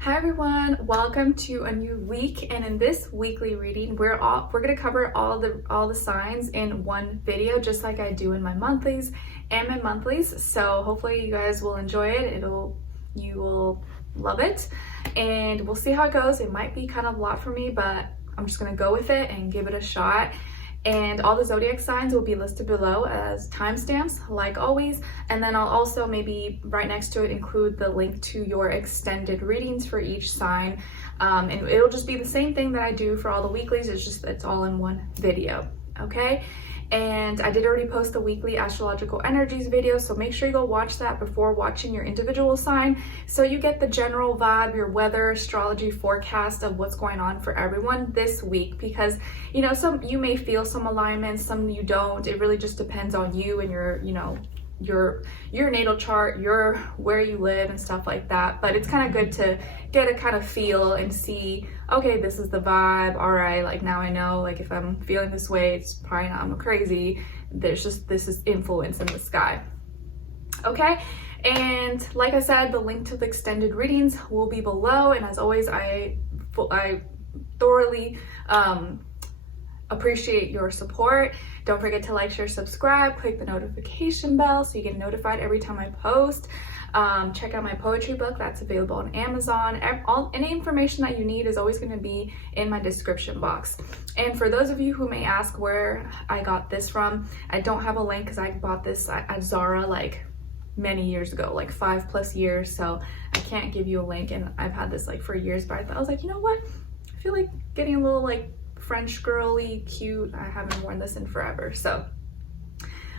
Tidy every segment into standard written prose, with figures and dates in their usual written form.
Hi everyone, welcome to a new week, and in this weekly reading we're going to cover all the signs in one video, just like I do in my monthlies and my monthlies. So hopefully you guys will enjoy it. You will love it, and we'll see how it goes. It might be kind of a lot for me, but I'm just going to go with it and give it a shot. And all the zodiac signs will be listed below as timestamps, like always. And then I'll also maybe right next to it include the link to your extended readings for each sign. And it'll just be the same thing that I do for all the weeklies. It's all in one video, okay? And I did already post the weekly astrological energies video, so make sure you go watch that before watching your individual sign, so you get the general vibe, your weather astrology forecast of what's going on for everyone this week. Because you know, some you may feel some alignments, some you don't. It really just depends on you and your natal chart, where you live and stuff like that. But it's kind of good to get a kind of feel and see, okay, this is the vibe. All right, like now I know, like if I'm feeling this way, it's probably not, I'm crazy. This is influence in the sky. Okay, and like I said, the link to the extended readings will be below. And as always, I thoroughly appreciate your support. Don't forget to like, share, subscribe, click the notification bell so you get notified every time I post. Check out my poetry book that's available on Amazon. Any information that you need is always going to be in my description box. And for those of you who may ask where I got this from, I don't have a link because I bought this at Zara like many years ago, like 5+ years, so I can't give you a link. And I've had this like for years, but I was like, you know what, I feel like getting a little like French girly cute. I haven't worn this in forever, so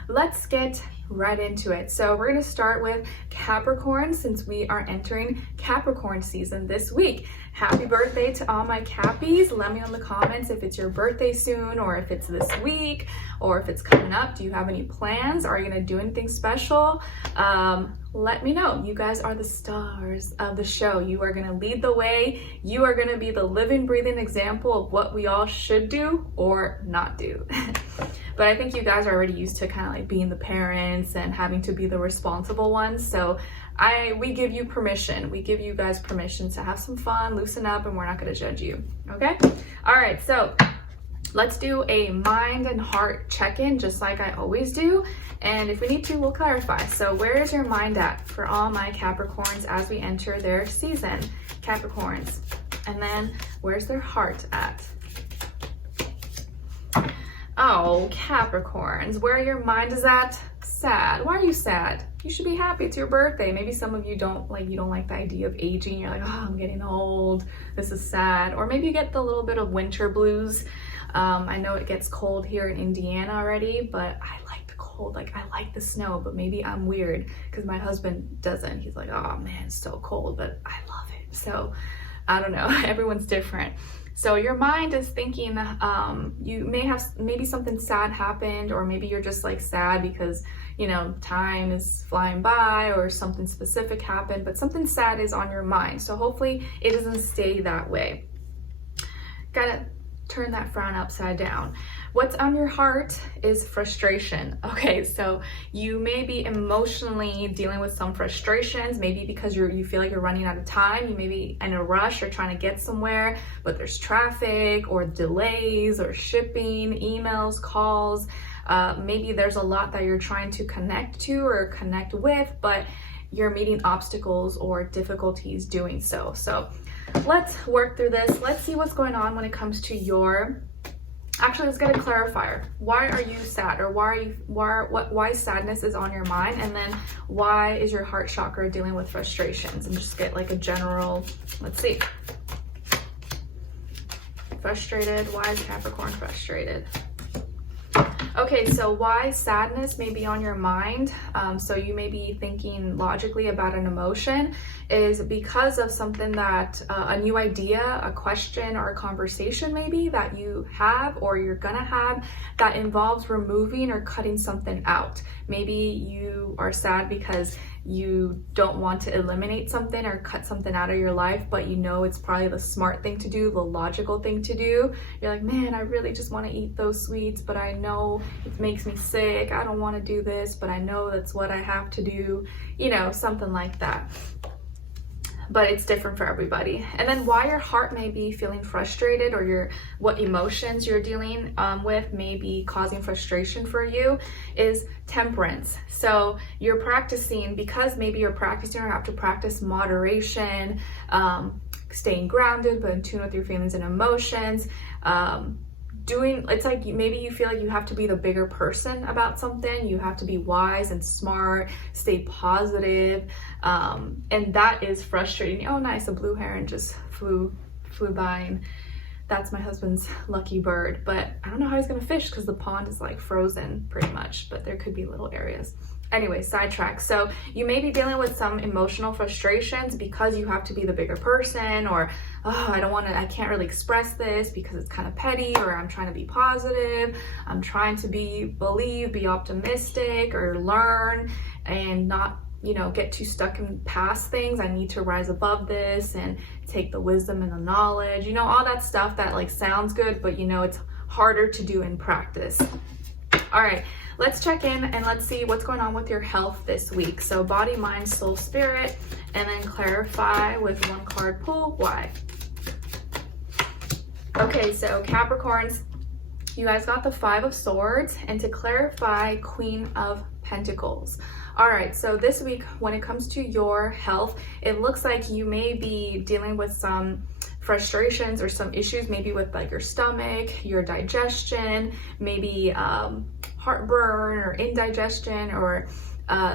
let's get right into it. So we're going to start with Capricorn, since we are entering Capricorn season this week. Happy birthday to all my Cappies. Let me know in the comments if it's your birthday soon, or if it's this week, or if it's coming up. Do you have any plans? Are you going to do anything special? Let me know. You guys are the stars of the show. You are going to lead the way. You are going to be the living, breathing example of what we all should do or not do. But I think you guys are already used to kind of like being the parents and having to be the responsible ones. So we give you permission. We give you guys permission to have some fun, loosen up, and we're not going to judge you. Okay? All right. So let's do a mind and heart check-in, just like I always do. And if we need to, we'll clarify. So where is your mind at for all my Capricorns as we enter their season, Capricorns? And then where's their heart at? Oh, Capricorns, where your mind is at? Sad. Why are you sad? You should be happy. It's your birthday. Maybe some of you don't like the idea of aging. You're like, oh, I'm getting old. This is sad. Or maybe you get the little bit of winter blues. I know it gets cold here in Indiana already, but I like the cold. Like, I like the snow, but maybe I'm weird because my husband doesn't. He's like, oh man, it's so cold, but I love it. So I don't know. Everyone's different. So your mind is thinking, you may have maybe something sad happened, or maybe you're just like sad because, you know, time is flying by, or something specific happened, but something sad is on your mind. So hopefully it doesn't stay that way. Gotta turn that frown upside down. What's on your heart is frustration. Okay, so you may be emotionally dealing with some frustrations, maybe because you feel like you're running out of time. You may be in a rush or trying to get somewhere, but there's traffic or delays or shipping, emails, calls. Maybe there's a lot that you're trying to connect to or connect with, but you're meeting obstacles or difficulties doing so. So let's work through this. Let's see what's going on when it comes to your... Actually, let's get a clarifier. Why are you sad? Or why sadness is on your mind? And then why is your heart chakra dealing with frustrations? And just get like a general, let's see. Frustrated. Why is Capricorn frustrated? Okay, so why sadness may be on your mind, so you may be thinking logically about an emotion, is because of something that, a new idea, a question, or a conversation maybe that you have or you're gonna have that involves removing or cutting something out. Maybe you are sad because you don't want to eliminate something or cut something out of your life, but you know it's probably the smart thing to do, the logical thing to do. You're like, man, I really just want to eat those sweets, but I know it makes me sick. I don't want to do this, but I know that's what I have to do. You know, something like that. but it's different for everybody. And then why your heart may be feeling frustrated, or what emotions you're dealing with may be causing frustration for you, is temperance. So you're practicing, because maybe you're practicing or have to practice moderation, staying grounded but in tune with your feelings and emotions, it's like maybe you feel like you have to be the bigger person about something. You have to be wise and smart, stay positive, and that is frustrating. Oh nice, a blue heron just flew by, and that's my husband's lucky bird, but I don't know how he's gonna fish because the pond is like frozen pretty much, but there could be little areas. Anyway, sidetrack. So you may be dealing with some emotional frustrations because you have to be the bigger person, or I can't really express this because it's kind of petty, or I'm trying to be positive, I'm trying to be optimistic, or learn and not, get too stuck in past things. I need to rise above this and take the wisdom and the knowledge, all that stuff that like sounds good, but it's harder to do in practice. All right, let's check in and let's see what's going on with your health this week. So body, mind, soul, spirit, and then clarify with one card pull why. Okay, so Capricorns, you guys got the 5 of Swords, and to clarify, Queen of Pentacles. All right, so this week when it comes to your health, it looks like you may be dealing with some frustrations or some issues, maybe with like your stomach, your digestion, maybe heartburn or indigestion, or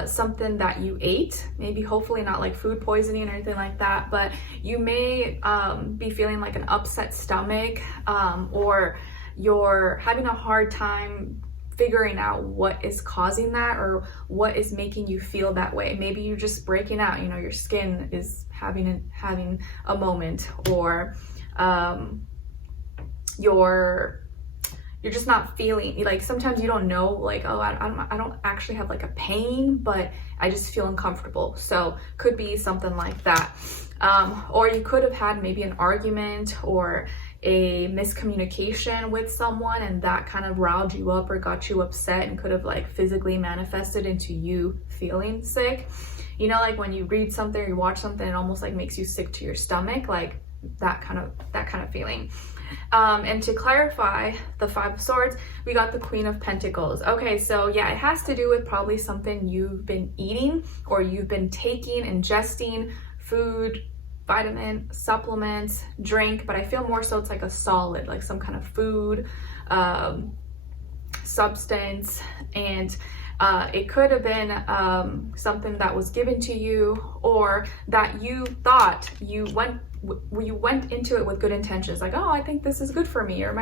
something that you ate, maybe hopefully not like food poisoning or anything like that, but you may be feeling like an upset stomach, or you're having a hard time figuring out what is causing that, or what is making you feel that way. Maybe you're just breaking out, your skin is having a moment, or you're just not feeling, like sometimes you don't know, like, oh, I don't actually have like a pain, but I just feel uncomfortable. So could be something like that. Or you could have had maybe an argument or a miscommunication with someone, and that kind of riled you up or got you upset, and could have like physically manifested into you feeling sick. Like when you read something or you watch something, it almost like makes you sick to your stomach, like that kind of feeling. And to clarify the 5 of Swords, we got the Queen of Pentacles. Okay, so yeah, it has to do with probably something you've been eating, or you've been taking, ingesting food, vitamin, supplements, drink, but I feel more so it's like a solid, like some kind of food, substance, and it could have been something that was given to you, or that you thought you went into it with good intentions, like, oh, I think this is good for me, or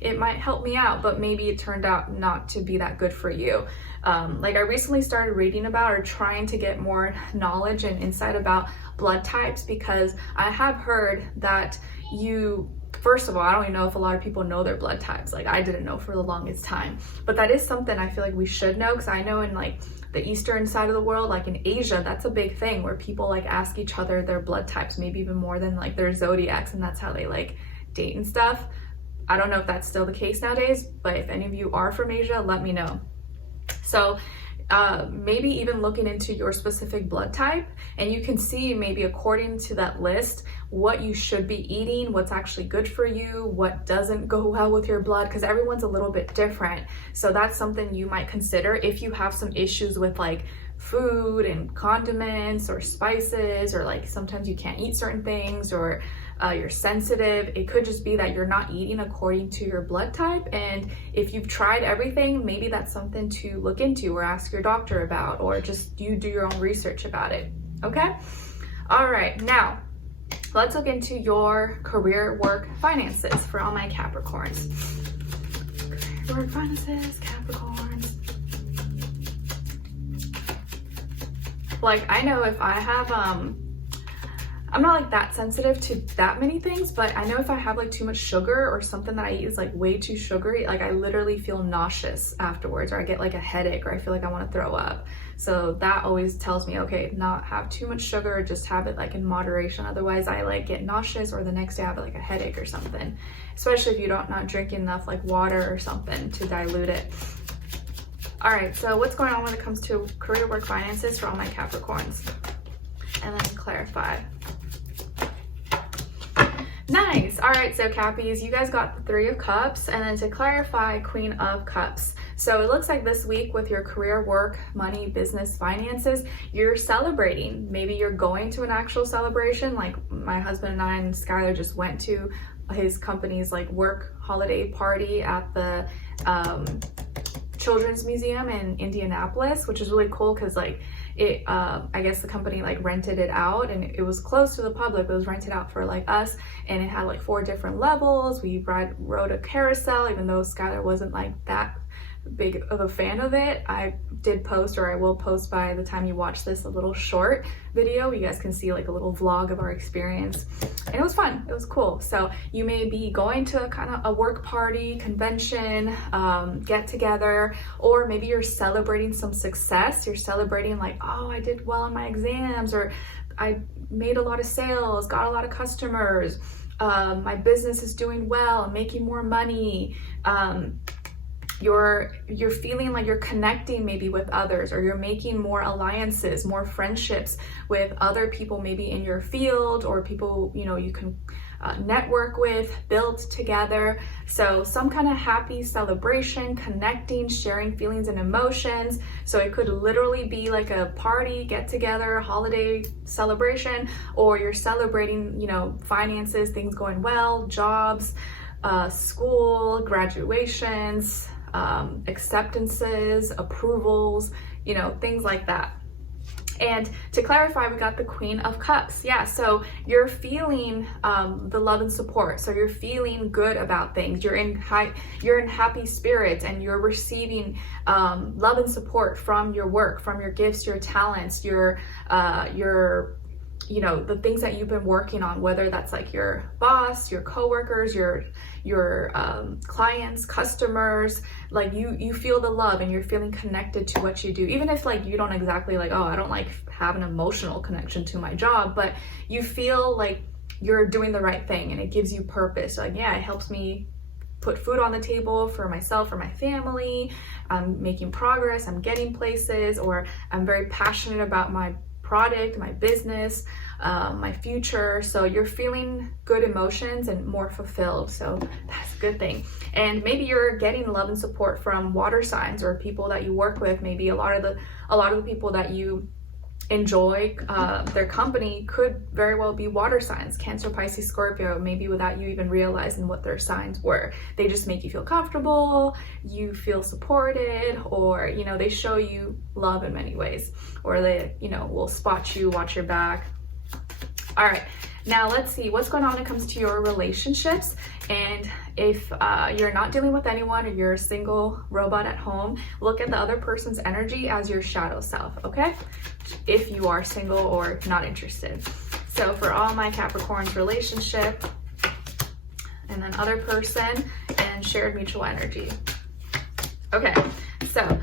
it might help me out, but maybe it turned out not to be that good for you. Like I recently started reading about, or trying to get more knowledge and insight about blood types, because I have heard that first of all, I don't even know if a lot of people know their blood types. Like I didn't know for the longest time, but that is something I feel like we should know, because I know in like the eastern side of the world, like in Asia, that's a big thing where people like ask each other their blood types, maybe even more than like their zodiacs, and that's how they like date and stuff. I don't know if that's still the case nowadays, but if any of you are from Asia, let me know. So maybe even looking into your specific blood type, and you can see maybe according to that list what you should be eating, what's actually good for you, what doesn't go well with your blood, because everyone's a little bit different. So that's something you might consider if you have some issues with like food and condiments or spices, or like sometimes you can't eat certain things, or you're sensitive. It could just be that you're not eating according to your blood type, and if you've tried everything, maybe that's something to look into or ask your doctor about, or just you do your own research about it. Okay, all right, now let's look into your career, work, finances for all my Capricorns. Career, work, finances, Capricorns. Like I know if I have I'm not like that sensitive to that many things, but I know if I have like too much sugar, or something that I eat is like way too sugary, like I literally feel nauseous afterwards, or I get like a headache, or I feel like I want to throw up. So that always tells me, okay, not have too much sugar, just have it like in moderation. Otherwise I like get nauseous, or the next day I have like a headache or something, especially if you not drink enough like water or something to dilute it. All right, so what's going on when it comes to career, work, finances for all my Capricorns? and then clarify. Nice. All right, so Cappies, you guys got the 3 of Cups, and then to clarify, Queen of Cups. So it looks like this week with your career, work, money, business, finances, you're celebrating. Maybe you're going to an actual celebration, like my husband and I and Skylar just went to his company's like work holiday party at the Children's Museum in Indianapolis, which is really cool because like it I guess the company like rented it out, and it was closed to the public. It was rented out for like us, and it had like 4 different levels. We rode a carousel, even though Skylar wasn't like that big of a fan of it. I did post, or I will post by the time you watch this, a little short video. You guys can see like a little vlog of our experience, and it was fun. It was cool. So you may be going to kind of a work party, convention, get together, or maybe you're celebrating some success. You're celebrating like, oh, I did well on my exams, or I made a lot of sales, got a lot of customers, my business is doing well, I'm making more money. You're feeling like you're connecting maybe with others, or you're making more alliances, more friendships with other people maybe in your field, or people you can network with, build together. So some kind of happy celebration, connecting, sharing feelings and emotions. So it could literally be like a party, get together, holiday celebration, or you're celebrating finances, things going well, jobs, school, graduations, acceptances, approvals, things like that. And to clarify, we got the Queen of Cups. Yeah, so you're feeling the love and support. So you're feeling good about things. You're in happy spirits, and you're receiving love and support from your work, from your gifts, your talents, your the things that you've been working on, whether that's like your boss, your coworkers, your clients, customers. Like you feel the love, and you're feeling connected to what you do, even if like you don't exactly like, oh, I don't like have an emotional connection to my job, but you feel like you're doing the right thing, and it gives you purpose. Like, yeah, it helps me put food on the table for myself, for my family. I'm making progress, I'm getting places, or I'm very passionate about my product, my business, my future. So you're feeling good emotions and more fulfilled. So that's a good thing. And maybe you're getting love and support from water signs or people that you work with. Maybe a lot of the people that you enjoy, their company could very well be water signs, Cancer, Pisces, Scorpio, maybe without you even realizing what their signs were. They just make you feel comfortable, you feel supported, or they show you love in many ways, or they will spot you, watch your back. All right, now let's see what's going on when it comes to your relationships. And if you're not dealing with anyone, or you're a single robot at home, look at the other person's energy as your shadow self, okay? If you are single or not interested. So for all my Capricorns, relationship, and then other person, and shared mutual energy. Okay, so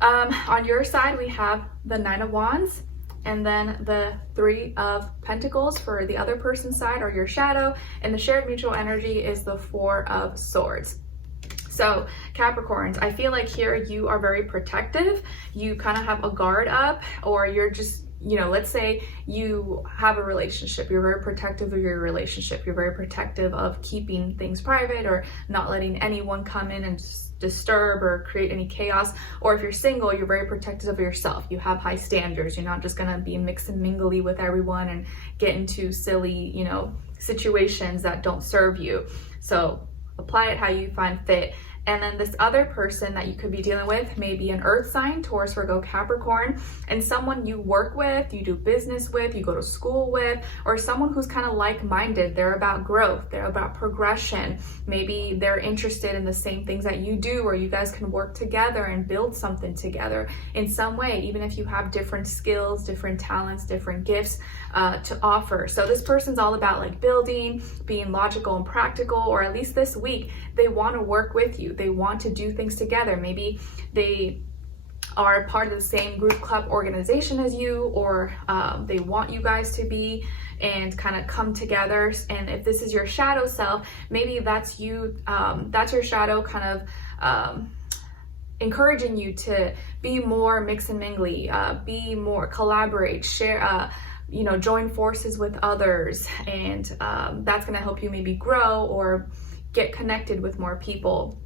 on your side, we have the 9 of Wands, and then the 3 of Pentacles for the other person's side, or your shadow, and the shared mutual energy is the 4 of Swords. So Capricorns, I feel like here you are very protective. You kind of have a guard up, or you're just, let's say you have a relationship. You're very protective of your relationship. You're very protective of keeping things private, or not letting anyone come in and disturb or create any chaos. Or if you're single, you're very protective of yourself. You have high standards. You're not just gonna be mix and mingly with everyone and get into silly, situations that don't serve you. So apply it how you find fit. And then this other person that you could be dealing with may be an earth sign, Taurus, Virgo, Capricorn, and someone you work with, you do business with, you go to school with, or someone who's kind of like-minded. They're about growth, they're about progression. Maybe they're interested in the same things that you do, or you guys can work together and build something together in some way, even if you have different skills, different talents, different gifts to offer. So this person's all about like building, being logical and practical, or at least this week, they want to work with you. They want to do things together. Maybe they are part of the same group, club, organization as you, or they want you guys to be, and kind of come together. And if this is your shadow self, maybe that's you, that's your shadow kind of encouraging you to be more mix and mingly, be more, collaborate, share, join forces with others, and that's going to help you maybe grow or get connected with more people.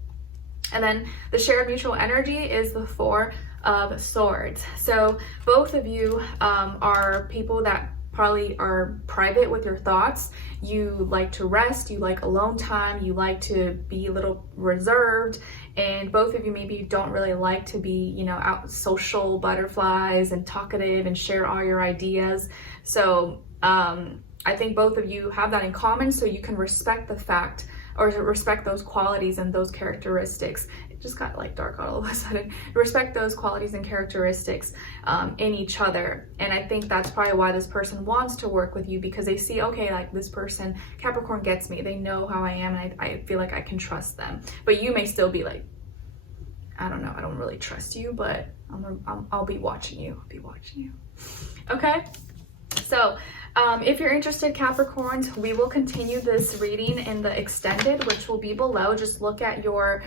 And then the shared mutual energy is the Four of Swords. So both of you are people that probably are private with your thoughts. You like to rest, you like alone time, you like to be a little reserved, and both of you maybe don't really like to be, out social butterflies and talkative and share all your ideas. So I think both of you have that in common, so you can respect the fact, or respect those qualities and those characteristics. It just got like dark all of a sudden. Respect those qualities and characteristics in each other. And I think that's probably why this person wants to work with you, because they see, okay, like this person, Capricorn, gets me. They know how I am, and I feel like I can trust them. But you may still be like, I don't know, I don't really trust you, but I'll be watching you. I'll be watching you. Okay? So if you're interested, Capricorns, we will continue this reading in the extended, which will be below. Just look at your,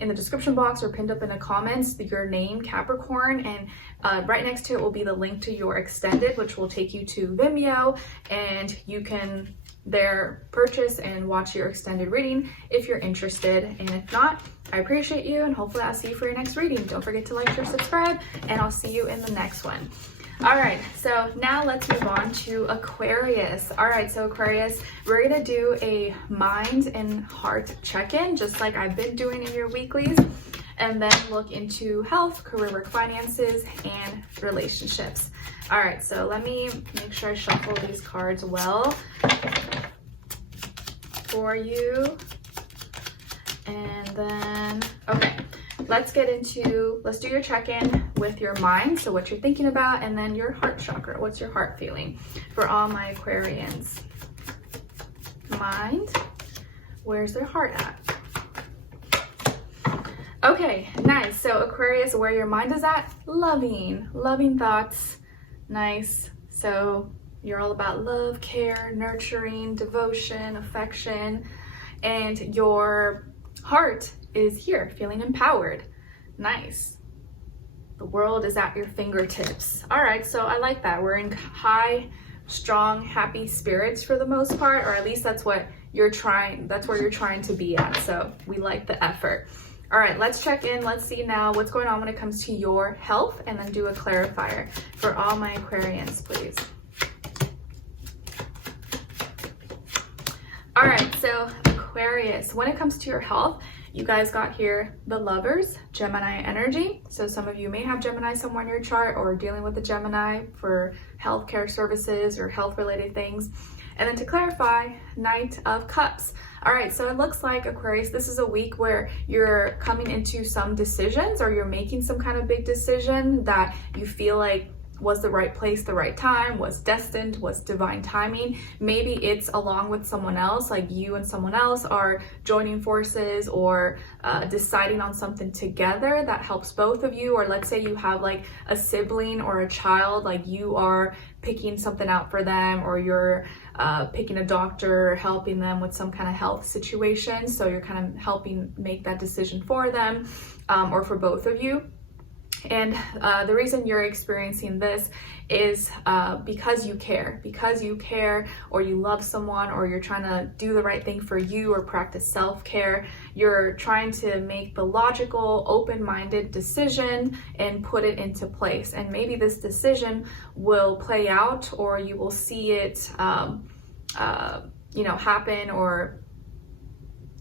in the description box or pinned up in the comments, your name, Capricorn, and right next to it will be the link to your extended, which will take you to Vimeo, and you can there purchase and watch your extended reading if you're interested. And if not, I appreciate you, and hopefully I'll see you for your next reading. Don't forget to like, share, subscribe, and I'll see you in the next one. All right, so now let's move on to Aquarius. All right, so Aquarius, we're gonna do a mind and heart check-in, just like I've been doing in your weeklies, and then look into health, career, work, finances, and relationships. All right, so let me make sure I shuffle these cards well for you. And then, okay. Let's do your check-in with your mind, so what you're thinking about, and then your heart chakra. What's your heart feeling for all my Aquarians? Mind, where's their heart at? Okay, nice. So Aquarius, where your mind is at, loving thoughts. Nice. So you're all about love, care, nurturing, devotion, affection, and your heart is here, feeling empowered. Nice. The world is at your fingertips. All right, so I like that. We're in high, strong, happy spirits for the most part, or at least that's what you're trying, that's where you're trying to be at. So we like the effort. All right, let's check in. Let's see now what's going on when it comes to your health, and then do a clarifier for all my Aquarians, please. All right, so Aquarius, when it comes to your health, you guys got here the Lovers, Gemini energy. So some of you may have Gemini somewhere in your chart, or dealing with the Gemini for healthcare services or health related things. And then to clarify, Knight of Cups. All right, so it looks like, Aquarius, this is a week where you're coming into some decisions, or you're making some kind of big decision that you feel like was the right place, the right time, was destined, was divine timing. Maybe it's along with someone else, like you and someone else are joining forces, or deciding on something together that helps both of you. Or let's say you have like a sibling or a child, like you are picking something out for them, or you're picking a doctor, or helping them with some kind of health situation. So you're kind of helping make that decision for them, or for both of you. And the reason you're experiencing this is because you care, or you love someone, or you're trying to do the right thing for you, or practice self-care. You're trying to make the logical, open-minded decision and put it into place. And maybe this decision will play out, or you will see it, happen, or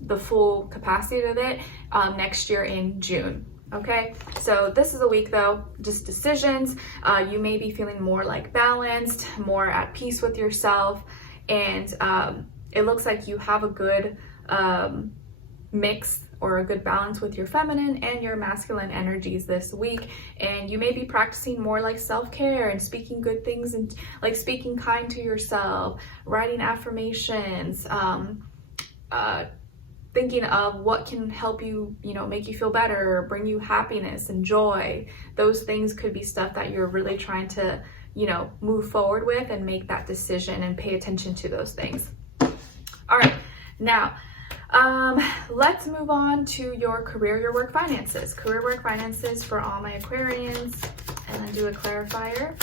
the full capacity of it next year in June. Okay, so this is a week though, just decisions. You may be feeling more like balanced, more at peace with yourself, and it looks like you have a good mix, or a good balance with your feminine and your masculine energies this week. And you may be practicing more like self-care and speaking good things, and like speaking kind to yourself, writing affirmations, thinking of what can help you, make you feel better, bring you happiness and joy. Those things could be stuff that you're really trying to, move forward with, and make that decision and pay attention to those things. All right, now, let's move on to your career, your work, finances. Career, work, finances for all my Aquarians, and then do a clarifier.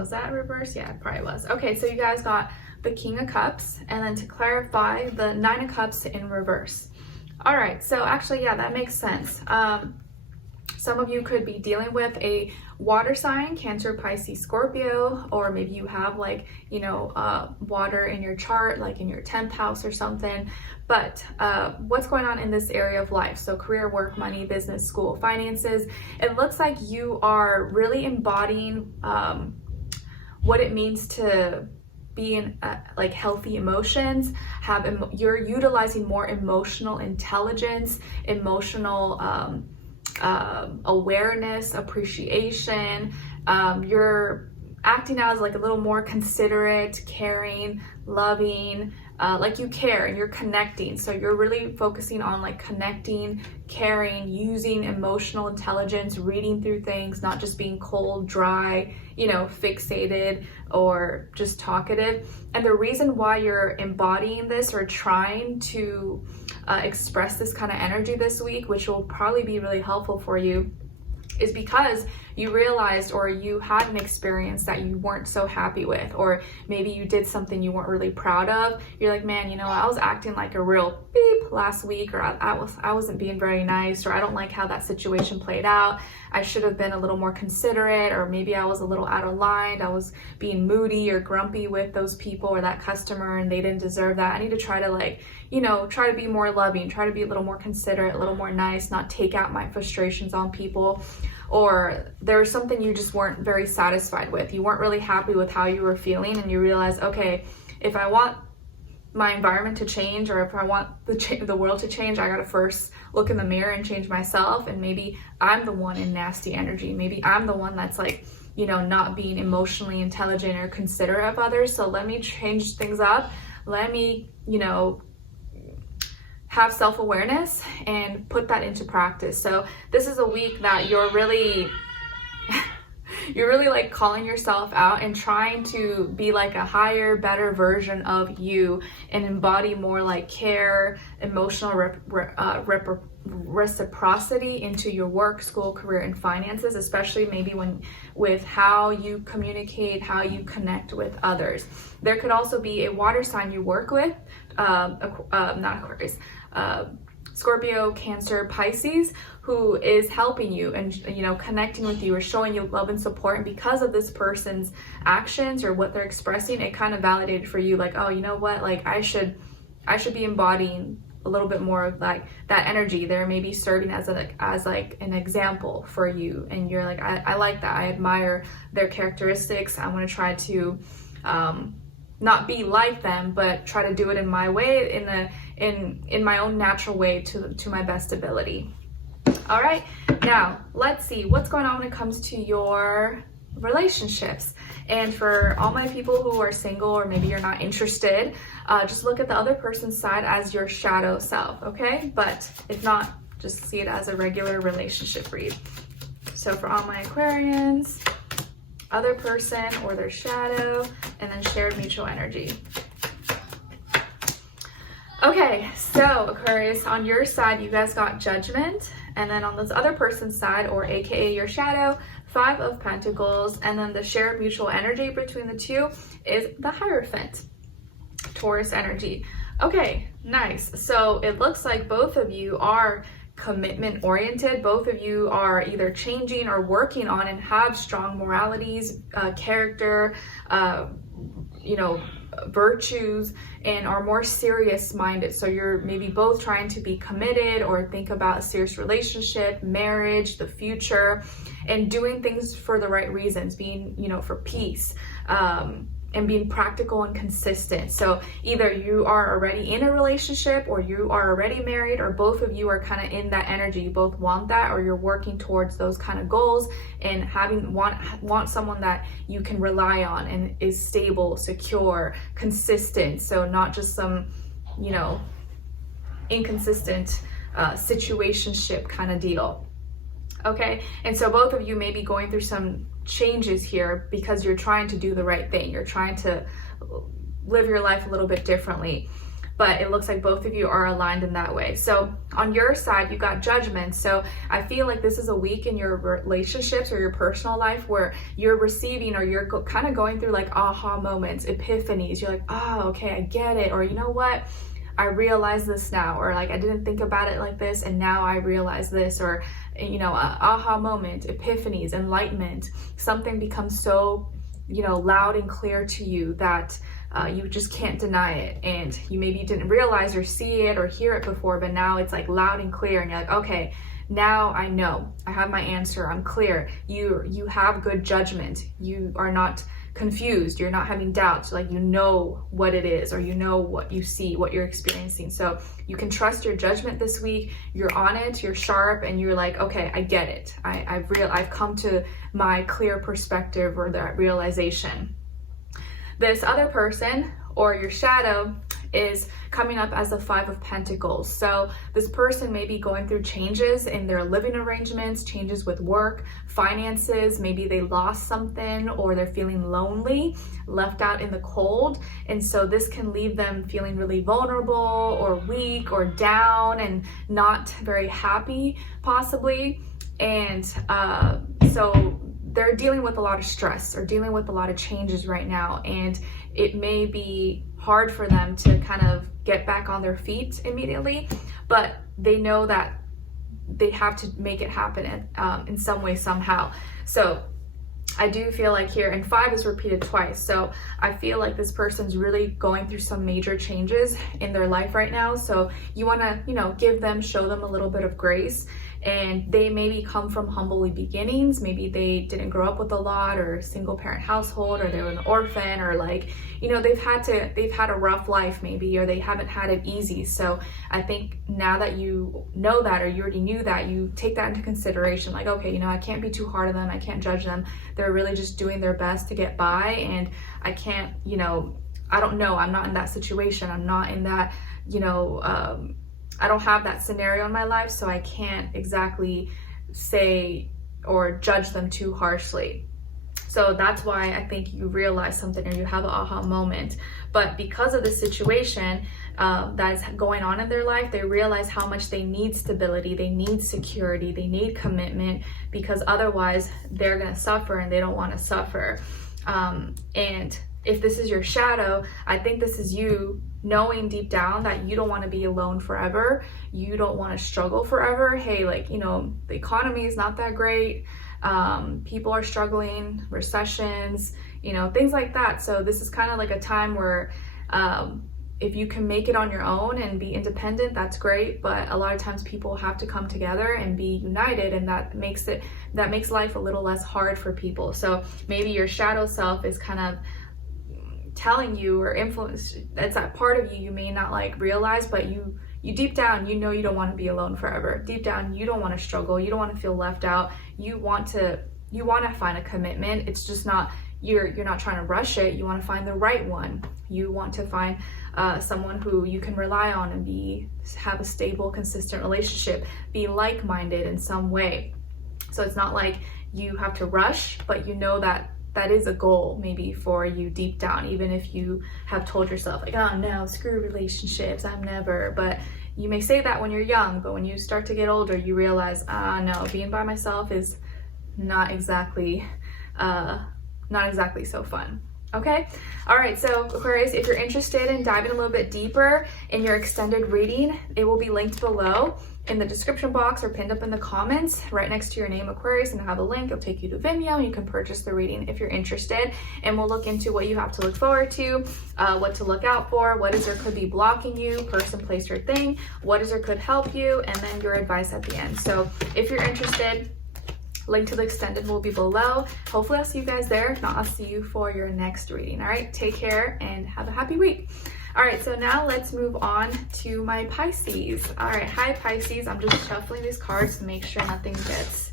was that reversed? Yeah, it probably was. Okay, so you guys got the King of Cups, and then to clarify, the Nine of Cups in reverse. All right, so actually, yeah, that makes sense. Some of you could be dealing with a water sign, Cancer, Pisces, Scorpio, or maybe you have like, you know, water in your chart, like in your 10th house or something. But what's going on in this area of life? So career, work, money, business, school, finances. It looks like you are really embodying what it means to be in like healthy emotions, you're utilizing more emotional intelligence, emotional awareness, appreciation. You're acting out as like a little more considerate, caring, loving, like you care and you're connecting. So you're really focusing on like connecting, caring, using emotional intelligence, reading through things, not just being cold, dry, you know, fixated or just talkative. And the reason why you're embodying this or trying to express this kind of energy this week, which will probably be really helpful for you, is because you realized or you had an experience that you weren't so happy with, or maybe you did something you weren't really proud of. You're like, man, you know, I was acting like a real beep last week, or I wasn't being very nice, or I don't like how that situation played out. I should have been a little more considerate, or maybe I was a little out of line. I was being moody or grumpy with those people or that customer and they didn't deserve that. I need to try to like, you know, try to be more loving, try to be a little more considerate, a little more nice, not take out my frustrations on people. Or there was something you just weren't very satisfied with. You weren't really happy with how you were feeling, and you realize, okay, if I want my environment to change, or if I want the world to change, I gotta first look in the mirror and change myself. And maybe I'm the one in nasty energy. Maybe I'm the one that's like, you know, not being emotionally intelligent or considerate of others. So let me change things up. Let me, you know, have self-awareness and put that into practice. So this is a week that you're really like calling yourself out and trying to be like a higher, better version of you and embody more like care, emotional reciprocity into your work, school, career, and finances, especially maybe with how you communicate, how you connect with others. There could also be a water sign you work with, not Aquarius, Scorpio, Cancer, Pisces, who is helping you and, you know, connecting with you or showing you love and support. And because of this person's actions or what they're expressing, it kind of validated for you, like, oh, you know what, like I should be embodying a little bit more of like that energy. They're maybe serving as like an example for you, and you're like, I like that. I admire their characteristics. I want to try to not be like them, but try to do it in my way, in my own natural way, to my best ability. All right, now let's see what's going on when it comes to your relationships. And for all my people who are single, or maybe you're not interested, just look at the other person's side as your shadow self, okay? But if not, just see it as a regular relationship read. So for all my Aquarians, other person or their shadow, and then shared mutual energy. Okay, so Aquarius, on your side, you guys got Judgment, and then on this other person's side, or AKA your shadow, 5 of Pentacles, and then the shared mutual energy between the two is the Hierophant, Taurus energy. Okay, nice. So it looks like both of you are commitment oriented. Both of you are either changing or working on and have strong moralities, character, you know, virtues, and are more serious minded. So you're maybe both trying to be committed or think about a serious relationship, marriage, the future, and doing things for the right reasons, being, you know, for peace, and being practical and consistent. So either you are already in a relationship, or you are already married, or both of you are kind of in that energy. You both want that, or you're working towards those kind of goals, and want someone that you can rely on and is stable, secure, consistent. So not just some, you know, inconsistent situationship kind of deal. Okay, and so both of you may be going through some changes here because you're trying to do the right thing. You're trying to live your life a little bit differently. but it looks like both of you are aligned in that way. So on your side, you got Judgment. So I feel like this is a week in your relationships or your personal life where you're receiving, or you're kind of going through like aha moments, epiphanies. You're like, oh, okay, I get it. Or you know what? I realize this now. Or like, I didn't think about it like this, and now I realize this. Or, you know, aha moment, epiphanies, enlightenment. Something becomes so, you know, loud and clear to you that you just can't deny it, and you maybe didn't realize or see it or hear it before, but now it's like loud and clear, and you're like, okay, now I know, I have my answer, I'm clear. You have good judgment, you are not confused, you're not having doubts, like you know what it is, or you know what you see, what you're experiencing. So you can trust your judgment this week. You're on it, you're sharp, and you're like, okay, I get it. I've come to my clear perspective, or that realization. This other person, or your shadow, is coming up as the 5 of Pentacles. So this person may be going through changes in their living arrangements, changes with work, finances. Maybe they lost something, or they're feeling lonely, left out in the cold. And so this can leave them feeling really vulnerable or weak or down and not very happy, possibly. And so they're dealing with a lot of stress, or dealing with a lot of changes right now, and it may be hard for them to kind of get back on their feet immediately, but they know that they have to make it happen in some way, somehow. So I do feel like here, and 5 is repeated twice, so I feel like this person's really going through some major changes in their life right now. So you want to, you know, give them, show them a little bit of grace. And they maybe come from humble beginnings. Maybe they didn't grow up with a lot, or a single parent household, or they were an orphan, or like, you know, they've had a rough life maybe, or they haven't had it easy. So I think now that you know that, or you already knew that, you take that into consideration. Like, okay, you know, I can't be too hard on them. I can't judge them. They're really just doing their best to get by, and I can't, you know, I don't know. I'm not in that situation. I'm not in that, you know, I don't have that scenario in my life, so I can't exactly say or judge them too harshly. So that's why I think you realize something, or you have an aha moment. But because of the situation that is going on in their life, they realize how much they need stability, they need security, they need commitment, because otherwise they're gonna suffer, and they don't wanna suffer. And if this is your shadow, I think this is you knowing deep down that you don't want to be alone forever. You don't want to struggle forever. Hey, like, you know, the economy is not that great. People are struggling, recessions, you know, things like that. So this is kind of like a time where if you can make it on your own and be independent, that's great. But a lot of times people have to come together and be united, and that makes life a little less hard for people. So maybe your shadow self is kind of telling you, or influence, that's that part of you may not like realize, but you deep down, you know, you don't want to be alone forever. Deep down, you don't want to struggle, you don't want to feel left out, you want to find a commitment. It's just not, you're not trying to rush it. You want to find the right one. You want to find someone who you can rely on, and have a stable, consistent relationship, be like-minded in some way. So it's not like you have to rush, but you know that is a goal maybe for you deep down, even if you have told yourself like, oh no, screw relationships, I'm never. But you may say that when you're young, but when you start to get older, you realize, no, being by myself is not exactly so fun. Okay, all right, so Aquarius, if you're interested in diving a little bit deeper in your extended reading, it will be linked below in the description box, or pinned up in the comments right next to your name, Aquarius, and have a link. It'll take you to Vimeo, and you can purchase the reading if you're interested. And we'll look into what you have to look forward to, what to look out for, what is or could be blocking you, person, place, or thing, what is or could help you, and then your advice at the end. So if you're interested, link to the extended will be below. Hopefully I'll see you guys there. If not, I'll see you for your next reading. All right, take care and have a happy week. All right, so now let's move on to my Pisces. All right, hi Pisces. I'm just shuffling these cards to make sure nothing gets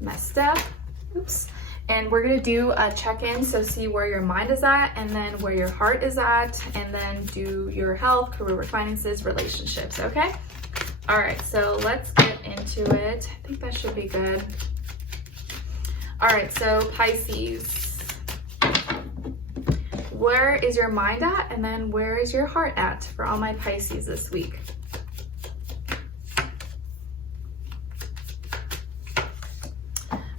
messed up. Oops. And we're gonna do a check-in, so see where your mind is at, and then where your heart is at, and then do your health, career, finances, relationships, okay? All right, so let's get into it. I think that should be good. All right, so Pisces, where is your mind at? And then where is your heart at for all my Pisces this week?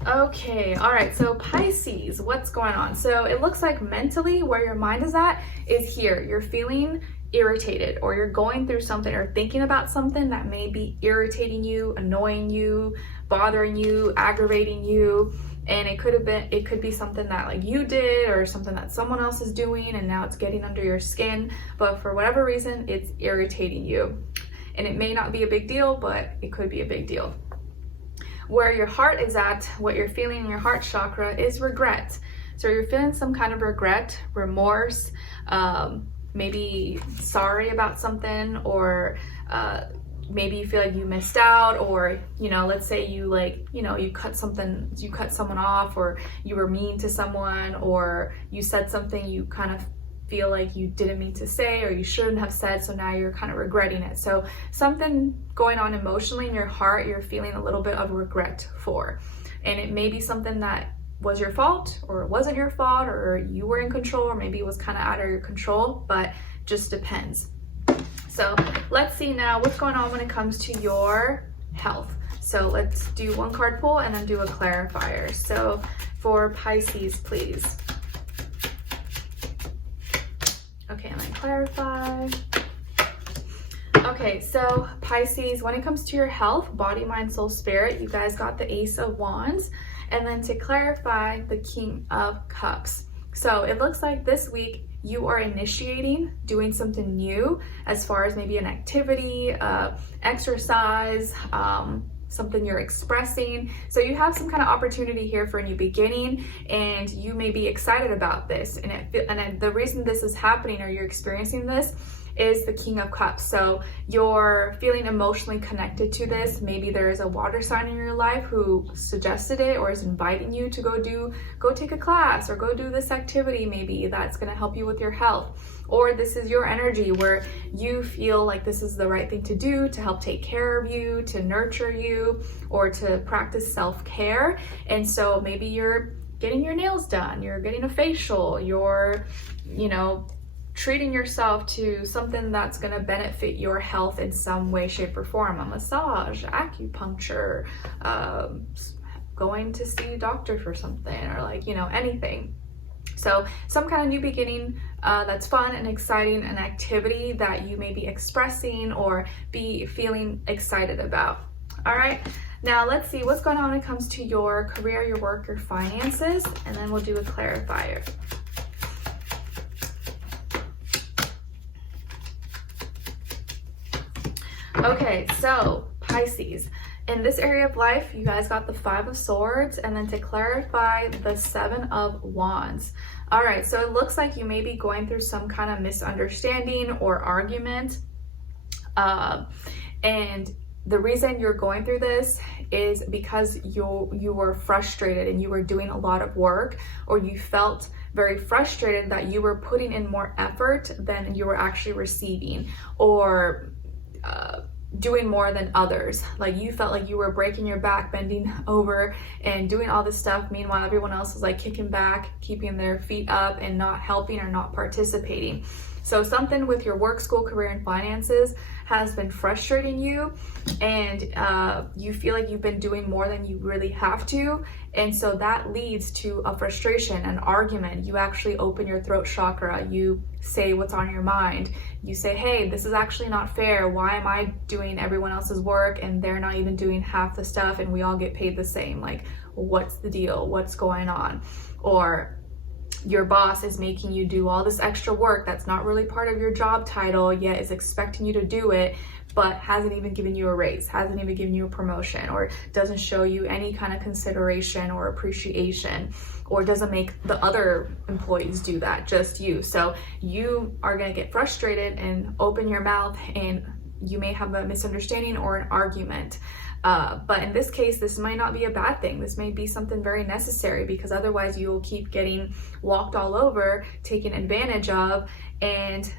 Okay, all right, so Pisces, what's going on? So it looks like mentally where your mind is at is here. You're feeling irritated, or you're going through something or thinking about something that may be irritating you, annoying you, bothering you, aggravating you. And it could be something that like you did or something that someone else is doing, and now it's getting under your skin, but for whatever reason, it's irritating you. And it may not be a big deal, but it could be a big deal. Where your heart is at, what you're feeling in your heart chakra is regret. So you're feeling some kind of regret, remorse, maybe sorry about something, or maybe you feel like you missed out, or, you know, let's say you you cut someone off, or you were mean to someone, or you said something you kind of feel like you didn't mean to say, or you shouldn't have said, so now you're kind of regretting it. So something going on emotionally in your heart, you're feeling a little bit of regret for. And it may be something that was your fault, or it wasn't your fault, or you were in control, or maybe it was kind of out of your control, but just depends. So let's see now what's going on when it comes to your health. So let's do one card pull and then do a clarifier. So for Pisces, please. Okay, and then clarify. Okay, so Pisces, when it comes to your health, body, mind, soul, spirit, you guys got the Ace of Wands. And then to clarify, the King of Cups. So it looks like this week you are initiating doing something new, as far as maybe an activity, exercise, something you're expressing. So you have some kind of opportunity here for a new beginning, and you may be excited about this. And the reason this is happening, or you're experiencing this, is the King of Cups. So you're feeling emotionally connected to this. Maybe there is a water sign in your life who suggested it, or is inviting you to go take a class, or go do this activity maybe that's going to help you with your health. Or this is your energy where you feel like this is the right thing to do to help take care of you, to nurture you, or to practice self-care. And so maybe you're getting your nails done, you're getting a facial, you're, treating yourself to something that's going to benefit your health in some way, shape, or form. A massage, acupuncture, going to see a doctor for something, or anything. So some kind of new beginning that's fun and exciting, an activity that you may be expressing or be feeling excited about. All right, now let's see what's going on when it comes to your career, your work, your finances, and then we'll do a clarifier. Okay, so Pisces, in this area of life, you guys got the 5 of Swords, and then to clarify, the 7 of Wands. All right, so it looks like you may be going through some kind of misunderstanding or argument. And the reason you're going through this is because you were frustrated and you were doing a lot of work, or you felt very frustrated that you were putting in more effort than you were actually receiving, or doing more than others. Like you felt like you were breaking your back, bending over and doing all this stuff. Meanwhile, everyone else was like kicking back, keeping their feet up, and not helping or not participating. So something with your work, school, career, and finances has been frustrating you, and you feel like you've been doing more than you really have to. And so that leads to a frustration, an argument. You actually open your throat chakra. You say what's on your mind. You say, hey, this is actually not fair. Why am I doing everyone else's work and they're not even doing half the stuff, and we all get paid the same? Like, what's the deal? What's going on? Or your boss is making you do all this extra work that's not really part of your job title, yet is expecting you to do it, but hasn't even given you a raise, hasn't even given you a promotion, or doesn't show you any kind of consideration or appreciation, or doesn't make the other employees do that, just you. So you are going to get frustrated and open your mouth, and you may have a misunderstanding or an argument. But in this case, this might not be a bad thing. This may be something very necessary, because otherwise you will keep getting walked all over, taken advantage of, and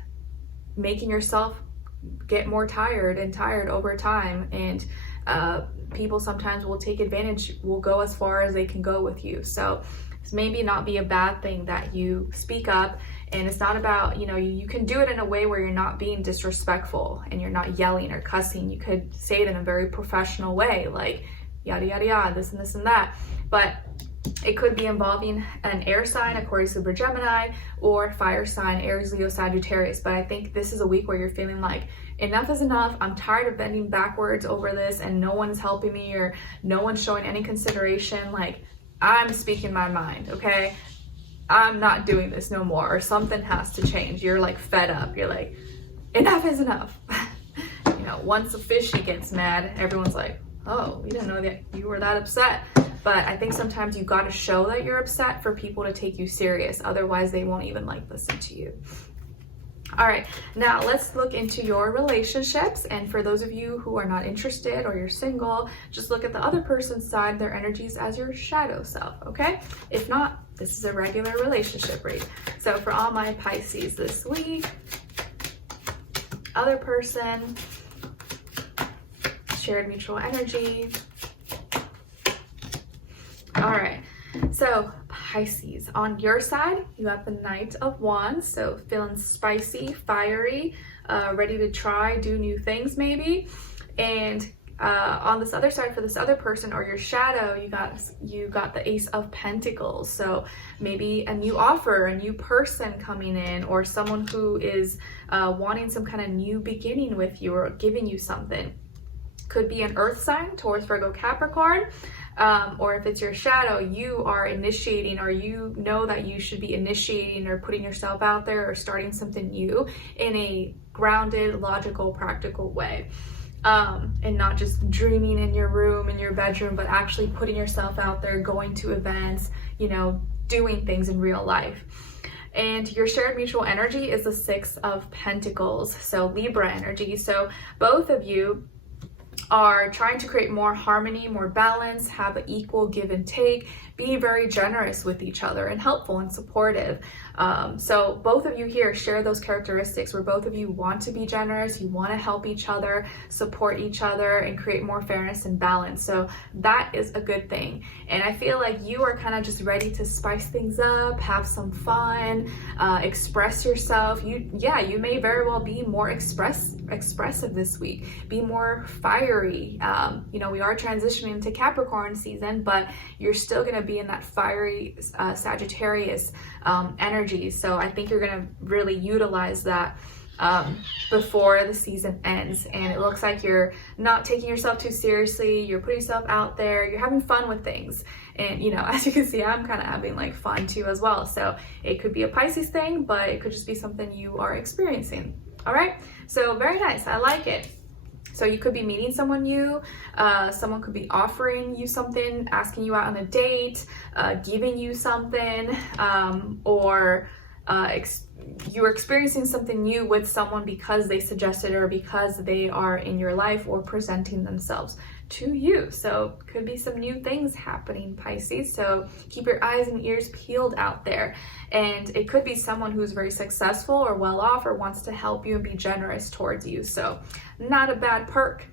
making yourself get more tired over time, and people sometimes will take advantage, will go as far as they can go with you. So it's maybe not be a bad thing that you speak up. And it's not about, you know, you can do it in a way where you're not being disrespectful and you're not yelling or cussing. You could say it in a very professional way, like yada, yada, yada, this and this and that. But it could be involving an air sign, Aquarius, Libra, Gemini, or fire sign, Aries, Leo, Sagittarius. But I think this is a week where you're feeling like enough is enough. I'm tired of bending backwards over this and no one's helping me or no one's showing any consideration. Like, I'm speaking my mind, okay? I'm not doing this no more, or something has to change. You're like fed up. You're like, enough is enough. You know, once a fishy gets mad, everyone's like, oh, we didn't know that you were that upset. But I think sometimes you got to show that you're upset for people to take you serious. Otherwise, they won't even like listen to you. All right, now let's look into your relationships. And for those of you who are not interested or you're single, just look at the other person's side, their energies as your shadow self, okay? If not, this is a regular relationship read. So for all my Pisces this week, other person, shared mutual energy. All right, so Pisces, on your side, you got the Knight of Wands, so feeling spicy, fiery, ready to try, do new things maybe. And on this other side, for this other person or your shadow, you got the Ace of Pentacles. So maybe a new offer, a new person coming in, or someone who is wanting some kind of new beginning with you or giving you something. Could be an earth sign, Taurus, Virgo, Capricorn. Or if it's your shadow, you are initiating, or you know that you should be initiating or putting yourself out there or starting something new in a grounded, logical, practical way. And not just dreaming in your room, in your bedroom, but actually putting yourself out there, going to events, you know, doing things in real life. And your shared mutual energy is the Six of Pentacles, so Libra energy. So both of you are trying to create more harmony, more balance, have an equal give and take, be very generous with each other and helpful and supportive. So both of you here share those characteristics where both of you want to be generous, you want to help each other, support each other, and create more fairness and balance. So that is a good thing. And I feel like you are kind of just ready to spice things up, have some fun, express yourself. You may very well be more expressive this week, be more fiery. You know, we are transitioning into Capricorn season, but you're still going to be in that fiery Sagittarius energy. So I think you're going to really utilize that before the season ends. And it looks like you're not taking yourself too seriously, you're putting yourself out there, you're having fun with things. And you know, as you can see, I'm kind of having like fun too as well. So it could be a Pisces thing, but it could just be something you are experiencing. All right, so very nice, I like it. So you could be meeting someone new, someone could be offering you something, asking you out on a date, giving you something, or you're experiencing something new with someone because they suggested or because they are in your life or presenting themselves to you. So could be some new things happening, Pisces. So keep your eyes and ears peeled out there. And it could be someone who's very successful or well off or wants to help you and be generous towards you. So not a bad perk.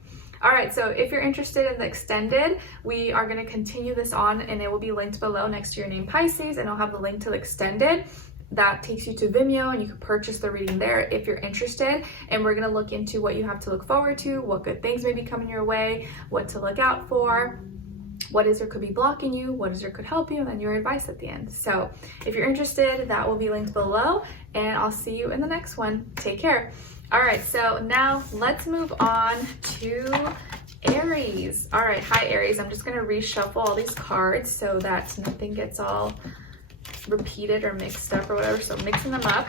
All right, so if you're interested in the extended, we are going to continue this on, and it will be linked below next to your name, Pisces, and I'll have the link to the extended. That takes you to Vimeo, and you can purchase the reading there if you're interested. And we're going to look into what you have to look forward to, what good things may be coming your way, what to look out for, what is or could be blocking you, what is or could help you, and then your advice at the end. So if you're interested, that will be linked below, and I'll see you in the next one. Take care. All right, so now let's move on to Aries. All right, hi Aries. I'm just going to reshuffle all these cards so that nothing gets all repeated or mixed up or whatever. So mixing them up,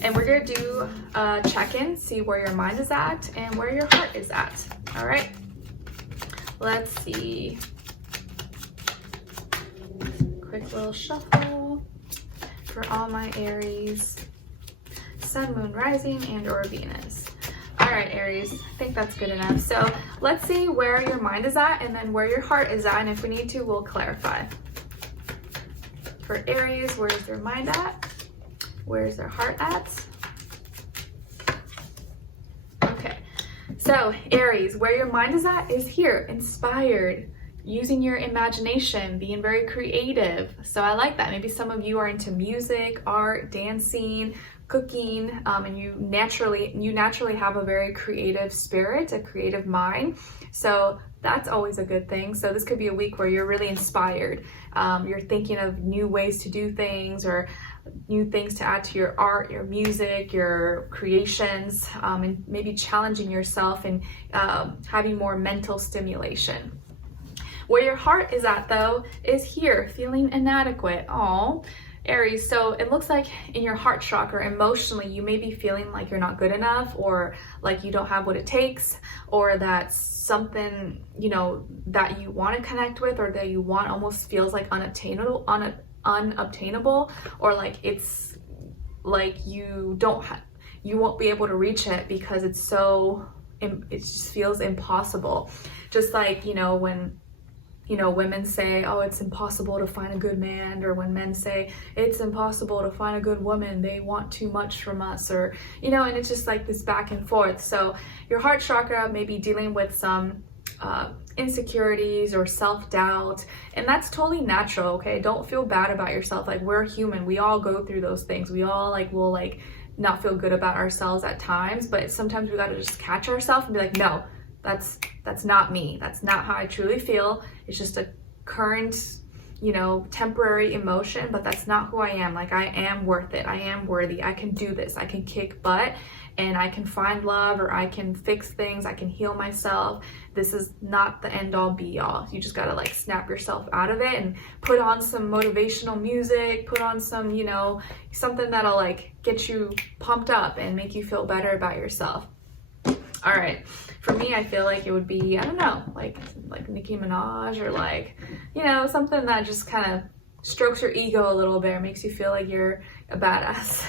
and we're gonna do a check-in, see where your mind is at and where your heart is at. All right, let's see. Quick little shuffle for all my Aries, Sun, Moon, Rising, and or Venus. All right, Aries, I think that's good enough. So let's see where your mind is at and then where your heart is at, and if we need to, we'll clarify. For Aries, where's their mind at? Where's their heart at? Okay, So Aries, where your mind is at is here, inspired, using your imagination, being very creative. So I like that. Maybe some of you are into music, art, dancing, cooking, and you naturally have a very creative spirit, a creative mind. So that's always a good thing. So this could be a week where you're really inspired. You're thinking of new ways to do things, or new things to add to your art, your music, your creations, and maybe challenging yourself and having more mental stimulation. Where your heart is at though is here, feeling inadequate. Oh, Aries, so it looks like in your heart chakra, emotionally, you may be feeling like you're not good enough, or like you don't have what it takes, or that something, you know, that you want to connect with or that you want almost feels like unobtainable, or like it's like you won't be able to reach it because it's so, it just feels impossible. Just like, you know, when women say, oh, it's impossible to find a good man, or when men say it's impossible to find a good woman, they want too much from us, or, you know, and it's just like this back and forth. So your heart chakra may be dealing with some insecurities or self-doubt, and that's totally natural. Okay, don't feel bad about yourself. Like, we're human, we all go through those things. We all will not feel good about ourselves at times, but sometimes we got to just catch ourselves and be like, no, that's not me. That's not how I truly feel. It's just a current, you know, temporary emotion, but that's not who I am. Like, I am worth it. I am worthy. I can do this. I can kick butt, and I can find love, or I can fix things. I can heal myself. This is not the end all be all. You just gotta snap yourself out of it and put on some motivational music, put on some, you know, something that'll get you pumped up and make you feel better about yourself. All right, for me, I feel like it would be, I don't know, like Nicki Minaj, or you know, something that just kind of strokes your ego a little bit, makes you feel like you're a badass.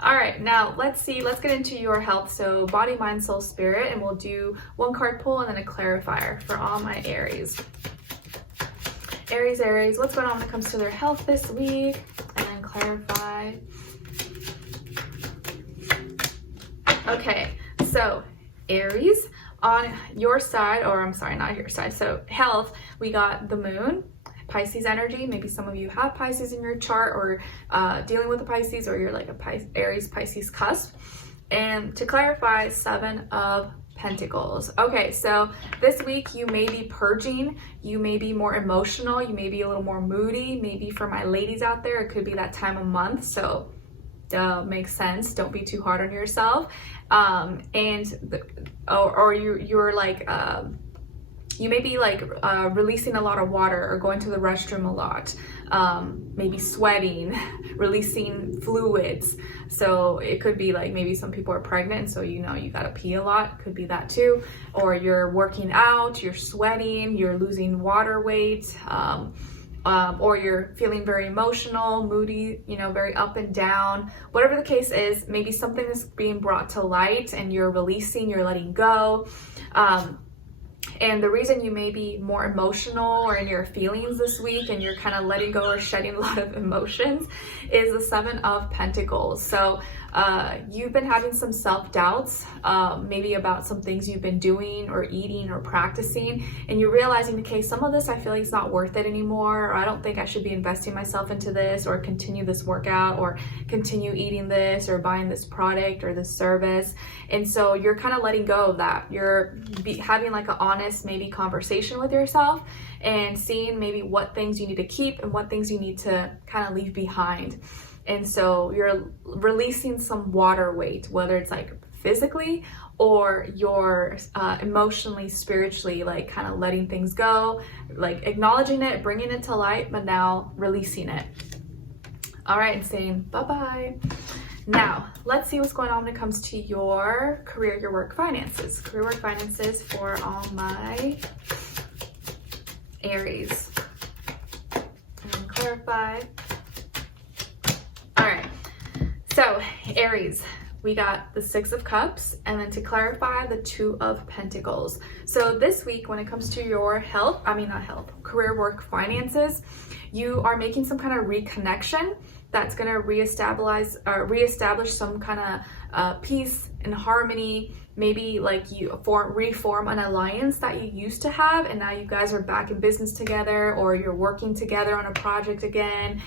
All right, now let's get into your health. So body, mind, soul, spirit, and we'll do one card pull and then a clarifier for all my Aries. Aries, what's going on when it comes to their health this week? And then clarify. Okay, so Aries, on your side, or I'm sorry, not your side, so health, we got the moon, Pisces energy. Maybe some of you have Pisces in your chart, or dealing with the Pisces, or you're like a Aries Pisces cusp. And to clarify, 7 of Pentacles. Okay, so this week you may be purging, you may be more emotional, you may be a little more moody. Maybe for my ladies out there, it could be that time of month, so makes sense. Don't be too hard on yourself. You may be releasing a lot of water, or going to the restroom a lot, maybe sweating, releasing fluids. So it could be maybe some people are pregnant, so you know you gotta pee a lot. Could be that too. Or you're working out, you're sweating, you're losing water weight, or you're feeling very emotional, moody, you know, very up and down. Whatever the case is, maybe something is being brought to light and you're releasing, you're letting go. And the reason you may be more emotional or in your feelings this week, and you're kind of letting go or shedding a lot of emotions, is the 7 of Pentacles. So you've been having some self-doubts, maybe about some things you've been doing or eating or practicing, and you're realizing, okay, some of this I feel like it's not worth it anymore, or I don't think I should be investing myself into this, or continue this workout, or continue eating this, or buying this product or this service. And so you're kind of letting go of that. You're having an honest maybe conversation with yourself, and seeing maybe what things you need to keep and what things you need to kind of leave behind. And so you're releasing some water weight, whether it's physically, or you're emotionally, spiritually, kind of letting things go, acknowledging it, bringing it to light, but now releasing it. All right, and saying bye-bye. Now, let's see what's going on when it comes to your career, your work, finances. Career, work, finances for all my Aries. And then clarify. All right, so Aries, we got the Six of Cups, and then to clarify, the Two of Pentacles. So this week, when it comes to your health, career, work, finances, you are making some kind of reconnection that's going to reestablish some kind of peace and harmony. Maybe like you reform an alliance that you used to have, and now you guys are back in business together, or you're working together on a project again.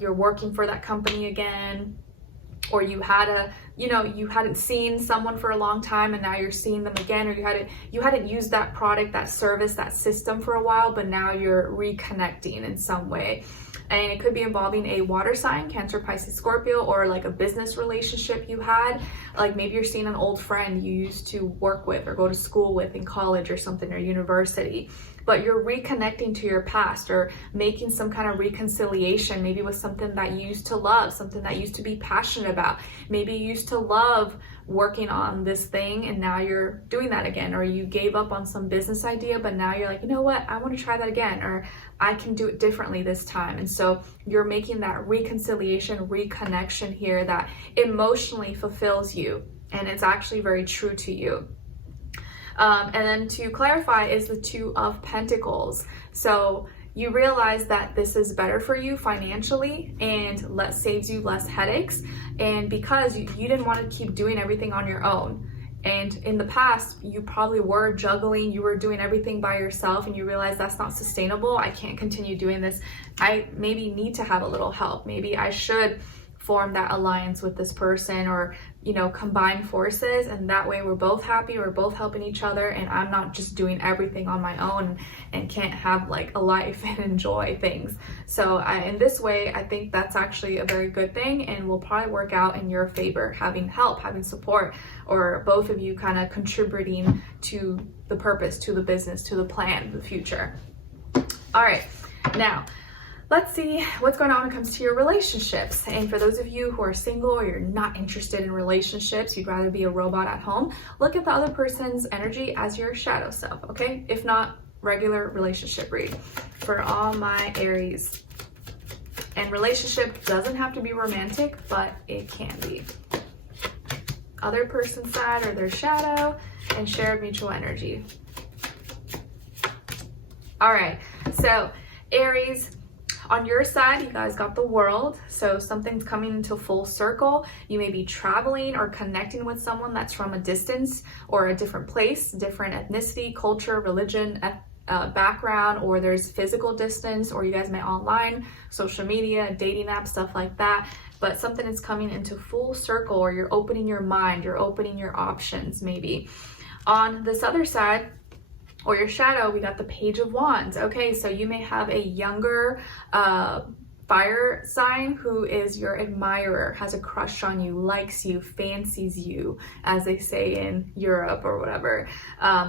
You're working for that company again, or you hadn't seen someone for a long time and now you're seeing them again, or you hadn't used that product, that service, that system for a while, but now you're reconnecting in some way. And it could be involving a water sign, Cancer, Pisces, Scorpio, or like a business relationship you had. Like maybe you're seeing an old friend you used to work with or go to school with in college or something, or university. But you're reconnecting to your past, or making some kind of reconciliation, maybe with something that you used to love, something that you used to be passionate about. Maybe you used to love working on this thing and now you're doing that again, or you gave up on some business idea, but now you're like, you know what, I want to try that again, or I can do it differently this time. And so you're making that reconciliation, reconnection here that emotionally fulfills you, and it's actually very true to you. And then to clarify is the Two of Pentacles. So you realize that this is better for you financially and saves you less headaches. And because you didn't want to keep doing everything on your own. And in the past, you probably were juggling, you were doing everything by yourself, and you realize that's not sustainable. I can't continue doing this. I maybe need to have a little help. Maybe I should form that alliance with this person, or combine forces, and that way we're both happy, we're both helping each other, and I'm not just doing everything on my own and can't have like a life and enjoy things. So in this way, I think that's actually a very good thing, and will probably work out in your favor, having help, having support, or both of you kind of contributing to the purpose, to the business, to the plan, the future. All right, now let's see what's going on when it comes to your relationships. And for those of you who are single, or you're not interested in relationships, you'd rather be a robot at home, look at the other person's energy as your shadow self, okay? If not, regular relationship read for all my Aries. And relationship doesn't have to be romantic, but it can be. Other person's side or their shadow, and shared mutual energy. All right, so Aries, on your side, you guys got the World, so something's coming into full circle. You may be traveling or connecting with someone that's from a distance or a different place, different ethnicity, culture, religion, background, or there's physical distance, or you guys met online, social media, dating apps, stuff like that. But something is coming into full circle, or you're opening your mind, you're opening your options maybe. On this other side, or your shadow, we got the Page of Wands. Okay, so you may have a younger fire sign who is your admirer, has a crush on you, likes you, fancies you, as they say in Europe or whatever.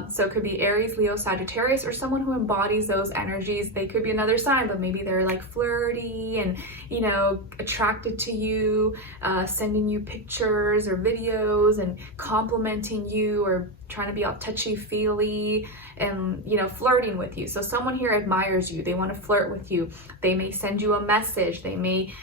So it could be Aries, Leo, Sagittarius, or someone who embodies those energies. They could be another sign, but maybe they're like flirty and, attracted to you, sending you pictures or videos and complimenting you, or trying to be all touchy-feely and, flirting with you. So someone here admires you. They want to flirt with you. They may send you a message. They may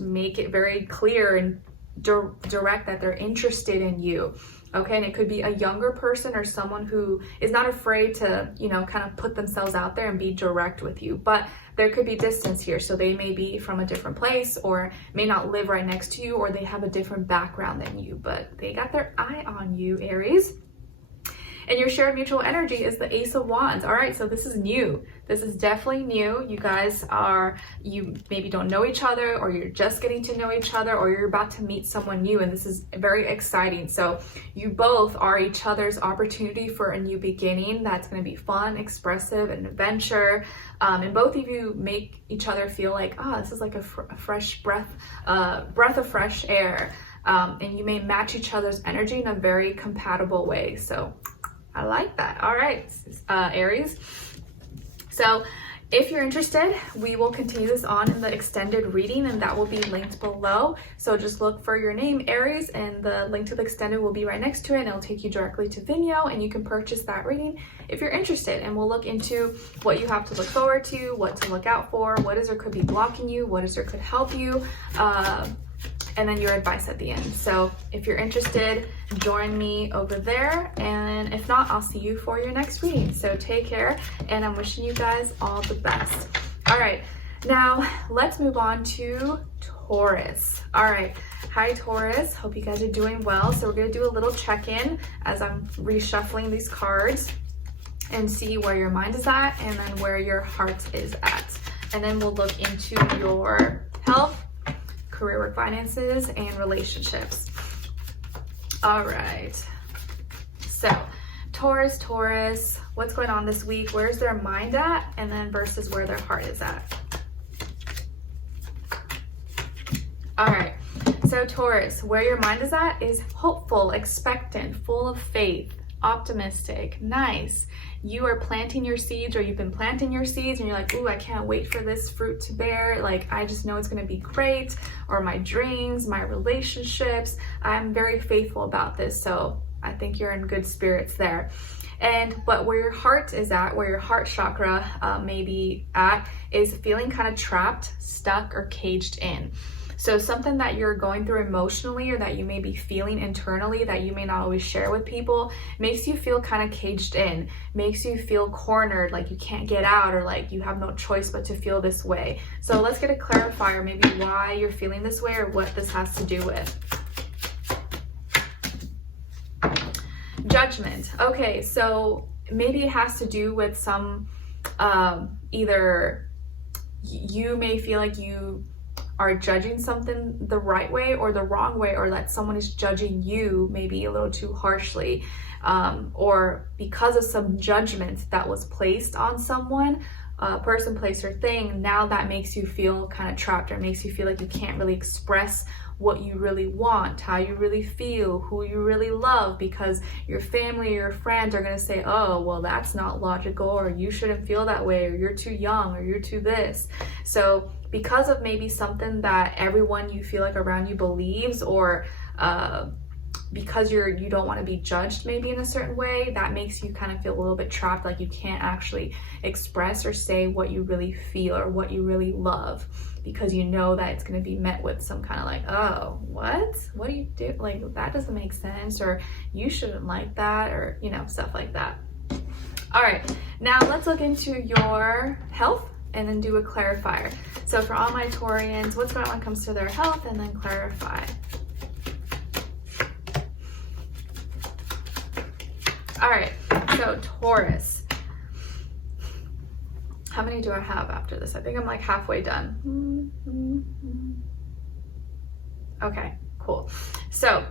make it very clear and direct that they're interested in you. Okay, and it could be a younger person or someone who is not afraid to, kind of put themselves out there and be direct with you. But there could be distance here. So they may be from a different place, or may not live right next to you, or they have a different background than you, but they got their eye on you, Aries. And your shared mutual energy is the Ace of Wands. All right, so this is new. This is definitely new. You guys you maybe don't know each other, or you're just getting to know each other, or you're about to meet someone new, and this is very exciting. So you both are each other's opportunity for a new beginning that's going to be fun, expressive, and adventure. And both of you make each other feel like, this is like a fresh breath of fresh air. And you may match each other's energy in a very compatible way. So I like that. All right, Aries. So if you're interested, we will continue this on in the extended reading, and that will be linked below. So just look for your name, Aries, and the link to the extended will be right next to it, and it'll take you directly to Vimeo, and you can purchase that reading if you're interested. And we'll look into what you have to look forward to, what to look out for, what is or could be blocking you, what is or could help you, and then your advice at the end. So if you're interested, join me over there, and if not, I'll see you for your next reading. So take care, and I'm wishing you guys all the best. All right, now let's move on to Taurus. All right, hi Taurus, hope you guys are doing well. So we're gonna do a little check-in as I'm reshuffling these cards and see where your mind is at and then where your heart is at. And then we'll look into your health, career, work, finances, and relationships. All right, so Taurus, what's going on this week? Where's their mind at? And then versus where their heart is at. All right, so Taurus, where your mind is at is hopeful, expectant, full of faith, optimistic, nice. You are planting your seeds, or you've been planting your seeds, and you're like, ooh, I can't wait for this fruit to bear. Like, I just know it's gonna be great. Or my dreams, my relationships. I'm very faithful about this, so I think you're in good spirits there. But where your heart is at, where your heart chakra may be at, is feeling kind of trapped, stuck, or caged in. So something that you're going through emotionally, or that you may be feeling internally that you may not always share with people, makes you feel kind of caged in, makes you feel cornered, like you can't get out, or like you have no choice but to feel this way. So let's get a clarifier, maybe why you're feeling this way or what this has to do with. Judgment. Okay, so maybe it has to do with some, either you may feel like you are judging something the right way or the wrong way, or that someone is judging you maybe a little too harshly, or because of some judgment that was placed on someone, person, place, or thing. Now that makes you feel kind of trapped, or makes you feel like you can't really express what you really want, how you really feel, who you really love, because your family or your friends are going to say, oh, well, that's not logical, or you shouldn't feel that way, or you're too young, or you're too this. So because of maybe something that everyone you feel like around you believes, or because you don't want to be judged maybe in a certain way, that makes you kind of feel a little bit trapped, like you can't actually express or say what you really feel or what you really love, because you know that it's going to be met with some kind of like, oh, what do you do? Like, that doesn't make sense, or you shouldn't like that, or, you know, stuff like that. All right, now let's look into your health and then do a clarifier. So for all my Taurians, what's going on when it comes to their health, and then clarify. All right, so Taurus. How many do I have after this? I think I'm like halfway done. Okay, cool. So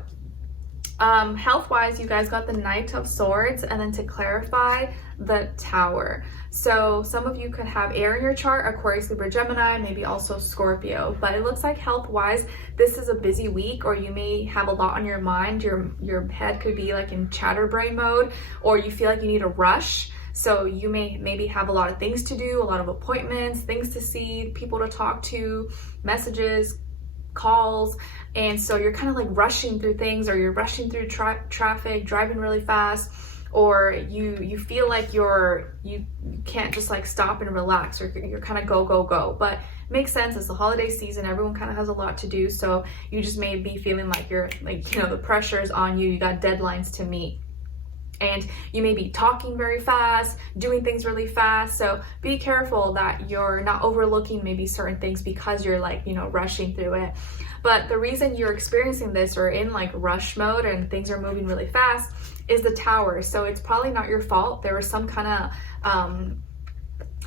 health-wise, you guys got the Knight of Swords, and then to clarify, the Tower. So some of you could have air in your chart, Aquarius, Libra, Gemini, maybe also Scorpio. But it looks like health-wise, this is a busy week, or you may have a lot on your mind. Your head could be like in chatterbrain mode, or you feel like you need a rush. So you may maybe have a lot of things to do, a lot of appointments, things to see, people to talk to, messages, calls, and so you're kind of like rushing through things, or you're rushing through traffic, driving really fast, or you feel like you can't just like stop and relax, or you're kind of go. But it makes sense, it's the holiday season, everyone kind of has a lot to do, so you just may be feeling like you're like, you know, the pressure is on you, you got deadlines to meet. And you may be talking very fast, doing things really fast. So be careful that you're not overlooking maybe certain things because you're like, you know, rushing through it. But the reason you're experiencing this, or in like rush mode and things are moving really fast, is the Tower. So it's probably not your fault. There was some kind of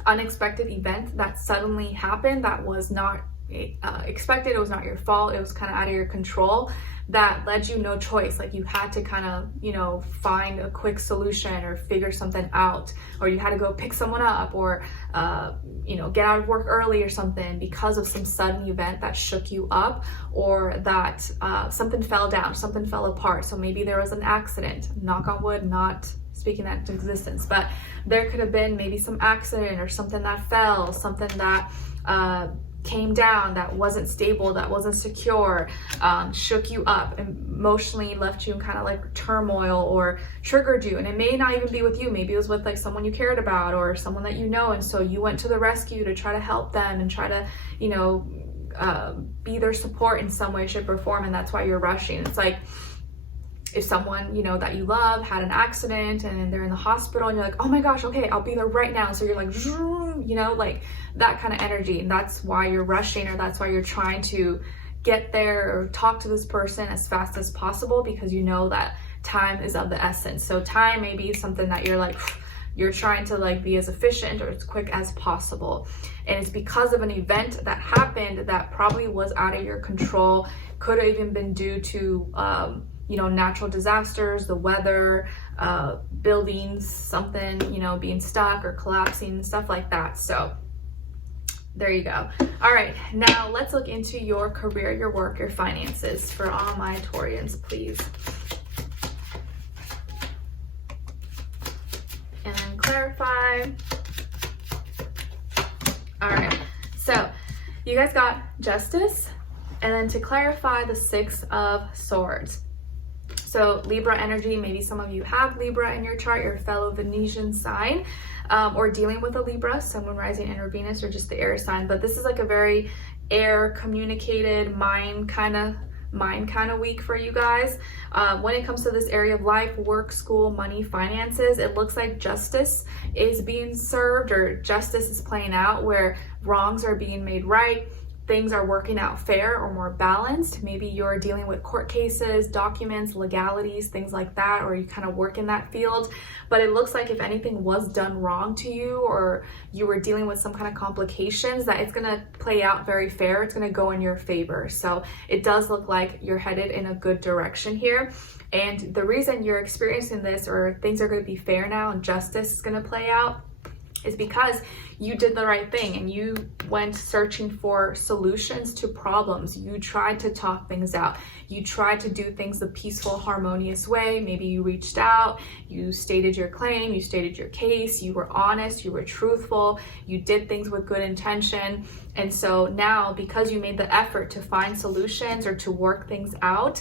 unexpected event that suddenly happened that was not expected. It was not your fault. It was kind of out of your control, that led you no choice. Like you had to kind of, you know, find a quick solution or figure something out, or you had to go pick someone up, or you know, get out of work early or something because of some sudden event that shook you up, or that something fell down, something fell apart. So maybe there was an accident, knock on wood, not speaking that into existence, but there could have been maybe some accident or something that fell, something that came down that wasn't stable, that wasn't secure, shook you up, emotionally left you in kind of like turmoil, or triggered you. And it may not even be with you, maybe it was with like someone you cared about or someone that you know, and so you went to the rescue to try to help them and try to, you know, be their support in some way, shape, or form, and that's why you're rushing. It's like if someone, you know, that you love had an accident and they're in the hospital and you're like, oh my gosh, okay, I'll be there right now. So you're like, you know, like that kind of energy. And that's why you're rushing, or that's why you're trying to get there or talk to this person as fast as possible, because you know that time is of the essence. So time may be something that you're like, you're trying to like be as efficient or as quick as possible. And it's because of an event that happened that probably was out of your control. Could have even been due to, you know, natural disasters, the weather, buildings, something, you know, being stuck or collapsing, stuff like that. So there you go. All right, now let's look into your career, your work, your finances for all my Taurians, please. And then clarify. All right, so you guys got Justice, and then to clarify, the Six of Swords. So Libra energy, maybe some of you have Libra in your chart, your fellow Venetian sign, or dealing with a Libra, Sun, Moon, Rising, and or Venus, or just the air sign. But this is like a very air communicated mind kind of week for you guys. When it comes to this area of life, work, school, money, finances, it looks like justice is being served, or justice is playing out, where wrongs are being made right. Things are working out fair or more balanced. Maybe you're dealing with court cases, documents, legalities, things like that, or you kind of work in that field. But it looks like if anything was done wrong to you, or you were dealing with some kind of complications, that it's gonna play out very fair. It's gonna go in your favor. So it does look like you're headed in a good direction here. And the reason you're experiencing this, or things are gonna be fair now and justice is gonna play out, is because you did the right thing and you went searching for solutions to problems. You tried to talk things out. You tried to do things the peaceful, harmonious way. Maybe you reached out, you stated your claim, you stated your case, you were honest, you were truthful, you did things with good intention. And so now, because you made the effort to find solutions or to work things out,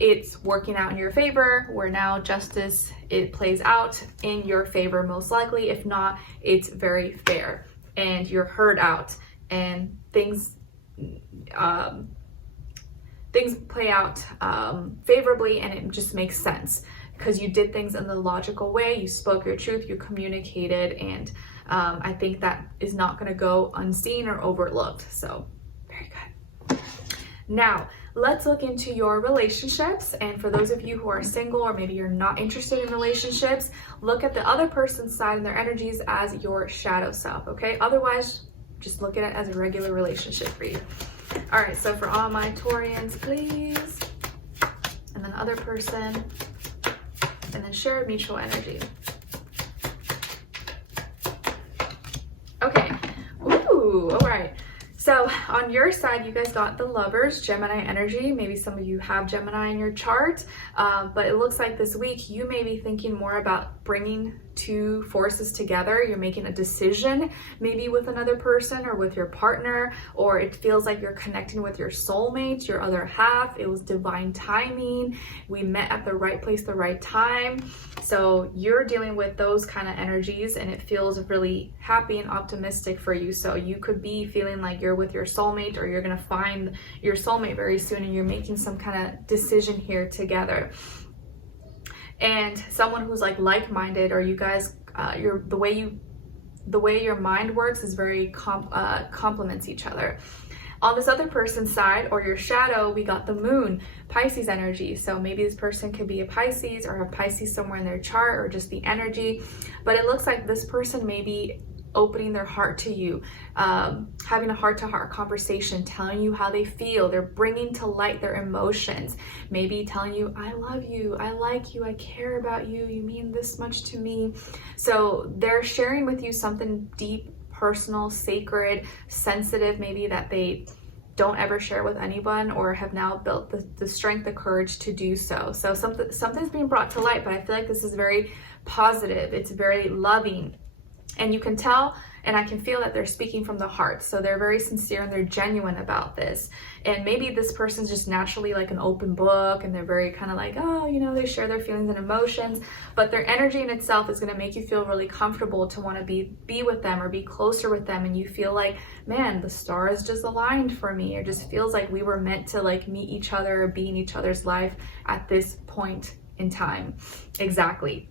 it's working out in your favor, where now justice, it plays out in your favor most likely. If not, it's very fair and you're heard out, and things play out favorably, and it just makes sense because you did things in the logical way. You spoke your truth, you communicated, and I think that is not going to go unseen or overlooked. So very good. Now, let's look into your relationships. And for those of you who are single, or maybe you're not interested in relationships, look at the other person's side and their energies as your shadow self, okay? Otherwise, just look at it as a regular relationship for you. All right, so for all my Taurians, please. And then other person. And then shared mutual energy. Okay. Ooh, all right. So on your side, you guys got the Lovers, Gemini energy. Maybe some of you have Gemini in your chart, but it looks like this week you may be thinking more about bringing two forces together. You're making a decision, maybe with another person or with your partner, or it feels like you're connecting with your soulmate, your other half. It was divine timing. We met at the right place, the right time. So you're dealing with those kind of energies, and it feels really happy and optimistic for you. So you could be feeling like you're with your soulmate, or you're gonna find your soulmate very soon, and you're making some kind of decision here together. And someone who's like-minded, or you guys, the way your mind works is very complements each other. On this other person's side, or your shadow, we got the Moon, Pisces energy. So maybe this person could be a Pisces, or have Pisces somewhere in their chart, or just the energy. But it looks like this person may be opening their heart to you, having a heart-to-heart conversation, telling you how they feel. They're bringing to light their emotions, maybe telling you, I love you, I like you, I care about you, you mean this much to me. So they're sharing with you something deep, personal, sacred, sensitive, maybe that they don't ever share with anyone, or have now built the strength, the courage to do so. So something's being brought to light, but I feel like this is very positive. It's very loving. And you can tell and I can feel that they're speaking from the heart. So they're very sincere and they're genuine about this. And maybe this person's just naturally like an open book, and they're very kind of like, oh, you know, they share their feelings and emotions, but their energy in itself is going to make you feel really comfortable to want to be with them or be closer with them. And you feel like, man, the stars just aligned for me. It just feels like we were meant to like meet each other or be in each other's life at this point in time. Exactly.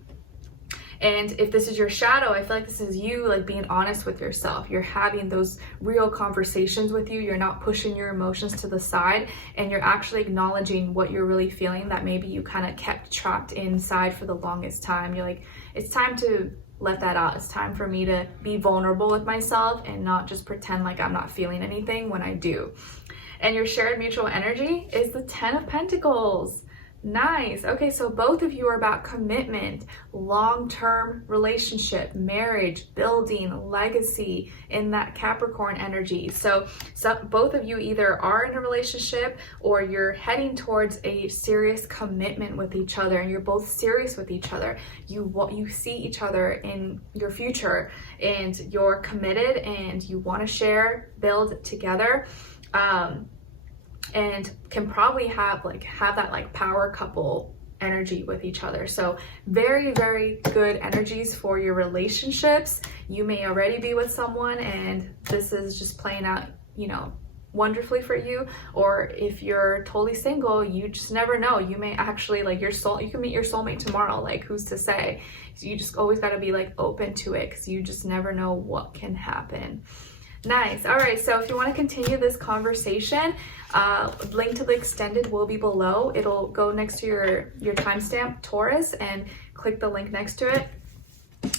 And if this is your shadow, I feel like this is you like being honest with yourself. You're having those real conversations with you. You're not pushing your emotions to the side, and you're actually acknowledging what you're really feeling that maybe you kind of kept trapped inside for the longest time. You're like, it's time to let that out. It's time for me to be vulnerable with myself and not just pretend like I'm not feeling anything when I do. And your shared mutual energy is the 10 of Pentacles. Nice. Okay, so both of you are about commitment, long-term relationship, marriage, building, legacy in that Capricorn energy. So both of you either are in a relationship or you're heading towards a serious commitment with each other, and you're both serious with each other. You see each other in your future, and you're committed and you want to share, build together. And can probably have that like power couple energy with each other. So very, very good energies for your relationships. You may already be with someone and this is just playing out, you know, wonderfully for you. Or if you're totally single, you just never know. You may actually like you can meet your soulmate tomorrow. Like, who's to say? So you just always got to be like open to it, because you just never know what can happen. Nice. All right, so if you want to continue this conversation, link to the extended will be below. It'll go next to your timestamp Taurus, and click the link next to it,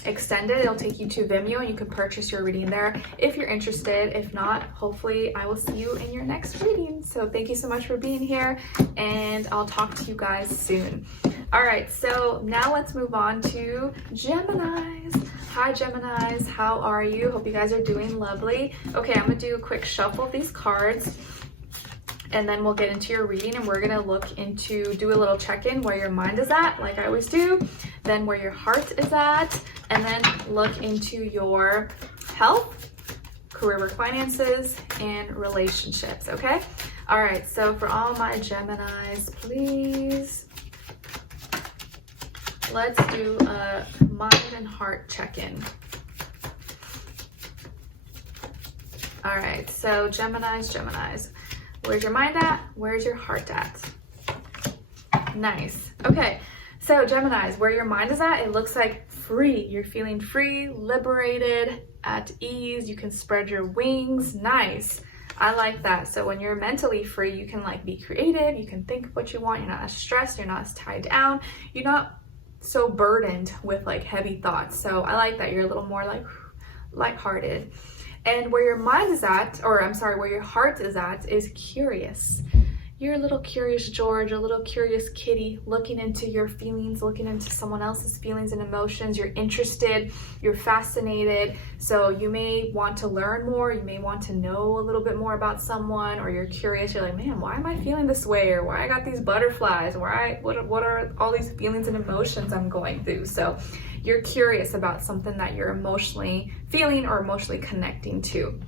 extended. It'll take you to Vimeo and you can purchase your reading there if you're interested. If not, hopefully I will see you in your next reading. So thank you so much for being here, and I'll talk to you guys soon. All right, so now let's move on to Geminis. Hi Geminis, how are you? Hope you guys are doing lovely. Okay, I'm gonna do a quick shuffle of these cards, and then we'll get into your reading, and we're gonna do a little check-in where your mind is at, like I always do, then where your heart is at, and then look into your health, career, work, finances, and relationships, okay? All right, so for all my Geminis, please, let's do a mind and heart check-in. All right, so Geminis, where's your mind at? Where's your heart at? Nice. Okay, so Geminis, where your mind is at, it looks like free. You're feeling free, liberated, at ease. You can spread your wings. Nice. I like that. So when you're mentally free, you can like be creative. You can think of what you want. You're not as stressed. You're not as tied down. You're not so burdened with like heavy thoughts. So I like that. You're a little more like lighthearted. And where your mind is at, or I'm sorry, where your heart is at, is curious. You're a little curious George, a little curious kitty, looking into your feelings, looking into someone else's feelings and emotions. You're interested, you're fascinated. So you may want to learn more, you may want to know a little bit more about someone, or you're curious, you're like, man, why am I feeling this way? Or why I got these butterflies? What are all these feelings and emotions I'm going through? So you're curious about something that you're emotionally feeling or emotionally connecting to.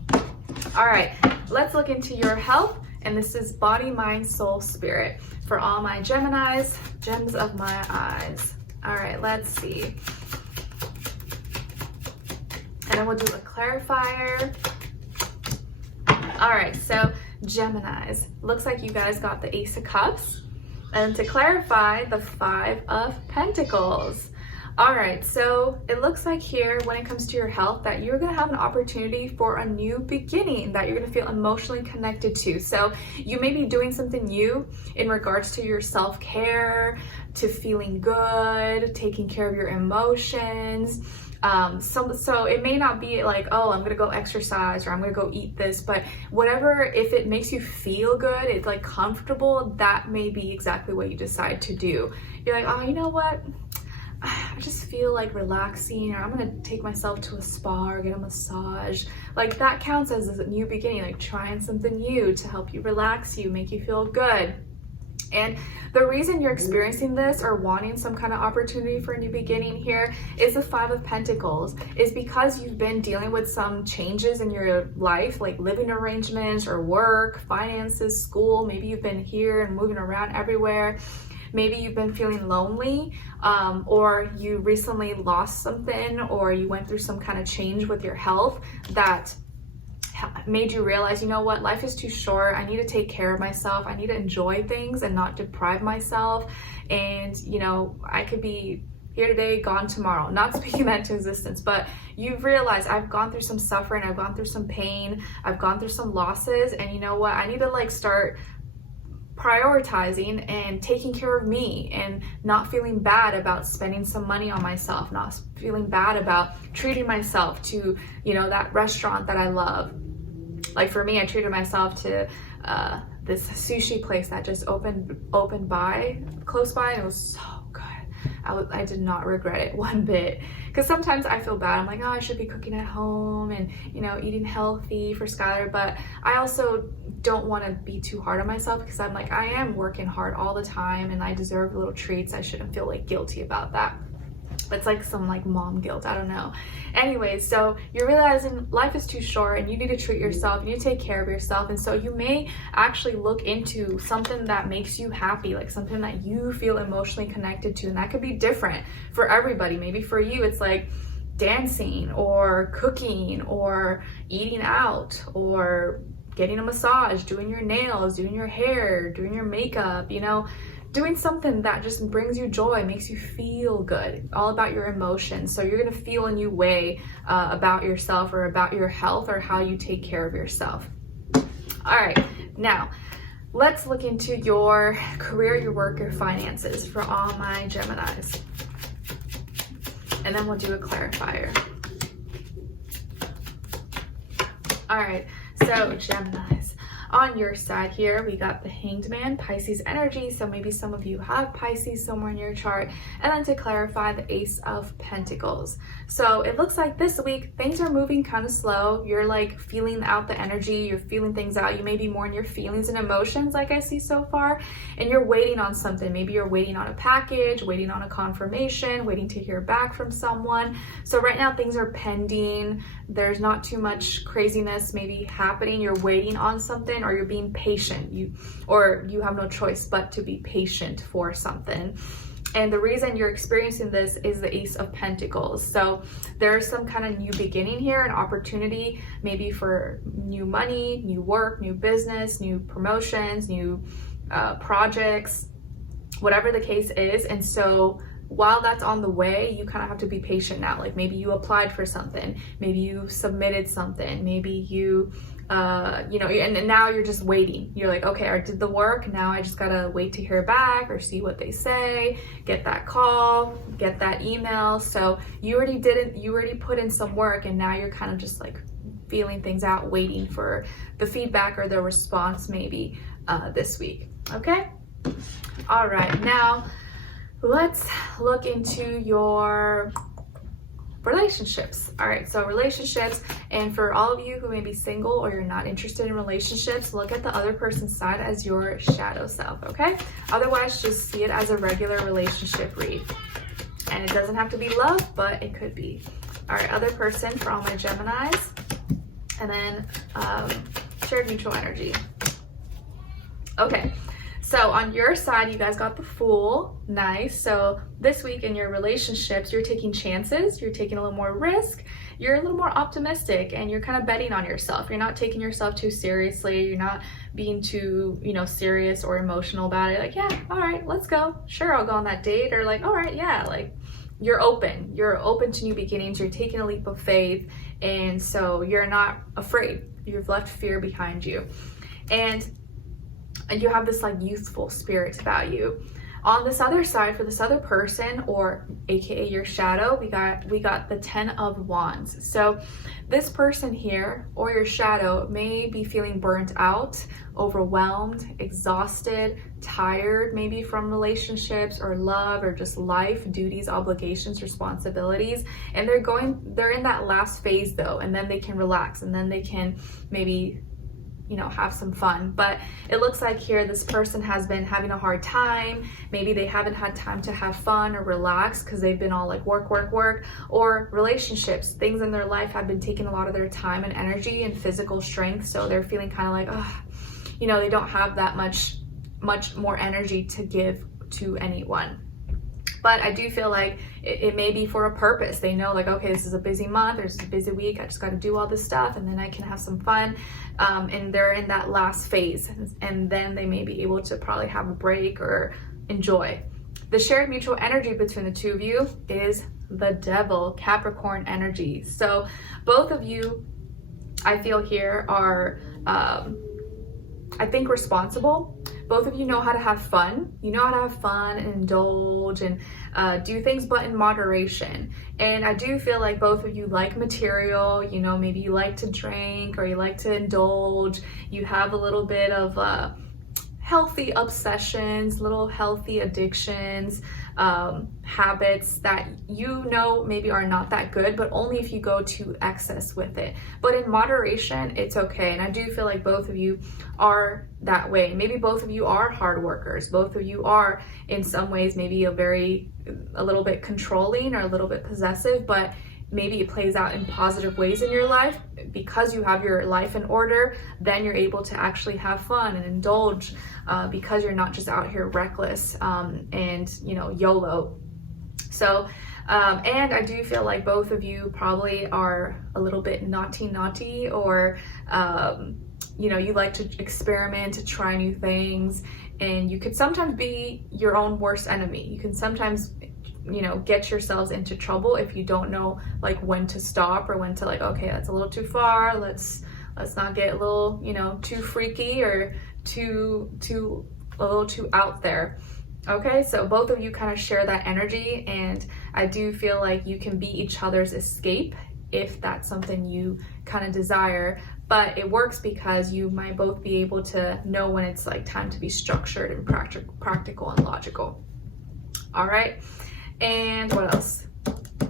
All right, let's look into your health. And this is body, mind, soul, spirit. For all my Geminis, gems of my eyes. All right, let's see. And then we'll do a clarifier. All right, so Geminis, looks like you guys got the Ace of Cups. And to clarify, the 5 of Pentacles. All right, so it looks like here when it comes to your health that you're gonna have an opportunity for a new beginning that you're gonna feel emotionally connected to. So you may be doing something new in regards to your self-care, to feeling good, taking care of your emotions. So it may not be like, oh, I'm gonna go exercise or I'm gonna go eat this, but whatever, if it makes you feel good, it's like comfortable, that may be exactly what you decide to do. You're like, oh, you know what? I just feel like relaxing, or I'm gonna take myself to a spa or get a massage. Like that counts as a new beginning, like trying something new to help you relax you, make you feel good. And the reason you're experiencing this or wanting some kind of opportunity for a new beginning here is the Five of Pentacles, is because you've been dealing with some changes in your life, like living arrangements or work, finances, school. Maybe you've been here and moving around everywhere. Maybe you've been feeling lonely, or you recently lost something, or you went through some kind of change with your health that made you realize, you know what, life is too short. I need to take care of myself. I need to enjoy things and not deprive myself. And, you know, I could be here today, gone tomorrow. Not speaking that into existence, but you've realized I've gone through some suffering. I've gone through some pain. I've gone through some losses. And you know what? I need to like start prioritizing and taking care of me and not feeling bad about spending some money on myself, not feeling bad about treating myself to, you know, that restaurant that I love. Like for me, I treated myself to this sushi place that just opened close by, and it was so good. I did not regret it one bit, because sometimes I feel bad. I'm like, oh, I should be cooking at home and, you know, eating healthy for Skylar, but I also don't want to be too hard on myself, because I'm like, I am working hard all the time and I deserve little treats. I shouldn't feel like guilty about that. It's like some like mom guilt, I don't know. Anyways, so you're realizing life is too short and you need to treat yourself, you need to take care of yourself. And so you may actually look into something that makes you happy, like something that you feel emotionally connected to. And that could be different for everybody. Maybe for you, it's like dancing or cooking or eating out or getting a massage, doing your nails, doing your hair, doing your makeup, you know, doing something that just brings you joy, makes you feel good, all about your emotions. So you're gonna feel a new way about yourself or about your health or how you take care of yourself. All right, now let's look into your career, your work, your finances for all my Geminis. And then we'll do a clarifier. All right, so Geminis. On your side here, we got the Hanged Man, Pisces energy. So maybe some of you have Pisces somewhere in your chart. And then to clarify, the Ace of Pentacles. So it looks like this week, things are moving kind of slow. You're like feeling out the energy. You're feeling things out. You may be more in your feelings and emotions, like I see so far. And you're waiting on something. Maybe you're waiting on a package, waiting on a confirmation, waiting to hear back from someone. So right now things are pending. There's not too much craziness maybe happening. You're waiting on something, or you're being patient. You have no choice but to be patient for something. And the reason you're experiencing this is the Ace of Pentacles. So there's some kind of new beginning here, an opportunity maybe for new money, new work, new business, new promotions, new projects, whatever the case is. And so while that's on the way, you kind of have to be patient now. Like maybe you applied for something, maybe you submitted something, maybe you you know, and now you're just waiting. You're like, okay, I did the work. Now I just gotta wait to hear back or see what they say, get that call, get that email. So you already did it. You already put in some work, and now you're kind of just like feeling things out, waiting for the feedback or the response maybe this week. Okay. All right. Now let's look into your relationships. All right, so relationships, and for all of you who may be single or you're not interested in relationships, look at the other person's side as your shadow self, okay? Otherwise, just see it as a regular relationship read. And it doesn't have to be love, but it could be. All right, other person for all my Geminis. And then shared mutual energy. Okay. So on your side, you guys got the Fool. Nice. So this week in your relationships, you're taking chances, you're taking a little more risk, you're a little more optimistic, and you're kind of betting on yourself. You're not taking yourself too seriously. You're not being too, you know, serious or emotional about it. Like, yeah, all right, let's go. Sure, I'll go on that date. Or like, all right, yeah, like you're open. You're open to new beginnings. You're taking a leap of faith. And so you're not afraid. You've left fear behind you. And you have this like youthful spirit about you. On this other side, for this other person, or aka your shadow, we got the 10 of Wands. So this person here, or your shadow, may be feeling burnt out, overwhelmed, exhausted, tired, maybe from relationships or love or just life, duties, obligations, responsibilities. And they're in that last phase though, and then they can relax, and then they can maybe you know, have some fun. But it looks like here this person has been having a hard time. Maybe they haven't had time to have fun or relax because they've been all like work, work, work, or relationships, things in their life have been taking a lot of their time and energy and physical strength. So they're feeling kind of like, oh, you know, they don't have that much more energy to give to anyone. But I do feel like it may be for a purpose. They know like, okay, this is a busy month, or this is a busy week, I just got to do all this stuff and then I can have some fun. And they're in that last phase, and then they may be able to probably have a break or enjoy. The shared mutual energy between the two of you is the Devil, Capricorn energy. So both of you, I feel here, are I think responsible. Both of you know how to have fun. You know how to have fun and indulge and do things, but in moderation. And I do feel like both of you like material, you know, maybe you like to drink or you like to indulge. You have a little bit of healthy obsessions, little healthy addictions, habits that you know maybe are not that good, but only if you go to excess with it. But in moderation, it's okay. And I do feel like both of you are that way. Maybe both of you are hard workers. Both of you are in some ways maybe a little bit controlling or a little bit possessive, but maybe it plays out in positive ways in your life. Because you have your life in order, then you're able to actually have fun and indulge, because you're not just out here reckless and, you know, YOLO. So and I do feel like both of you probably are a little bit naughty, or you know, you like to experiment, to try new things, and you could sometimes be your own worst enemy. You can sometimes, you know, get yourselves into trouble if you don't know like when to stop, or when to like, okay, that's a little too far, let's not get a little, you know, too freaky or a little too out there. Okay, so both of you kind of share that energy, and I do feel like you can be each other's escape if that's something you kind of desire. But it works because you might both be able to know when it's like time to be structured and practical and logical. All right, and what else?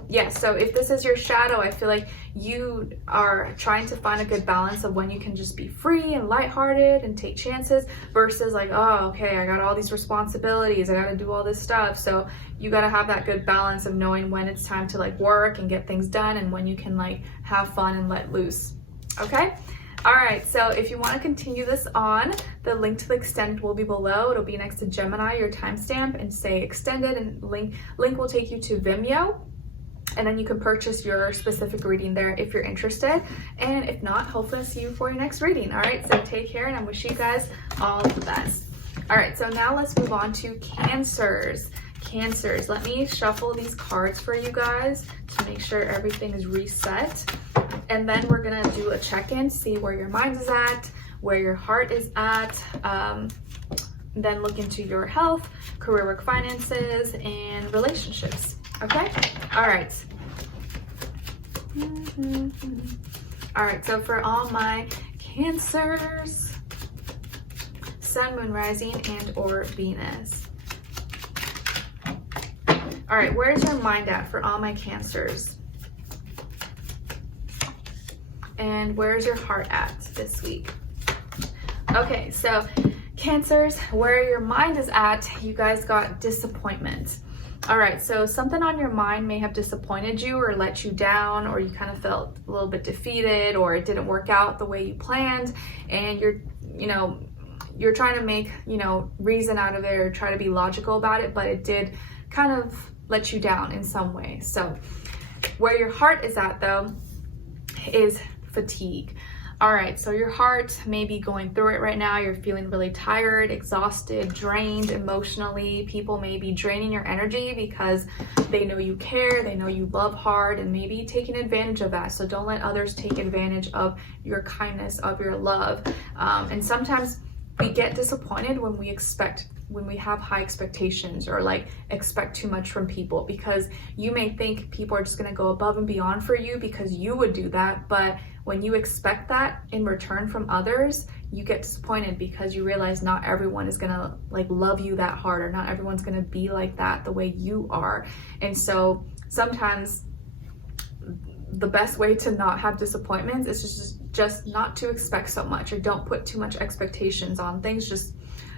Yeah, so if this is your shadow, I feel like you are trying to find a good balance of when you can just be free and lighthearted and take chances versus like, oh, okay, I got all these responsibilities, I gotta do all this stuff. So you gotta have that good balance of knowing when it's time to like work and get things done, and when you can like have fun and let loose. Okay? All right, so if you want to continue this on, the link to the extended will be below. It'll be next to Gemini, your timestamp, and say extended, and link will take you to Vimeo. And then you can purchase your specific reading there if you're interested. And if not, hopefully I'll see you for your next reading. All right, so take care, and I wish you guys all the best. All right, so now let's move on to Cancers. Cancers, let me shuffle these cards for you guys to make sure everything is reset. And then we're gonna do a check-in, see where your mind is at, where your heart is at, then look into your health, career, work, finances, and relationships. Okay? All right. All right, so for all my Cancers, Sun, Moon, Rising, and or Venus. All right, where's your mind at for all my Cancers? And where's your heart at this week? Okay, so Cancers, where your mind is at, you guys got disappointment. All right, so something on your mind may have disappointed you or let you down, or you kind of felt a little bit defeated, or it didn't work out the way you planned, and you're trying to make, reason out of it or try to be logical about it, but it did kind of let you down in some way. So where your heart is at though is fatigue. All right, so your heart may be going through it right now. You're feeling really tired, exhausted, drained emotionally. People may be draining your energy because they know you care, they know you love hard, and maybe taking advantage of that. So don't let others take advantage of your kindness, of your love. And sometimes we get disappointed when we have high expectations, or like expect too much from people, because you may think people are just going to go above and beyond for you because you would do that. But when you expect that in return from others, you get disappointed because you realize not everyone is going to like love you that hard, or not everyone's going to be like that the way you are. And so sometimes the best way to not have disappointments is just not to expect so much, or don't put too much expectations on things. Just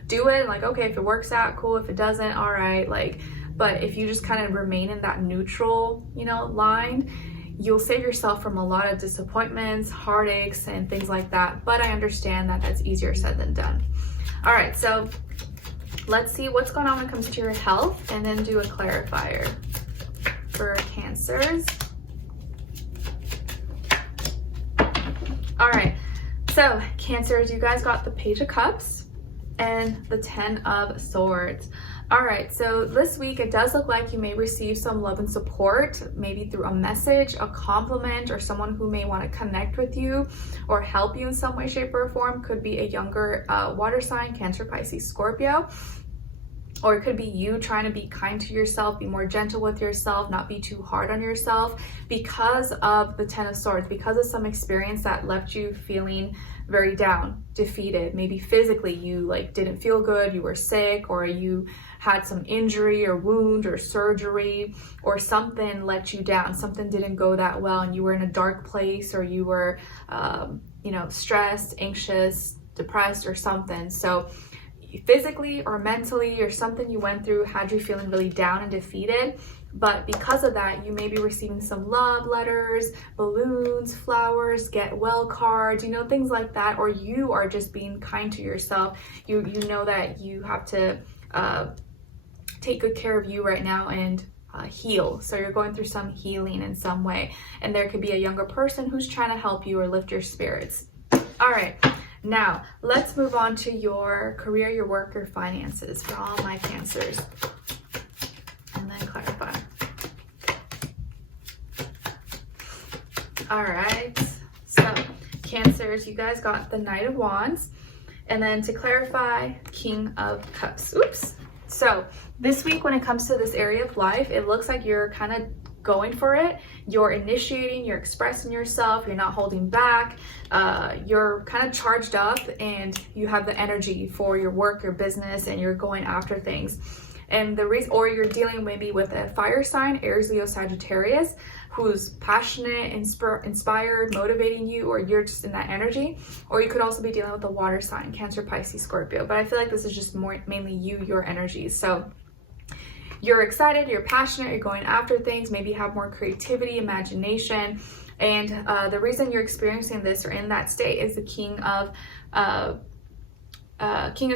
do it, like, okay, if it works out, cool. If it doesn't, all right. Like, but if you just kind of remain in that neutral, you know, line, you'll save yourself from a lot of disappointments, heartaches, and things like that. But I understand that that's easier said than done. All right, so let's see what's going on when it comes to your health, and then do a clarifier for Cancers. All right, so Cancers, you guys got the Page of Cups and the 10 of Swords. All right, so this week it does look like you may receive some love and support, maybe through a message, a compliment, or someone who may want to connect with you or help you in some way, shape, or form. Could be a younger water sign, Cancer, Pisces, Scorpio. Or it could be you trying to be kind to yourself, be more gentle with yourself, not be too hard on yourself because of the 10 of Swords, because of some experience that left you feeling very down, defeated. Maybe physically you like didn't feel good, you were sick, or you had some injury or wound or surgery, or something let you down, something didn't go that well, and you were in a dark place, or you were, you know, stressed, anxious, depressed, or something. So physically or mentally, or something you went through had you feeling really down and defeated. But because of that, you may be receiving some love letters, balloons, flowers, get well cards, you know, things like that. Or you are just being kind to yourself. You know that you have to take good care of you right now and heal. So you're going through some healing in some way. And there could be a younger person who's trying to help you or lift your spirits. All right. Now, let's move on to your career, your work, your finances for all my Cancers. And then clarify. All right. So, Cancers, you guys got the Knight of Wands. And then to clarify, King of Cups. Oops. So, this week when it comes to this area of life, it looks like you're kind of going for it. You're initiating, you're expressing yourself, you're not holding back, you're kind of charged up, and you have the energy for your work, your business, and you're going after things. And the reason, or you're dealing maybe with a fire sign, Aries, Leo, Sagittarius, who's passionate, inspired, motivating you, or you're just in that energy. Or you could also be dealing with a water sign, Cancer, Pisces, Scorpio. But I feel like this is just mainly your energies. So you're excited, you're passionate, you're going after things, maybe have more creativity, imagination. And the reason you're experiencing this or in that state is the King of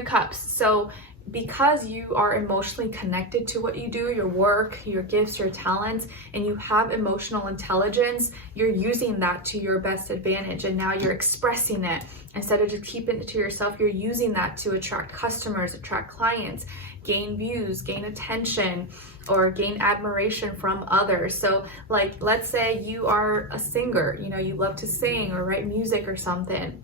Cups. So because you are emotionally connected to what you do, your work, your gifts, your talents, and you have emotional intelligence, you're using that to your best advantage. And now you're expressing it. Instead of just keeping it to yourself, you're using that to attract customers, attract clients, gain views, gain attention, or gain admiration from others. So like, let's say you are a singer, you know, you love to sing or write music or something.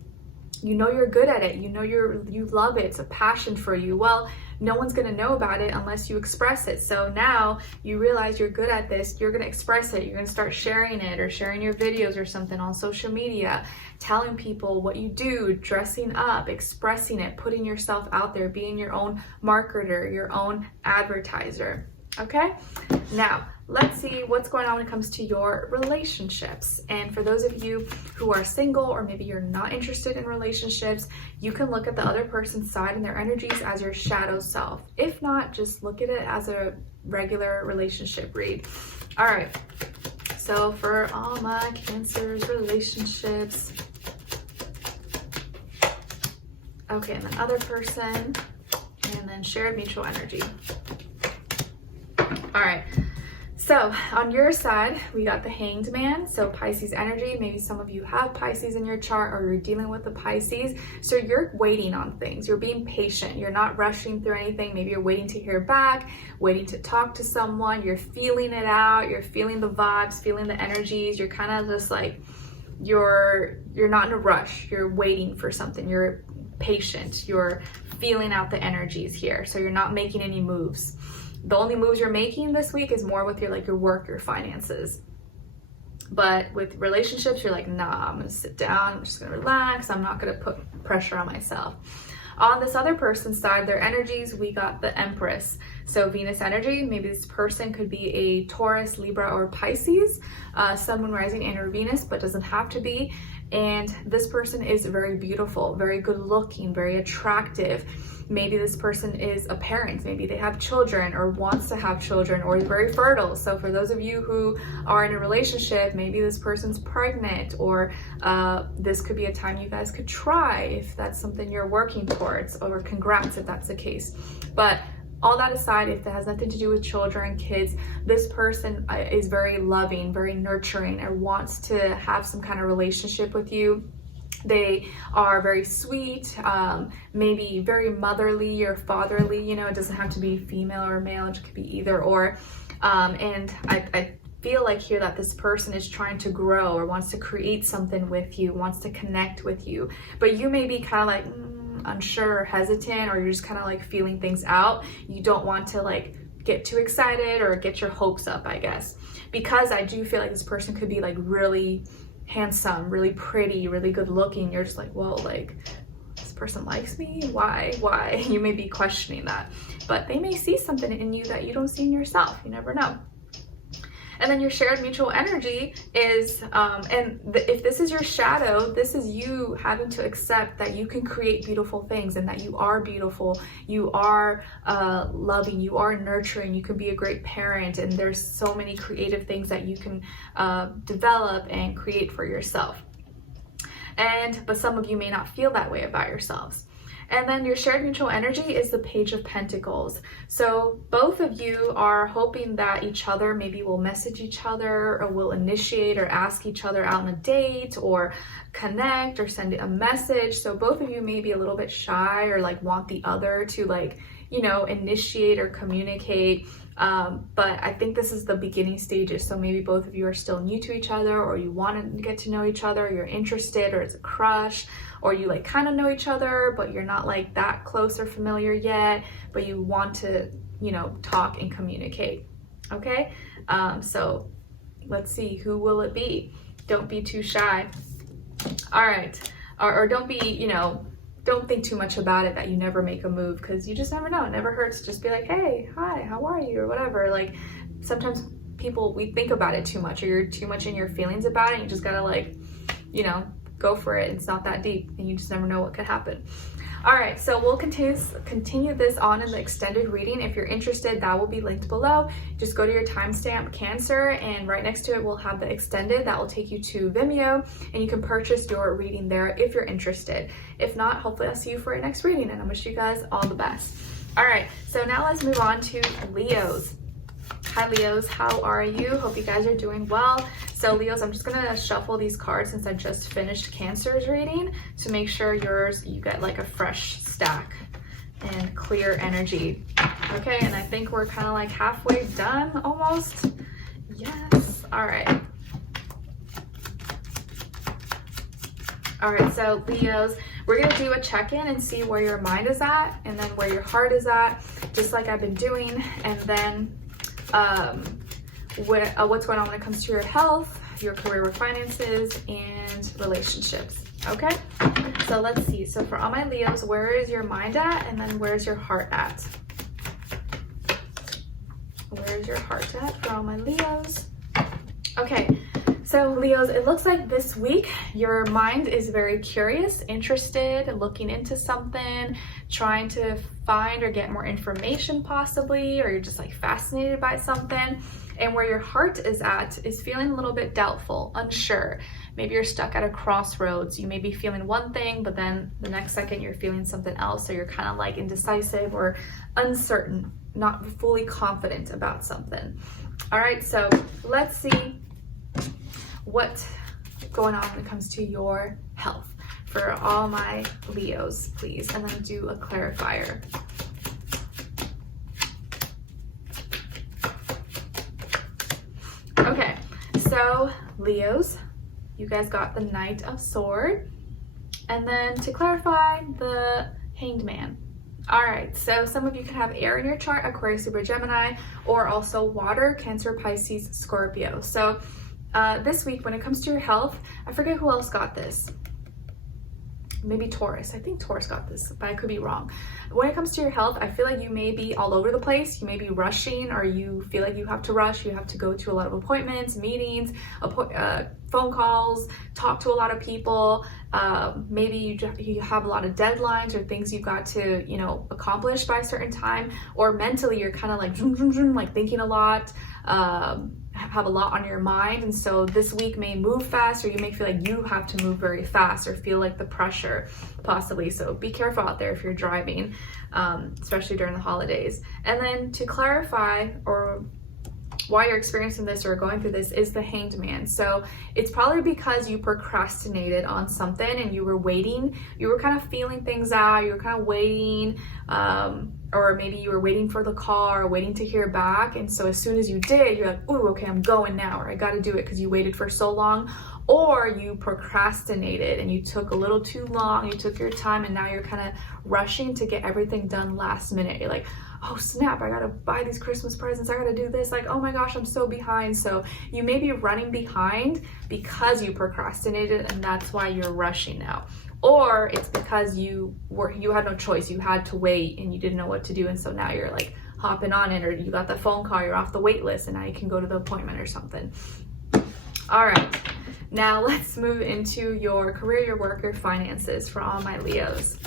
You know you're good at it, you know you love it, it's a passion for you. Well, no one's gonna know about it unless you express it. So now you realize you're good at this, you're gonna express it, you're gonna start sharing it, or sharing your videos or something on social media, telling people what you do, dressing up, expressing it, putting yourself out there, being your own marketer, your own advertiser. Okay, now let's see what's going on when it comes to your relationships. And for those of you who are single, or maybe you're not interested in relationships, you can look at the other person's side and their energies as your shadow self. If not, just look at it as a regular relationship read. All right, so for all my Cancers relationships. Okay, and then other person, and then shared mutual energy. All right, so on your side, we got the Hanged Man, so Pisces energy. Maybe some of you have Pisces in your chart, or you're dealing with the Pisces. So you're waiting on things, you're being patient, you're not rushing through anything. Maybe you're waiting to hear back, waiting to talk to someone, you're feeling it out, you're feeling the vibes, feeling the energies. You're kind of just like, you're not in a rush, you're waiting for something, you're patient, you're feeling out the energies here. So you're not making any moves. The only moves you're making this week is more with your work, your finances. But with relationships, you're like, nah, I'm gonna sit down, I'm just gonna relax, I'm not gonna put pressure on myself. On this other person's side, their energies, we got the Empress. So Venus energy, maybe this person could be a Taurus, Libra, or Pisces, Sun, Moon, Rising, and or Venus, but doesn't have to be. and this person is very beautiful, very good looking, very attractive. Maybe this person is a parent, maybe they have children or wants to have children, or is very fertile. So for those of you who are in a relationship, maybe this person's pregnant, or this could be a time you guys could try if that's something you're working towards, or congrats if that's the case. But all that aside, if that has nothing to do with children, kids, this person is very loving, very nurturing, and wants to have some kind of relationship with you. They are very sweet, maybe very motherly or fatherly, you know, it doesn't have to be female or male, it could be either or. And I feel like here that this person is trying to grow or wants to create something with you, wants to connect with you, but you may be kind of like unsure or hesitant, or you're just kind of like feeling things out. You don't want to like get too excited or get your hopes up, I guess, because I do feel like this person could be like really handsome, really pretty, really good looking. You're just like, whoa, like this person likes me? Why? You may be questioning that, but they may see something in you that you don't see in yourself. You never know. And then your shared mutual energy is, if this is your shadow, this is you having to accept that you can create beautiful things, and that you are beautiful, you are loving, you are nurturing, you can be a great parent, and there's so many creative things that you can develop and create for yourself. But some of you may not feel that way about yourselves. And then your shared mutual energy is the Page of Pentacles. So both of you are hoping that each other maybe will message each other, or will initiate or ask each other out on a date, or connect or send a message. So both of you may be a little bit shy, or like want the other to like, you know, initiate or communicate. But I think this is the beginning stages. So maybe both of you are still new to each other, or you want to get to know each other, you're interested, or it's a crush, or you like kind of know each other, but you're not like that close or familiar yet, but you want to, you know, talk and communicate. Okay. So let's see, who will it be? Don't be too shy. All right. Or don't be, you know, don't think too much about it that you never make a move, because you just never know. It never hurts to just be like, hey, hi, how are you, or whatever. Like sometimes people, we think about it too much, or you're too much in your feelings about it, and you just gotta like, you know, go for it. It's not that deep, and you just never know what could happen. All right, so we'll continue this on in the extended reading. If you're interested, that will be linked below. Just go to your timestamp Cancer, and right next to it we'll have the extended that will take you to Vimeo, and you can purchase your reading there if you're interested. If not, hopefully I'll see you for your next reading, and I wish you guys all the best. All right, so now let's move on to Leos. Hi Leos, how are you? Hope you guys are doing well. So Leos, I'm just gonna shuffle these cards since I just finished Cancer's reading to make sure you get like a fresh stack and clear energy. Okay, and I think we're kind of like halfway done almost. Yes, all right. All right, so Leos, we're gonna do a check-in and see where your mind is at, and then where your heart is at, just like I've been doing, and then what's going on when it comes to your health, your career with finances, and relationships. Okay, so let's see. So for all my Leos, where is your mind at, and then where's your heart at? Where's your heart at for all my Leos? Okay, so Leos, it looks like this week your mind is very curious, interested, looking into something, trying to find or get more information possibly, or you're just like fascinated by something. And where your heart is at is feeling a little bit doubtful, unsure. Maybe you're stuck at a crossroads. You may be feeling one thing, but then the next second you're feeling something else. So you're kind of like indecisive or uncertain, not fully confident about something. All right, so let's see what's going on when it comes to your health for all my Leos, please, and then do a clarifier. Okay, so Leos, you guys got the Knight of Swords, and then to clarify, the Hanged Man. All right, so some of you can have air in your chart, Aquarius, Libra, Gemini, or also water, Cancer, Pisces, Scorpio. So this week, when it comes to your health, I forget who else got this. maybe Taurus. I think Taurus got this, but I could be wrong. When it comes to your health, I feel like you may be all over the place. You may be rushing, or you feel like you have to rush. You have to go to a lot of appointments, meetings, phone calls, talk to a lot of people. Maybe you have a lot of deadlines or things you've got to, you know, accomplish by a certain time, or mentally you're kind of like zoom, zoom, zoom, like thinking a lot, have a lot on your mind. And so this week may move fast, or you may feel like you have to move very fast, or feel like the pressure possibly. So be careful out there if you're driving, especially during the holidays. And then to clarify, or why you're experiencing this or going through this, is the Hanged Man. So it's probably because you procrastinated on something and you were waiting. You were kind of feeling things out. You were kind of waiting, or maybe you were waiting for the call, or waiting to hear back. And so as soon as you did, you're like, ooh, okay, I'm going now, or I got to do it, because you waited for so long. Or you procrastinated and you took a little too long. You took your time, and now you're kind of rushing to get everything done last minute. You're like, oh snap, I gotta buy these Christmas presents, I gotta do this, like, oh my gosh, I'm so behind. So you may be running behind because you procrastinated, and that's why you're rushing now. Or it's because you had no choice, you had to wait and you didn't know what to do, and so now you're like hopping on it, or you got the phone call, you're off the wait list, and now you can go to the appointment or something. All right, now let's move into your career, your work, your finances for all my Leos,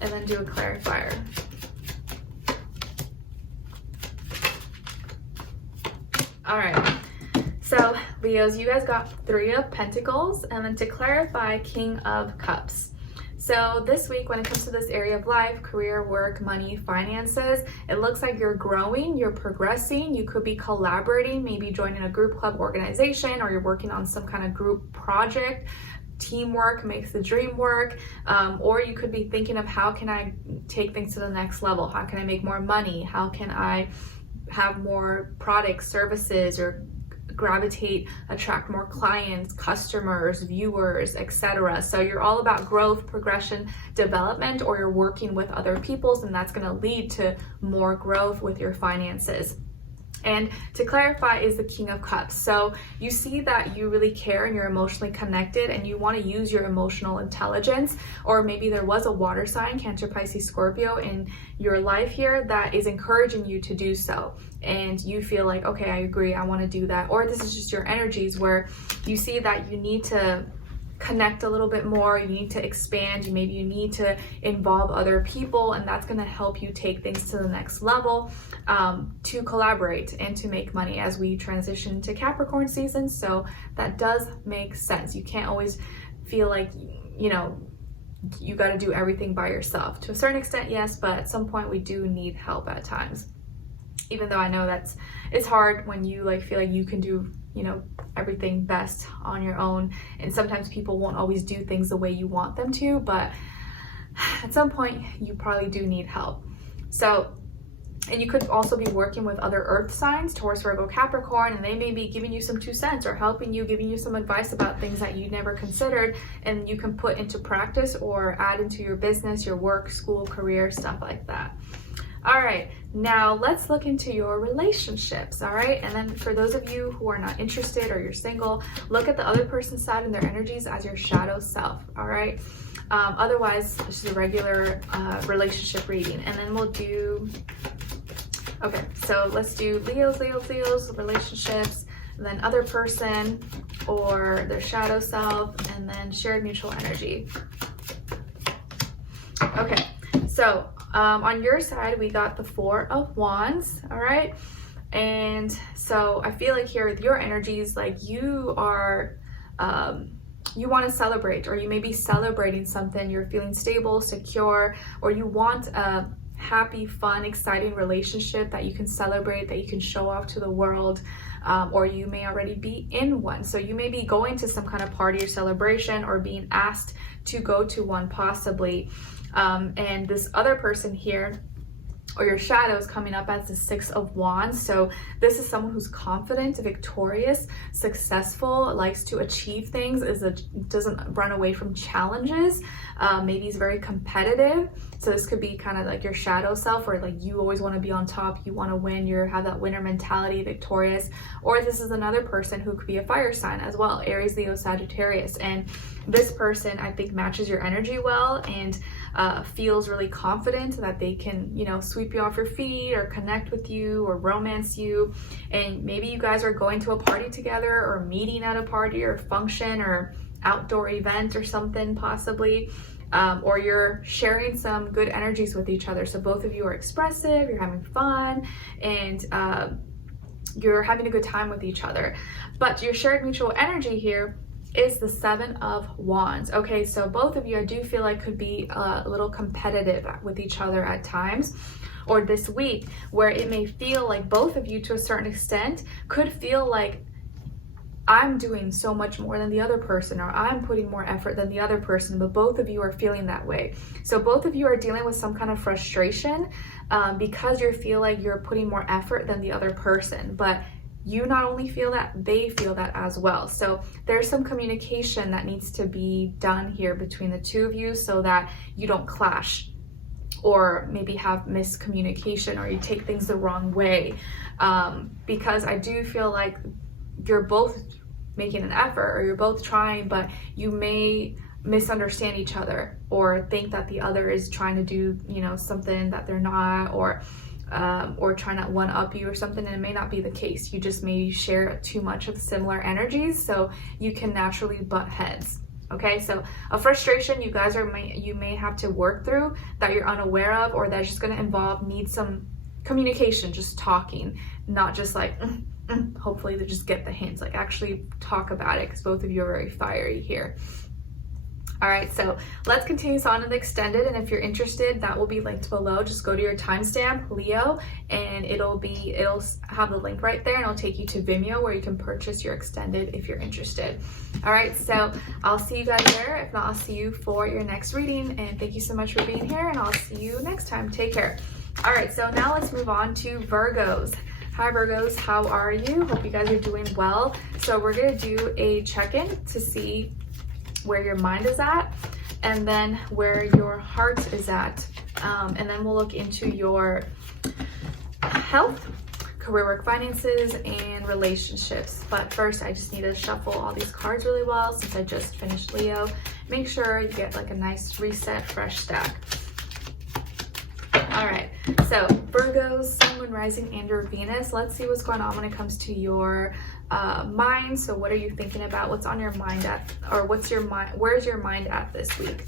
and then do a clarifier. All right, so Leos, you guys got 3 of Pentacles, and then to clarify, King of Cups. So this week, when it comes to this area of life, career, work, money, finances, it looks like you're growing, you're progressing. You could be collaborating, maybe joining a group, club, organization, or you're working on some kind of group project. Teamwork makes the dream work. Or you could be thinking of, how can I take things to the next level? How can I make more money? How can I have more products, services, or attract more clients, customers, viewers, etc. So you're all about growth, progression, development, or you're working with other people's, and that's going to lead to more growth with your finances. And to clarify is the King of Cups. So you see that you really care and you're emotionally connected, and you want to use your emotional intelligence. Or maybe there was a water sign, Cancer, Pisces, Scorpio, in your life here that is encouraging you to do so. And you feel like, okay, I agree, I want to do that. Or this is just your energies where you see that you need to connect a little bit more, you need to expand, maybe you need to involve other people, and that's going to help you take things to the next level, to collaborate and to make money as we transition to Capricorn season. So that does make sense. You can't always feel like, you know, you got to do everything by yourself. To a certain extent, yes, but at some point we do need help at times. Even though I know it's hard when you like feel like you can do, you know, everything best on your own, and sometimes people won't always do things the way you want them to, but at some point you probably do need help. So, and you could also be working with other earth signs, Taurus, Virgo, Capricorn, and they may be giving you some 2 cents or helping you, giving you some advice about things that you never considered, and you can put into practice or add into your business, your work, school, career, stuff like that. All right, now let's look into your relationships, all right? And then for those of you who are not interested or you're single, look at the other person's side and their energies as your shadow self, all right? Otherwise, this is a regular relationship reading. And then we'll do, okay, so let's do Leos, relationships, and then other person or their shadow self, and then shared mutual energy. Okay, so on your side, we got the 4 of Wands, all right? And so I feel like here with your energies, like you are, you want to celebrate, or you may be celebrating something. You're feeling stable, secure, or you want a happy, fun, exciting relationship that you can celebrate, that you can show off to the world, or you may already be in one. So you may be going to some kind of party or celebration, or being asked to go to one possibly. And this other person here, or your shadow is coming up as the Six of Wands. So this is someone who's confident, victorious, successful, likes to achieve things, doesn't run away from challenges. Maybe he's very competitive. So this could be kind of like your shadow self, or like you always want to be on top, you want to win, you have that winner mentality, victorious. Or this is another person who could be a fire sign as well, Aries, Leo, Sagittarius. And this person, I think, matches your energy well and feels really confident that they can, you know, sweep you off your feet or connect with you or romance you. And maybe you guys are going to a party together, or meeting at a party or function or outdoor event or something possibly. Or you're sharing some good energies with each other. So both of you are expressive, you're having fun, and you're having a good time with each other. But your shared mutual energy here is the Seven of Wands. Okay, so both of you, I do feel like, could be a little competitive with each other at times, or this week, where it may feel like both of you, to a certain extent, could feel like I'm doing so much more than the other person, or I'm putting more effort than the other person, but both of you are feeling that way. So both of you are dealing with some kind of frustration because you feel like you're putting more effort than the other person, but you not only feel that, they feel that as well. So there's some communication that needs to be done here between the two of you so that you don't clash, or maybe have miscommunication, or you take things the wrong way. Because I do feel like you're both making an effort, or you're both trying, but you may misunderstand each other, or think that the other is trying to do, you know, something that they're not, or trying to one up you or something, and it may not be the case. You just may share too much of similar energies, so you can naturally butt heads. Okay, so a frustration you guys you may have to work through that you're unaware of, or that's just going to need some communication, just talking, not just like hopefully they just get the hints, like actually talk about it, because both of you are very fiery here. All right, so let's continue on to the extended, and if you're interested, that will be linked below. Just go to your timestamp, Leo, and it'll have the link right there, and it'll take you to Vimeo, where you can purchase your extended if you're interested. All right, so I'll see you guys there. If not, I'll see you for your next reading, and thank you so much for being here, and I'll see you next time. Take care. All right, so now let's move on to Virgos. Hi Virgos, how are you? Hope you guys are doing well. So we're gonna do a check-in to see where your mind is at, and then where your heart is at. And then we'll look into your health, career, work, finances, and relationships. But first, I just need to shuffle all these cards really well, since I just finished Leo. Make sure you get like a nice reset, fresh stack. All right, so Virgos, Sun, Moon, Rising, and your Venus. Let's see what's going on when it comes to your mind. So what are you thinking about? What's on your mind at, or where's your mind at this week?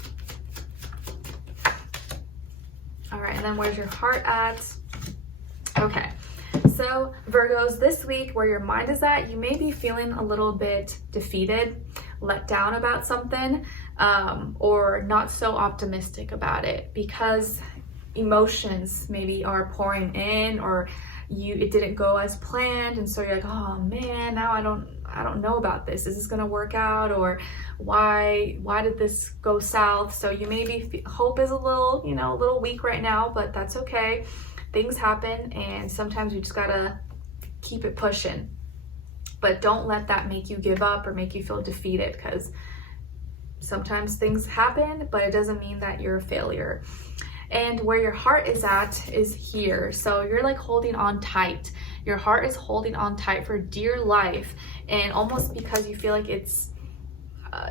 All right, and then where's your heart at? Okay, so Virgos, this week, where your mind is at, you may be feeling a little bit defeated, let down about something, or not so optimistic about it, because emotions maybe are pouring in, or it didn't go as planned, and so you're like, oh man, now I don't know about this. Is this gonna work out, or why did this go south? So you maybe hope is a little weak right now, but that's okay. Things happen, and sometimes you just gotta keep it pushing. But don't let that make you give up or make you feel defeated, because sometimes things happen, but it doesn't mean that you're a failure. And where your heart is at is here. So you're like holding on tight. Your heart is holding on tight for dear life, and almost because you feel like it's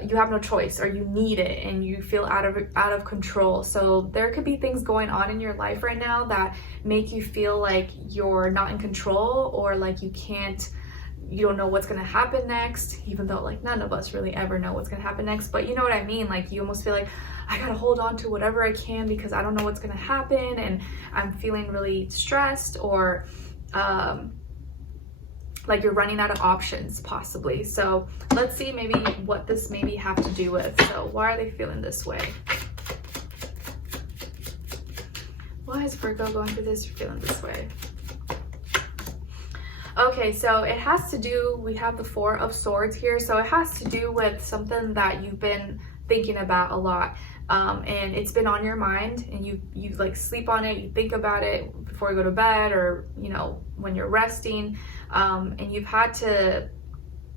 you have no choice, or you need it, and you feel out of control. So there could be things going on in your life right now that make you feel like you're not in control, or like you don't know what's gonna happen next, even though like none of us really ever know what's gonna happen next. But you know what I mean? Like you almost feel like, I gotta hold on to whatever I can because I don't know what's gonna happen, and I'm feeling really stressed, or like you're running out of options possibly. So let's see maybe what this maybe have to do with. So why are they feeling this way? Why is Virgo going through this or feeling this way? Okay, so it has to do, we have the Four of Swords here, so it has to do with something that you've been thinking about a lot. and it's been on your mind, and you like sleep on it, you think about it before you go to bed, or when you're resting, and you've had to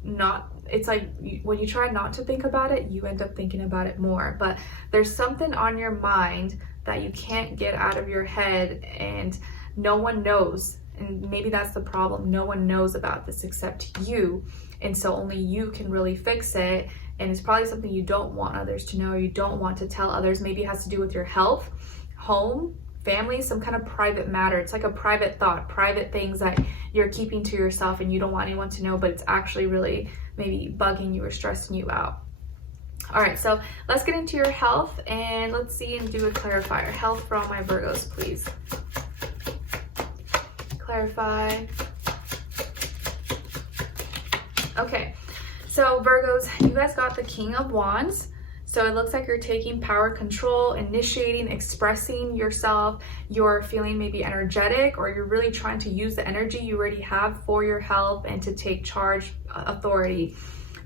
not, it's like when you try not to think about it, you end up thinking about it more. But there's something on your mind that you can't get out of your head, and no one knows. And maybe that's the problem. No one knows about this except you. And so only you can really fix it. And it's probably something you don't want others to know, or you don't want to tell others. Maybe it has to do with your health, home, family, some kind of private matter. It's like a private thought, private things that you're keeping to yourself and you don't want anyone to know, but it's actually really maybe bugging you or stressing you out. All right, so let's get into your health, and let's see and do a clarifier. Health for all my Virgos, please. Clarify. Okay, so Virgos, you guys got the King of Wands. So it looks like you're taking power, control, initiating, expressing yourself. You're feeling maybe energetic, or you're really trying to use the energy you already have for your health and to take charge, authority.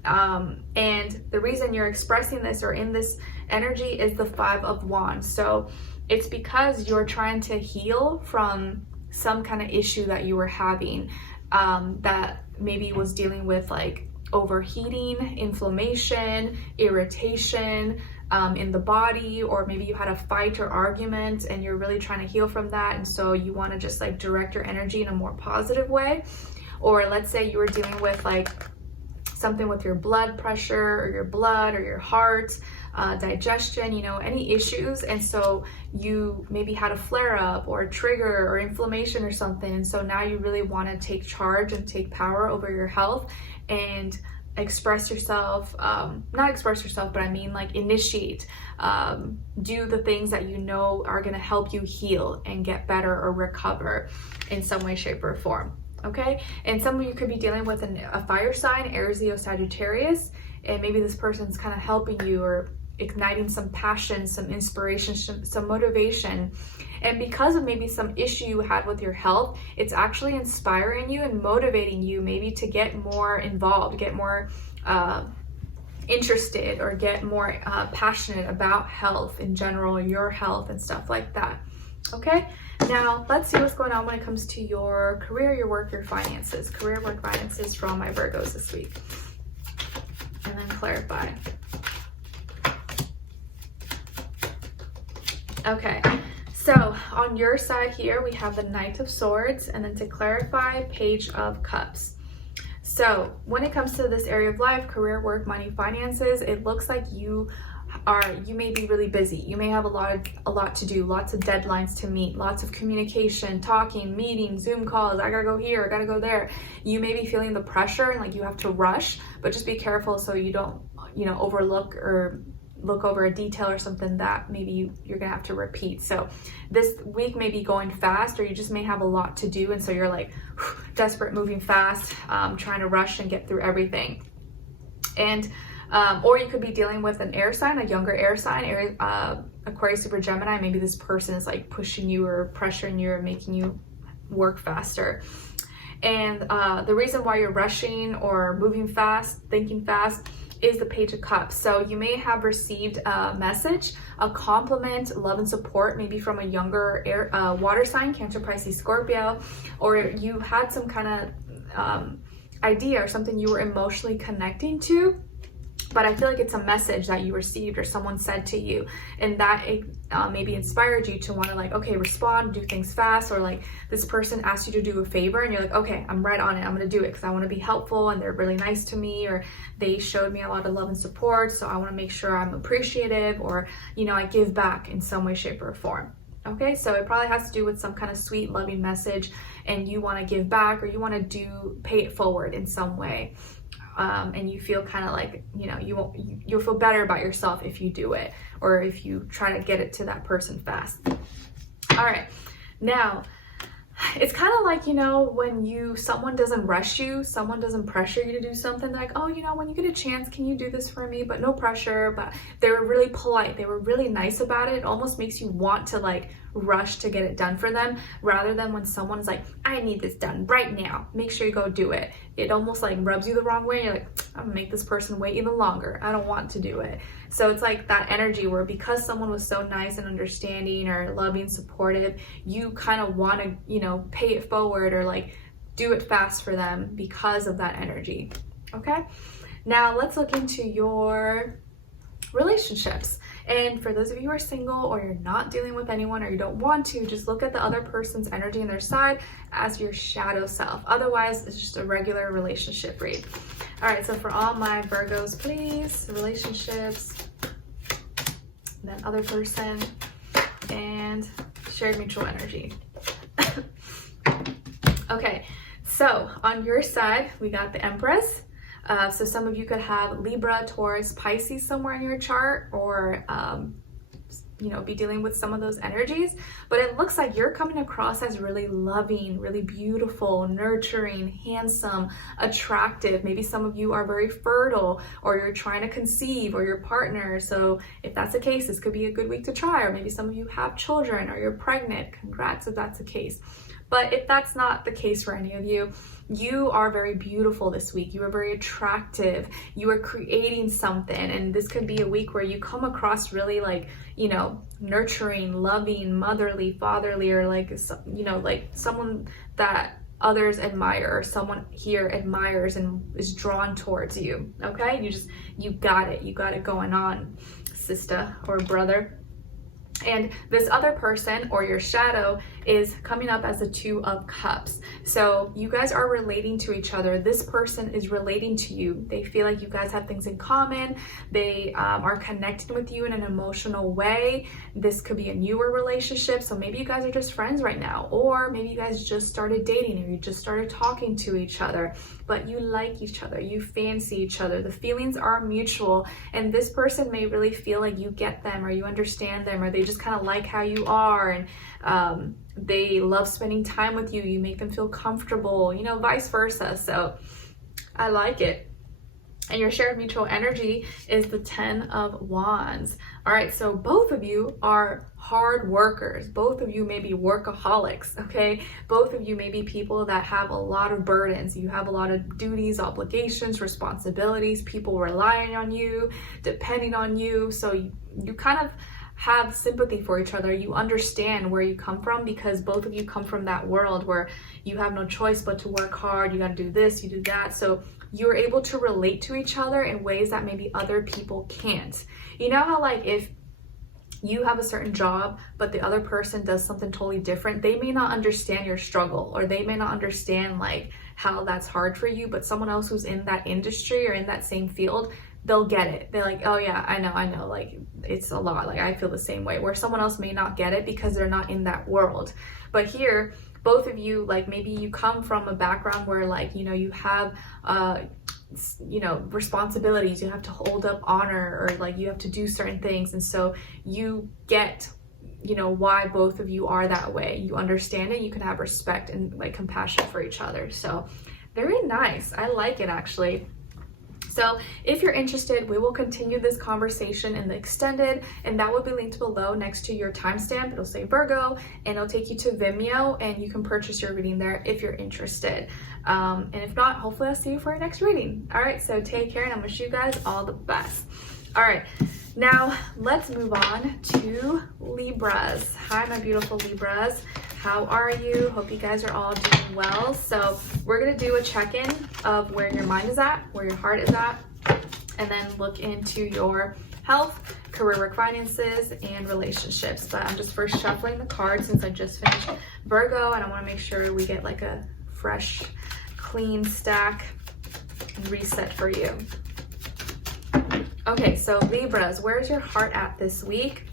And the reason you're expressing this or in this energy is the Five of Wands. So it's because you're trying to heal from some kind of issue that you were having, that maybe was dealing with like overheating, inflammation, irritation in the body, or maybe you had a fight or argument and you're really trying to heal from that, and so you want to just like direct your energy in a more positive way. Or let's say you were dealing with like something with your blood pressure or your blood or your heart, digestion, any issues, and so you maybe had a flare-up or a trigger or inflammation or something, and so now you really want to take charge and take power over your health and express yourself, not express yourself, but I mean like initiate, do the things that you know are going to help you heal and get better or recover in some way, shape, or form. Okay, and some of you could be dealing with a fire sign, Aries, Leo, Sagittarius, and maybe this person's kind of helping you or igniting some passion, some inspiration, some motivation. And because of maybe some issue you had with your health, it's actually inspiring you and motivating you maybe to get more involved, get more interested, or get more passionate about health in general, your health and stuff like that. Okay, now let's see what's going on when it comes to your career, your work, your finances. Career, work, finances for all my Virgos this week. And then clarify. Okay, so on your side here, we have the Knight of Swords, and then to clarify, Page of Cups. So when it comes to this area of life, career, work, money, finances, it looks like you may be really busy. You may have a lot to do, lots of deadlines to meet, lots of communication, talking, meetings, Zoom calls. I gotta go here, I gotta go there. You may be feeling the pressure and like you have to rush, but just be careful so you don't, overlook or look over a detail or something that maybe you're gonna have to repeat. So this week may be going fast, or you just may have a lot to do, and so you're like desperate, moving fast, trying to rush and get through everything. And or you could be dealing with an air sign, a younger air sign, Aquarius, Libra, Gemini. Maybe this person is like pushing you or pressuring you or making you work faster. And the reason why you're rushing or moving fast, thinking fast, is the Page of Cups. So you may have received a message, a compliment, love and support, maybe from a younger air, water sign, Cancer, Pisces, Scorpio, or you had some kind of idea or something you were emotionally connecting to. But I feel like it's a message that you received or someone said to you, and that maybe inspired you to want to like, okay, respond, do things fast, or like this person asked you to do a favor and you're like, okay, I'm right on it, I'm gonna do it because I want to be helpful and they're really nice to me, or they showed me a lot of love and support, so I want to make sure I'm appreciative, or I give back in some way, shape, or form. Okay, so it probably has to do with some kind of sweet, loving message, and you want to give back, or you want to pay it forward in some way. And you feel kind of like, you'll feel better about yourself if you do it, or if you try to get it to that person fast. All right, now it's kind of like, when someone doesn't rush you, someone doesn't pressure you to do something, like, oh, when you get a chance, can you do this for me? But no pressure, but they were really polite, they were really nice about it. It almost makes you want to like rush to get it done for them, rather than when someone's like, I need this done right now, make sure you go do it. it almost like rubs you the wrong way. You're like, I'm gonna make this person wait even longer. I don't want to do it. So it's like that energy where because someone was so nice and understanding or loving, supportive, you kind of want to, you know, pay it forward or like do it fast for them because of that energy. Okay, now let's look into your relationships. And for those of you who are single or you're not dealing with anyone or you don't want to, just look at the other person's energy on their side as your shadow self. Otherwise, it's just a regular relationship read. All right, so for all my Virgos, please, relationships, then other person, and shared mutual energy. Okay, so on your side, we got the Empress. So some of you could have Libra, Taurus, Pisces somewhere in your chart, or you know, be dealing with some of those energies. But it looks like you're coming across as really loving, really beautiful, nurturing, handsome, attractive. Maybe some of you are very fertile, or you're trying to conceive, or your partner. So if that's the case, this could be a good week to try. Or maybe some of you have children or you're pregnant. Congrats if that's the case. But if that's not the case for any of you, you are very beautiful this week. You are very attractive. You are creating something. And this could be a week where you come across really like, you know, nurturing, loving, motherly, fatherly, or like, you know, like someone that others admire, or someone here admires and is drawn towards you. Okay, you got it going on, sister or brother. And this other person or your shadow is coming up as the Two of Cups. So you guys are relating to each other. This person is relating to you. They feel like you guys have things in common. They are connecting with you in an emotional way. This could be a newer relationship. So maybe you guys are just friends right now, or maybe you guys just started dating, or you just started talking to each other, but you like each other, you fancy each other. The feelings are mutual, and this person may really feel like you get them, or you understand them, or they just kind of like how you are, and they love spending time with you. You make them feel comfortable, you know, vice versa. So I like it. And your shared mutual energy is the 10 of Wands. All right, so both of you are hard workers. Both of you may be workaholics, okay? Both of you may be people that have a lot of burdens. You have a lot of duties, obligations, responsibilities, people relying on you, depending on you. So you kind of have sympathy for each other. You understand where you come from, because both of you come from that world where you have no choice but to work hard. You got to do this, you do that. So you're able to relate to each other in ways that maybe other people can't. You know how like if you have a certain job, but the other person does something totally different, they may not understand your struggle, or they may not understand like how that's hard for you, but someone else who's in that industry or in that same field, they'll get it. They're like, oh yeah, I know, like it's a lot. Like I feel the same way, where someone else may not get it because they're not in that world. But here, both of you, like maybe you come from a background where like, you know, you have, you know, responsibilities, you have to hold up honor, or like you have to do certain things. And so you get, you know, why both of you are that way. You understand it. You can have respect and like compassion for each other. So very nice. I like it actually. So if you're interested, we will continue this conversation in the extended, and that will be linked below next to your timestamp. It'll say Virgo, and it'll take you to Vimeo, and you can purchase your reading there if you're interested. And if not, hopefully I'll see you for your next reading. All right, so take care, and I wish you guys all the best. All right, now let's move on to Libras. Hi, my beautiful Libras. How are you? Hope you guys are all doing well. So we're gonna do a check-in of where your mind is at, where your heart is at, and then look into your health, career, work, finances, and relationships. But I'm just first shuffling the cards since I just finished Virgo, and I wanna make sure we get like a fresh, clean stack and reset for you. Okay, so Libras, where's your heart at this week?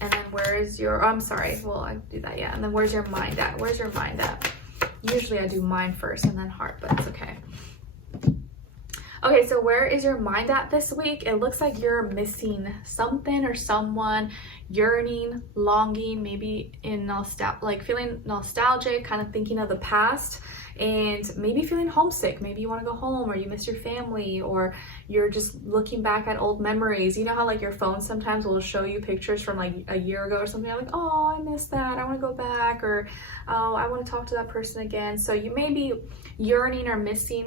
And then where's your, oh, I'm sorry, well, I do that, yeah. And then where's your mind at? Where's your mind at? Usually I do mind first and then heart, but it's okay. Okay, so where is your mind at this week? It looks like you're missing something or someone, yearning, longing, maybe in like feeling nostalgic, kind of thinking of the past, and maybe feeling homesick. Maybe you want to go home, or you miss your family, or you're just looking back at old memories. You know how like your phone sometimes will show you pictures from like a year ago or something. I'm like, oh, I miss that. I want to go back, or oh, I want to talk to that person again. So you may be yearning or missing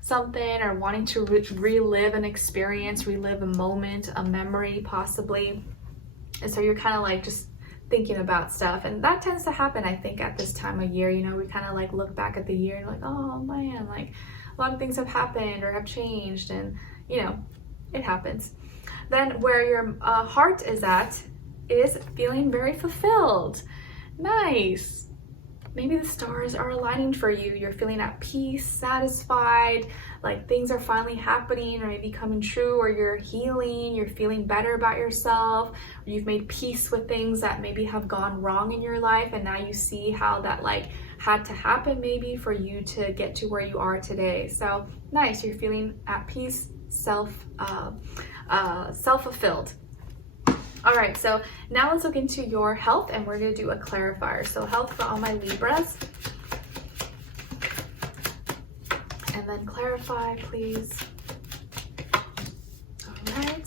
something, or wanting to relive an experience, relive a moment, a memory possibly. And so you're kind of like just thinking about stuff, and that tends to happen, I think, at this time of year. You know, we kind of like look back at the year and like, oh man, like a lot of things have happened or have changed, and you know, it happens. Then where your heart is at is feeling very fulfilled. Nice. Maybe the stars are aligning for you. You're feeling at peace, satisfied, like things are finally happening or maybe coming true, or you're healing, you're feeling better about yourself, or you've made peace with things that maybe have gone wrong in your life, and now you see how that like had to happen maybe for you to get to where you are today. So nice, you're feeling at peace, self-fulfilled. All right, so now let's look into your health, and we're going to do a clarifier. So health for all my Libras. And then clarify, please. All right.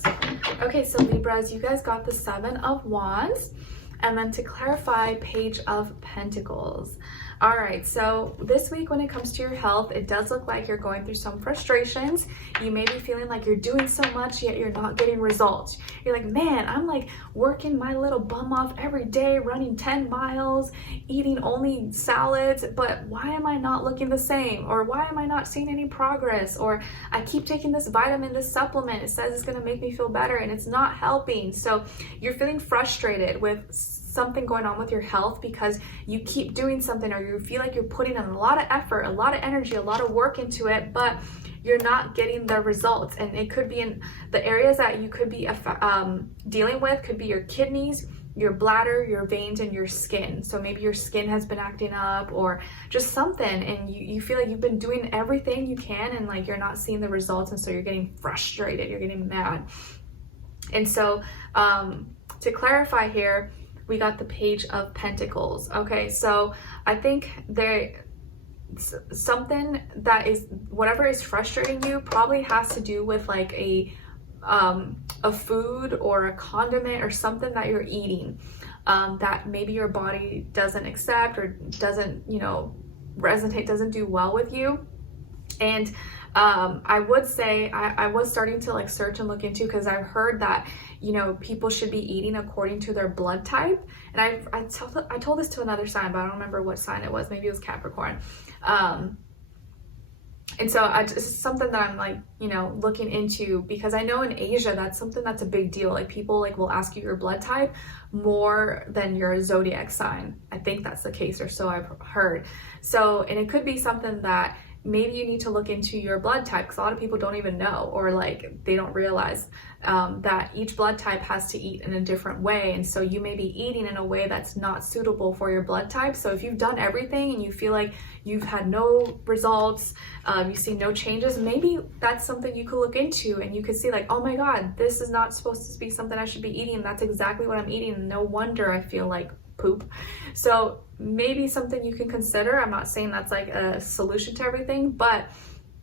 Okay, so Libras, you guys got the 7 of Wands. And then to clarify, Page of Pentacles. All right, so this week when it comes to your health, it does look like you're going through some frustrations. You may be feeling like you're doing so much, yet you're not getting results. You're like, man, I'm like working my little bum off every day, running 10 miles, eating only salads, but why am I not looking the same? Or why am I not seeing any progress? Or I keep taking this vitamin, this supplement, it says it's gonna make me feel better, and it's not helping. So you're feeling frustrated with something going on with your health because you keep doing something, or you feel like you're putting in a lot of effort, a lot of energy, a lot of work into it, but you're not getting the results. And it could be in the areas that you could be dealing with, could be your kidneys, your bladder, your veins, and your skin. So maybe your skin has been acting up, or just something, and you feel like you've been doing everything you can, and like you're not seeing the results, and so you're getting frustrated, you're getting mad. And so to clarify here, we got the Page of Pentacles. Okay, so I think something that is, whatever is frustrating you probably has to do with like a food or a condiment or something that you're eating that maybe your body doesn't accept, or doesn't, you know, resonate, doesn't do well with you. And I would say I was starting to like search and look into, because I've heard that, you know, people should be eating according to their blood type. And I told this to another sign, but I don't remember what sign it was. Maybe it was Capricorn. And so it's something that I'm like, you know, looking into, because I know in Asia, that's something that's a big deal. Like people like will ask you your blood type more than your zodiac sign. I think that's the case, or so I've heard. So, and it could be something that maybe you need to look into your blood type, because a lot of people don't even know, or like they don't realize that each blood type has to eat in a different way. And so you may be eating in a way that's not suitable for your blood type. So if you've done everything and you feel like you've had no results, you see no changes, maybe that's something you could look into, and you could see like, oh my God, this is not supposed to be something I should be eating. That's exactly what I'm eating. No wonder I feel like poop. So maybe something you can consider. I'm not saying that's like a solution to everything, but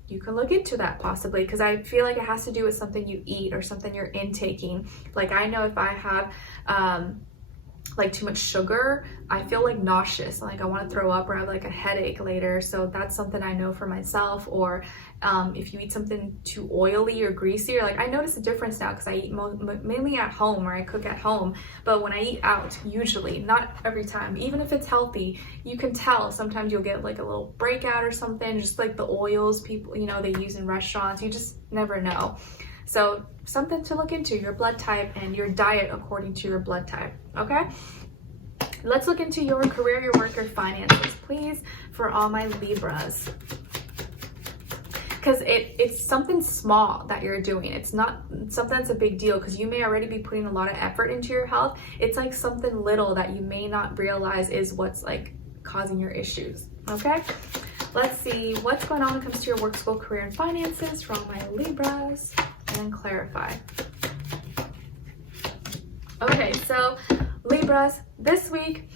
you can look into that possibly, because I feel like it has to do with something you eat or something you're intaking. Like I know if I have like too much sugar, I feel like nauseous, like I want to throw up, or I have like a headache later. So that's something I know for myself. Or if you eat something too oily or greasy, or like I notice a difference now, because I eat mainly at home, or I cook at home. But when I eat out, usually, not every time, even if it's healthy, you can tell sometimes you'll get like a little breakout or something, just like the oils people, you know, they use in restaurants. You just never know. So something to look into, your blood type and your diet according to your blood type, okay? Let's look into your career, your work, your finances, please, for all my Libras. Because it's something small that you're doing. It's not something that's a big deal, because you may already be putting a lot of effort into your health. It's like something little that you may not realize is what's like causing your issues, okay? let's see what's going on when it comes to your work, school, career, and finances from my Libras, and clarify. Okay, so Libras, this week,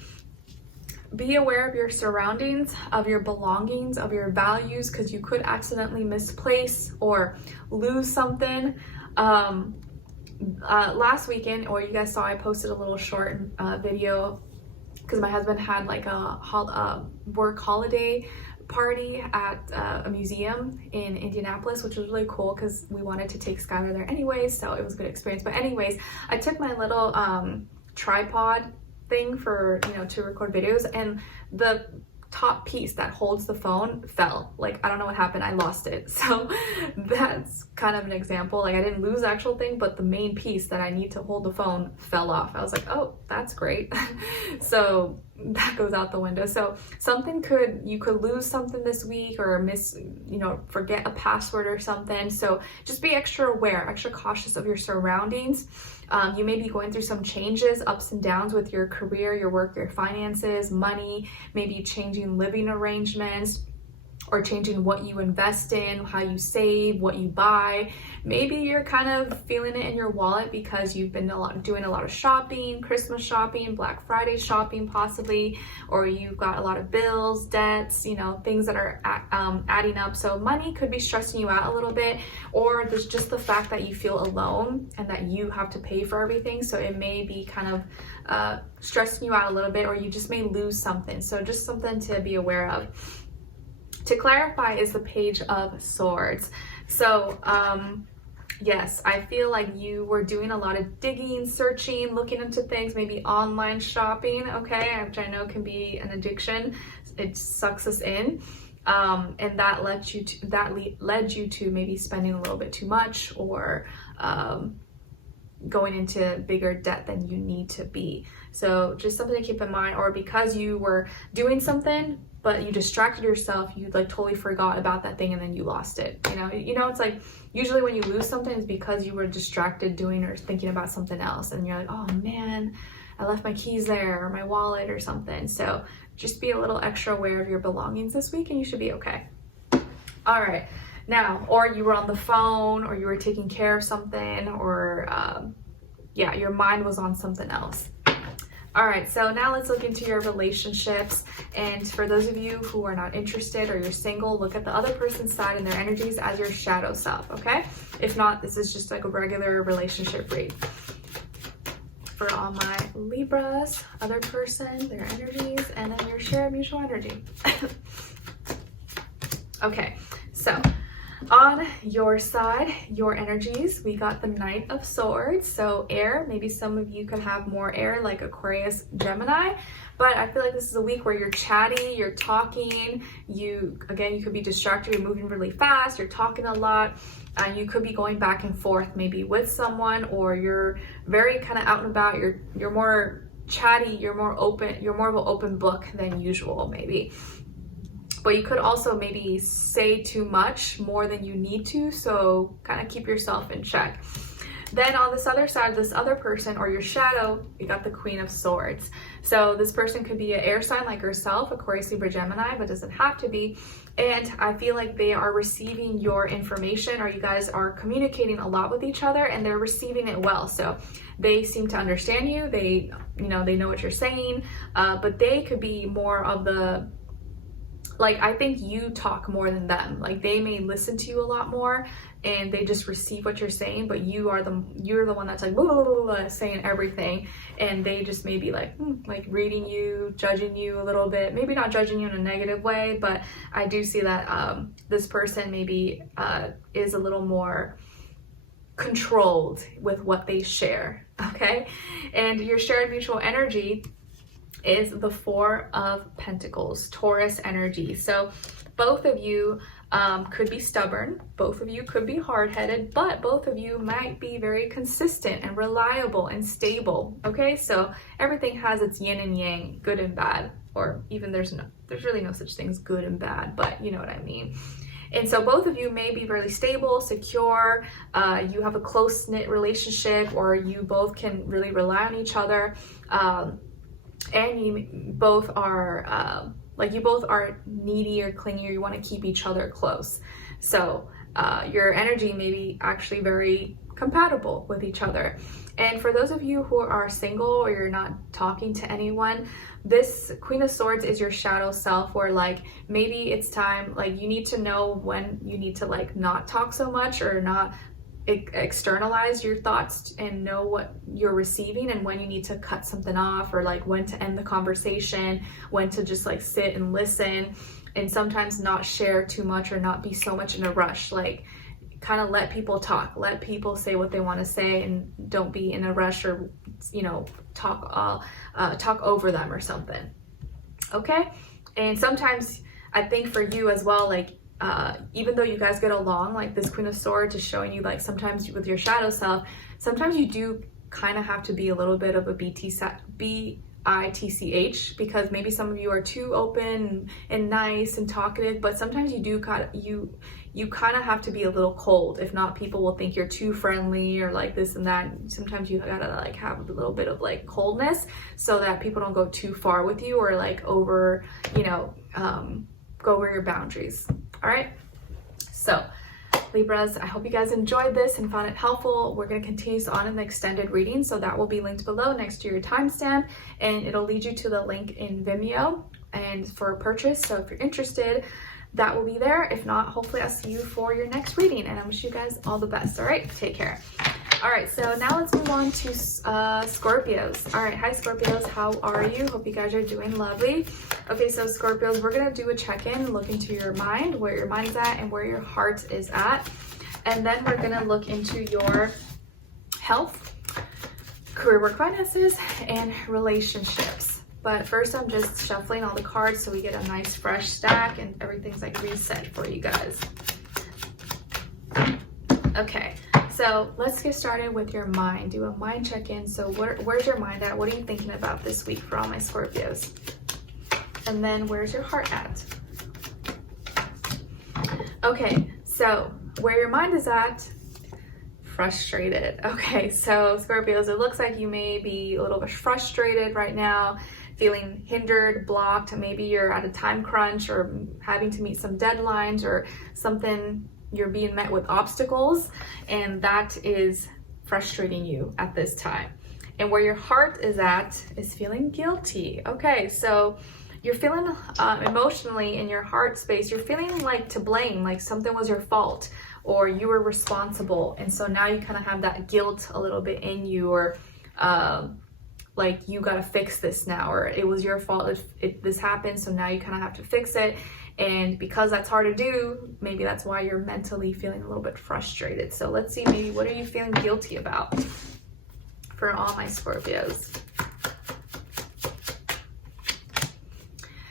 be aware of your surroundings, of your belongings, of your values, because you could accidentally misplace or lose something. Last weekend, or you guys saw, I posted a little short video because my husband had like a work holiday party at a museum in Indianapolis, which was really cool because we wanted to take Skylar there anyways, so it was a good experience. But anyways, I took my little tripod thing for, you know, to record videos, and the top piece that holds the phone fell. Like, I don't know what happened, I lost it. So that's kind of an example. Like, I didn't lose the actual thing, but the main piece that I need to hold the phone fell off. I was like, oh, that's great. So that goes out the window. So you could lose something this week, or forget a password or something. So just be extra aware, extra cautious of your surroundings. You may be going through some changes, ups and downs with your career, your work, your finances, money, maybe changing living arrangements, or changing what you invest in, how you save, what you buy. Maybe you're kind of feeling it in your wallet because you've been doing a lot of shopping, Christmas shopping, Black Friday shopping possibly, or you've got a lot of bills, debts, you know, things that are adding up. So money could be stressing you out a little bit, or there's just the fact that you feel alone and that you have to pay for everything. So it may be kind of stressing you out a little bit, or you just may lose something. So just something to be aware of. To clarify is the Page of Swords. So yes, I feel like you were doing a lot of digging, searching, looking into things, maybe online shopping, okay, which I know can be an addiction. It sucks us in. And that led you to maybe spending a little bit too much, or going into bigger debt than you need to be. So just something to keep in mind. Or because you were doing something but you distracted yourself, you like totally forgot about that thing and then you lost it. You know, it's like usually when you lose something, it's because you were distracted doing or thinking about something else, and you're like, oh man, I left my keys there, or my wallet or something. So just be a little extra aware of your belongings this week and you should be okay. All right, now, or you were on the phone, or you were taking care of something, or yeah, your mind was on something else. All right, so now let's look into your relationships. And for those of you who are not interested, or you're single, look at the other person's side and their energies as your shadow self, okay? If not, this is just like a regular relationship read. For all my Libras, other person, their energies, and then your shared mutual energy. Okay, so on your side, your energies, we got the Knight of Swords. So air, maybe some of you could have more air, like Aquarius, Gemini, but I feel like this is a week where you're chatty, you're talking, you could be distracted, you're moving really fast, you're talking a lot, you could be going back and forth maybe with someone, or you're very kind of out and about, you're more chatty, you're more open, you're more of an open book than usual maybe. But you could also maybe say too much, more than you need to, so kind of keep yourself in check. Then on this other side, this other person, or your shadow, you got the Queen of Swords. So this person could be an air sign like yourself, Aquarius, Libra, Gemini, but doesn't have to be. And I feel like they are receiving your information, or you guys are communicating a lot with each other, and they're receiving it well. So they seem to understand you. They know what you're saying, but they could be more of the, like, I think you talk more than them. Like, they may listen to you a lot more and they just receive what you're saying, but you're the one that's like blah, blah, blah, blah, saying everything, and they just may be like reading you, judging you a little bit. Maybe not judging you in a negative way, but I do see that this person maybe is a little more controlled with what they share, okay? And your shared mutual energy is the Four of Pentacles, Taurus energy. So both of you could be stubborn, both of you could be hard-headed, but both of you might be very consistent and reliable and stable, okay? So everything has its yin and yang, good and bad, or even there's really no such thing as good and bad, but you know what I mean. And so both of you may be really stable, secure, you have a close-knit relationship, or you both can really rely on each other, and you both are like you both are needy or clingy, or you want to keep each other close. So your energy may be actually very compatible with each other. And for those of you who are single or you're not talking to anyone, this Queen of Swords is your shadow self, where like maybe it's time, like you need to know when you need to like not talk so much or not externalize your thoughts and know what you're receiving, and when you need to cut something off, or like when to end the conversation, when to just like sit and listen, and sometimes not share too much or not be so much in a rush. Like kind of let people talk, let people say what they want to say, and don't be in a rush or, you know, talk over them or something. Okay. And sometimes I think for you as well, like even though you guys get along, like this Queen of Swords is showing you like sometimes with your shadow self, sometimes you do kind of have to be a little bit of a bitch, because maybe some of you are too open and nice and talkative, but sometimes you do you kind of have to be a little cold. If not, people will think you're too friendly or like this and that. Sometimes you gotta like have a little bit of like coldness so that people don't go too far with you or like over, you know, go over your boundaries. All right. So Libras, I hope you guys enjoyed this and found it helpful. We're going to continue on in the extended reading, so that will be linked below next to your timestamp, and it'll lead you to the link in Vimeo and for purchase. So if you're interested, that will be there. If not, hopefully I'll see you for your next reading, and I wish you guys all the best. All right, take care. All right, so now let's move on to Scorpios. All right, hi Scorpios, how are you? Hope you guys are doing lovely. Okay, so Scorpios, we're gonna do a check-in, look into your mind, where your mind's at and where your heart is at. And then we're gonna look into your health, career, work, finances, and relationships. But first I'm just shuffling all the cards so we get a nice fresh stack and everything's like reset for you guys. Okay, so let's get started with your mind. Do a mind check-in. So where's your mind at? What are you thinking about this week for all my Scorpios? And then where's your heart at? Okay, so where your mind is at, frustrated. Okay, so Scorpios, it looks like you may be a little bit frustrated right now, feeling hindered, blocked. Maybe you're at a time crunch or having to meet some deadlines or something. You're being met with obstacles, and that is frustrating you at this time. And where your heart is at is feeling guilty. Okay, so you're feeling emotionally in your heart space, you're feeling like to blame, like something was your fault or you were responsible. And so now you kind of have that guilt a little bit in you, or like you got to fix this now, or it was your fault if this happened, so now you kind of have to fix it. And because that's hard to do, maybe that's why you're mentally feeling a little bit frustrated. So let's see, maybe what are you feeling guilty about for all my Scorpios?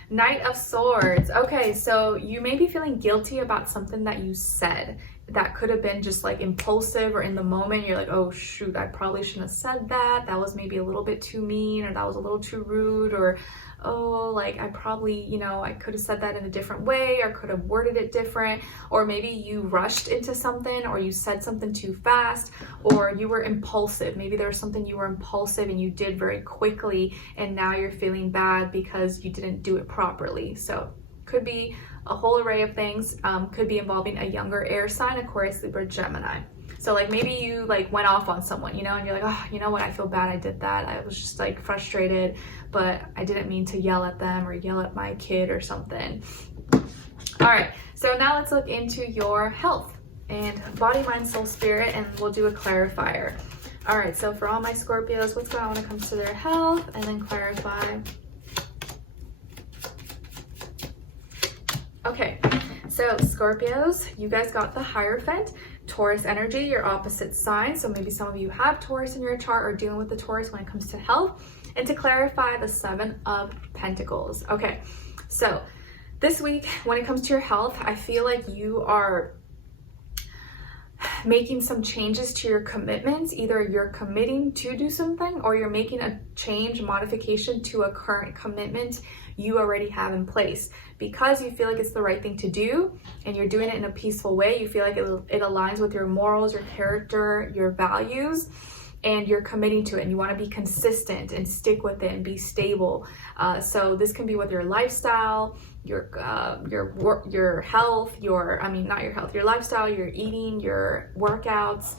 Knight of Swords. Okay, so you may be feeling guilty about something that you said. That could have been just like impulsive, or in the moment you're like, oh shoot, I probably shouldn't have said that. That was maybe a little bit too mean, or that was a little too rude, or oh, like I probably, you know, I could have said that in a different way, or could have worded it different. Or maybe you rushed into something, or you said something too fast, or you were impulsive. Maybe there was something you were impulsive and you did very quickly, and now you're feeling bad because you didn't do it properly. So could be a whole array of things. Could be involving a younger air sign, Aquarius, Libra, Gemini. So like maybe you like went off on someone, you know, and you're like, oh, you know what, I feel bad I did that. I was just like frustrated, but I didn't mean to yell at them or yell at my kid or something. All right, so now let's look into your health and body, mind, soul, spirit, and we'll do a clarifier. All right, so for all my Scorpios, what's going on when it comes to their health, and then clarify. Okay, so Scorpios, you guys got the Hierophant, Taurus energy, your opposite sign. So maybe some of you have Taurus in your chart or dealing with the Taurus when it comes to health. And to clarify, the 7 of Pentacles. Okay, so this week when it comes to your health, I feel like you are making some changes to your commitments. Either you're committing to do something, or you're making a change, modification to a current commitment you already have in place, because you feel like it's the right thing to do and you're doing it in a peaceful way. You feel like it aligns with your morals, your character, your values. and you're committing to it, and you want to be consistent and stick with it and be stable. So this can be with your lifestyle, your health, your lifestyle, your eating, your workouts,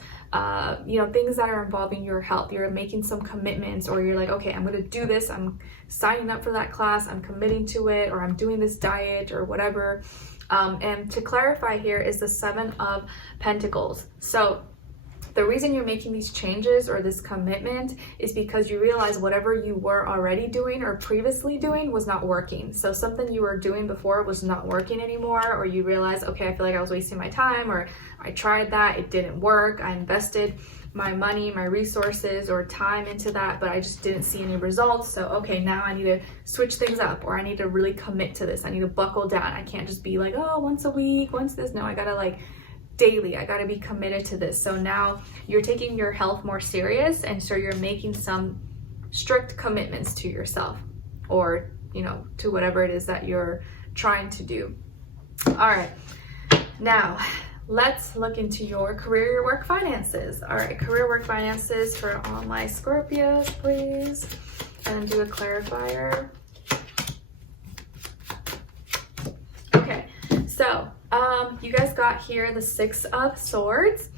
things that are involving your health. You're making some commitments, or you're like, okay, I'm going to do this. I'm signing up for that class. I'm committing to it, or I'm doing this diet or whatever. And to clarify here is the 7 of Pentacles. So the reason you're making these changes or this commitment is because you realize whatever you were already doing or previously doing was not working. So something you were doing before was not working anymore, or you realize, okay, I feel like I was wasting my time, or I tried that, it didn't work. I invested my money, my resources, or time into that, but I just didn't see any results. So, okay, now I need to switch things up, or I need to really commit to this. I need to buckle down. I can't just be like, oh, once a week, once this. No, I gotta like daily, I gotta be committed to this. So now you're taking your health more serious, and so you're making some strict commitments to yourself, or to whatever it is that you're trying to do. All right, now let's look into your career, your work, finances. All right, career, work, finances for all my Scorpios, please, and do a clarifier. Okay, so you guys got here the 6 of Swords,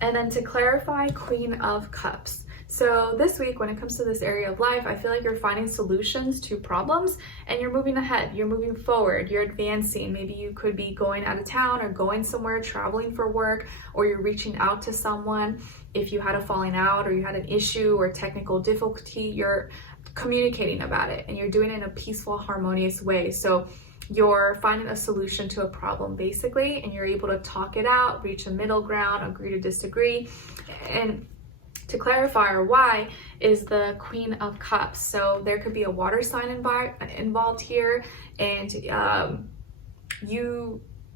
and then to clarify, Queen of Cups. So this week, when it comes to this area of life, I feel like you're finding solutions to problems, and you're moving ahead, you're moving forward, you're advancing. Maybe you could be going out of town or going somewhere, traveling for work, or you're reaching out to someone. If you had a falling out, or you had an issue or technical difficulty, you're communicating about it, and you're doing it in a peaceful, harmonious way. So you're finding a solution to a problem, basically, and you're able to talk it out, reach a middle ground, agree to disagree. And to clarify, or why, is the Queen of Cups. So there could be a water sign involved here, and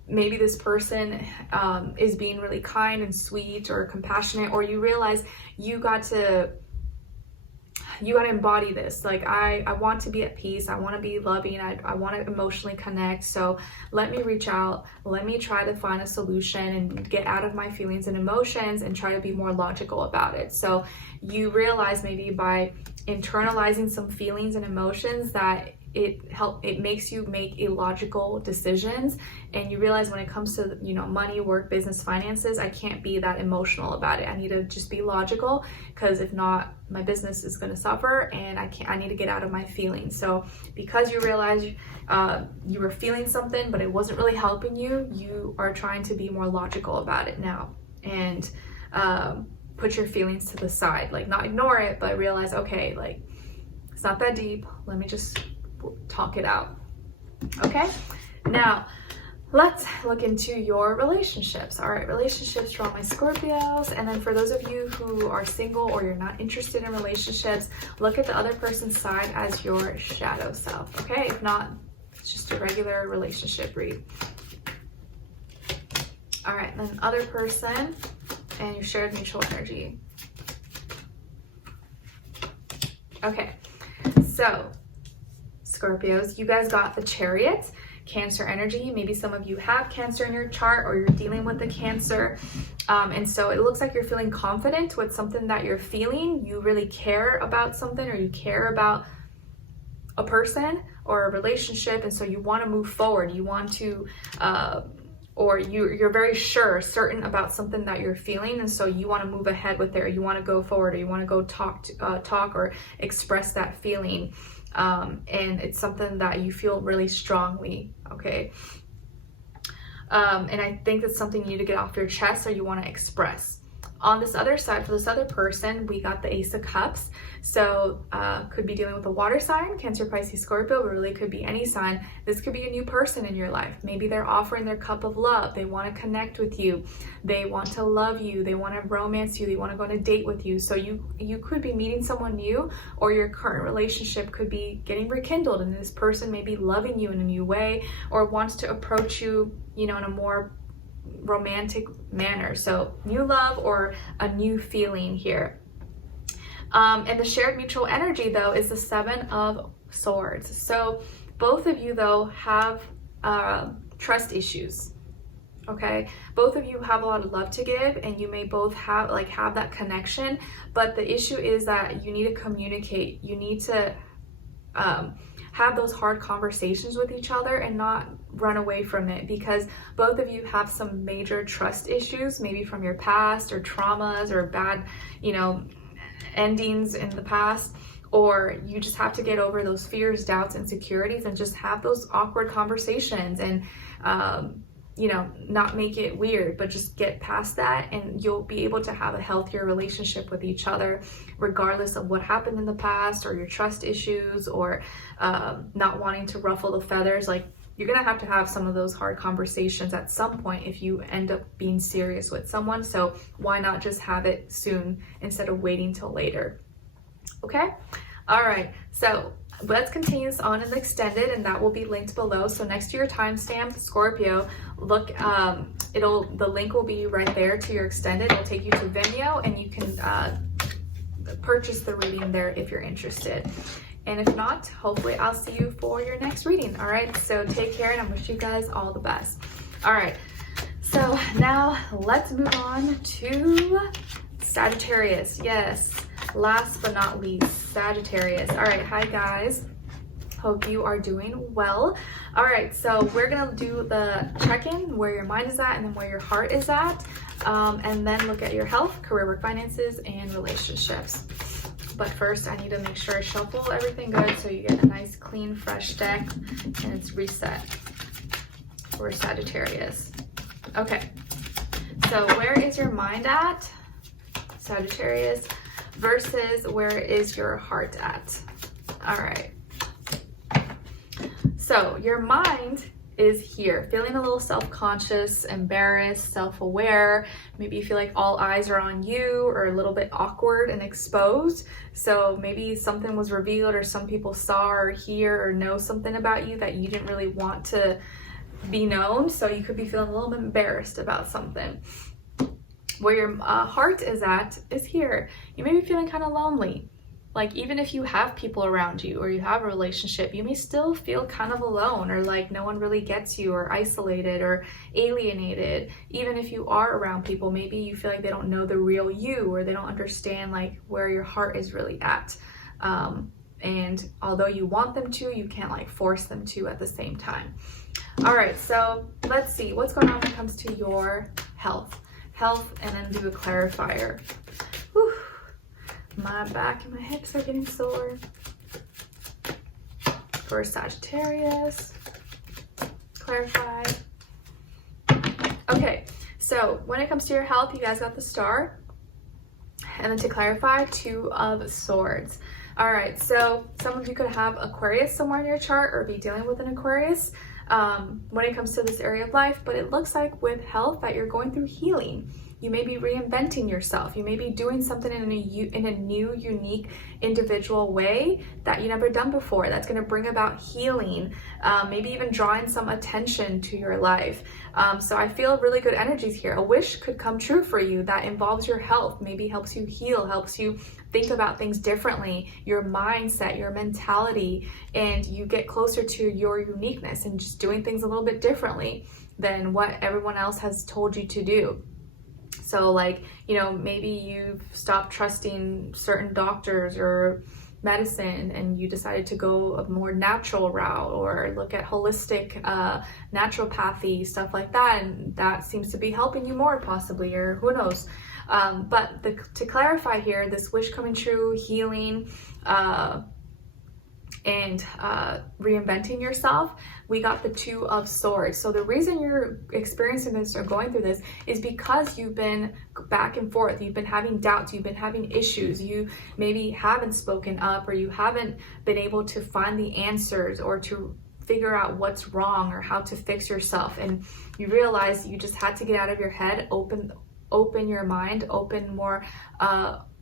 maybe this person is being really kind and sweet or compassionate, or you realize you got to embody this. Like, I want to be at peace. I want to be loving. I want to emotionally connect. So let me reach out. Let me try to find a solution and get out of my feelings and emotions and try to be more logical about it. So you realize maybe by internalizing some feelings and emotions that it makes you make illogical decisions, and you realize when it comes to money, work, business, finances, I can't be that emotional about it. I need to just be logical, because if not, my business is going to suffer, and I need to get out of my feelings. So because you realize you were feeling something but it wasn't really helping you, you are trying to be more logical about it now, and put your feelings to the side. Like, not ignore it, but realize, okay, like, it's not that deep, let me just talk it out. Okay, now let's look into your relationships. All right, relationships for all my Scorpios. And then for those of you who are single, or you're not interested in relationships, look at the other person's side as your shadow self. Okay, if not, it's just a regular relationship read. All right, then other person and your shared mutual energy. Okay, so Scorpios, you guys got the Chariot, Cancer energy. Maybe some of you have Cancer in your chart, or you're dealing with the Cancer. And so it looks like you're feeling confident with something that you're feeling. You really care about something, or you care about a person or a relationship. And so you want to move forward. You want to, or you're very certain about something that you're feeling. And so you want to move ahead with it, or you want to go forward, or you want to go talk or express that feeling. And it's something that you feel really strongly, okay? And I think that's something you need to get off your chest, or you want to express. On this other side, for this other person, we got the Ace of Cups. So could be dealing with a water sign, Cancer, Pisces, Scorpio, but really could be any sign. This could be a new person in your life. Maybe they're offering their cup of love. They want to connect with you. They want to love you. They want to romance you. They want to go on a date with you. So you could be meeting someone new, or your current relationship could be getting rekindled, and this person may be loving you in a new way, or wants to approach you, in a more romantic manner. So new love or a new feeling here. And the shared mutual energy, though, is the 7 of Swords. So both of you, though, have trust issues. okay? Both of you have a lot of love to give, and you may both have that connection, but the issue is that you need to communicate. You need to have those hard conversations with each other and not run away from it, because both of you have some major trust issues, maybe from your past or traumas or bad, endings in the past, or you just have to get over those fears, doubts, insecurities, and just have those awkward conversations and not make it weird, but just get past that, and you'll be able to have a healthier relationship with each other, regardless of what happened in the past or your trust issues or not wanting to ruffle the feathers. Like, you're gonna have to have some of those hard conversations at some point if you end up being serious with someone. So why not just have it soon instead of waiting till later? Okay. All right. So let's continue this on in the extended, and that will be linked below. So next to your timestamp, Scorpio, look, the link will be right there to your extended. It'll take you to Vimeo, and you can purchase the reading there if you're interested. And if not, hopefully I'll see you for your next reading. All right. So take care, and I wish you guys all the best. All right. So now let's move on to Sagittarius. Yes. Last but not least, Sagittarius. All right, hi guys. Hope you are doing well. All right, so we're gonna do the check-in, where your mind is at and then where your heart is at, and then look at your health, career, work, finances, and relationships. But first, I need to make sure I shuffle everything good so you get a nice, clean, fresh deck, and it's reset for Sagittarius. Okay, so where is your mind at, Sagittarius, versus where is your heart at? All right. So your mind is here, feeling a little self-conscious, embarrassed, self-aware. Maybe you feel like all eyes are on you, or a little bit awkward and exposed. So maybe something was revealed, or some people saw or hear or know something about you that you didn't really want to be known. So you could be feeling a little bit embarrassed about something. Where your heart is at is here. You may be feeling kind of lonely. Like, even if you have people around you or you have a relationship, you may still feel kind of alone, or like no one really gets you, or isolated or alienated. Even if you are around people, maybe you feel like they don't know the real you, or they don't understand like where your heart is really at. And although you want them to, you can't like force them to at the same time. All right, so let's see what's going on when it comes to your health, and then do a clarifier. Whew. My back and my hips are getting sore. For Sagittarius, clarify. Okay, so when it comes to your health, you guys got the Star. And then to clarify, 2 of Swords. All right, so some of you could have Aquarius somewhere in your chart, or be dealing with an Aquarius when it comes to this area of life. But it looks like with health that you're going through healing. You may be reinventing yourself. You may be doing something in a new, unique, individual way that you never done before. That's going to bring about healing, maybe even drawing some attention to your life. So I feel really good energies here. A wish could come true for you that involves your health, maybe helps you heal, helps you think about things differently, your mindset, your mentality, and you get closer to your uniqueness and just doing things a little bit differently than what everyone else has told you to do. So like, maybe you've stopped trusting certain doctors or medicine, and you decided to go a more natural route, or look at holistic naturopathy, stuff like that, and that seems to be helping you more possibly, or who knows. But to clarify here, this wish coming true, healing, and reinventing yourself, we got the 2 of Swords. So the reason you're experiencing this or going through this is because you've been back and forth. You've been having doubts. You've been having issues. You maybe haven't spoken up, or you haven't been able to find the answers, or to figure out what's wrong, or how to fix yourself. And you realize you just had to get out of your head, open your mind,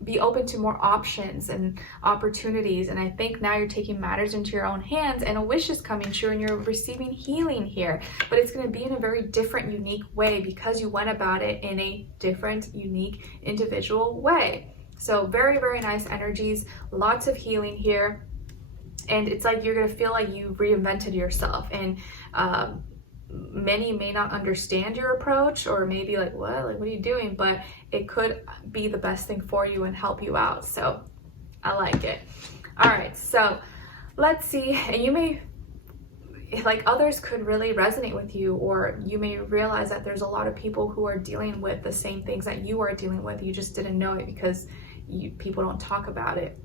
be open to more options and opportunities. And I think now you're taking matters into your own hands, and a wish is coming true, and you're receiving healing here. But it's going to be in a very different, unique way, because you went about it in a different, unique, individual way. So very, very nice energies, lots of healing here. And it's like you're going to feel like you reinvented yourself, and many may not understand your approach, or maybe like, what are you doing? But it could be the best thing for you and help you out. So I like it. All right, so let's see. And you may, like, others could really resonate with you, or you may realize that there's a lot of people who are dealing with the same things that you are dealing with. You just didn't know it because people don't talk about it.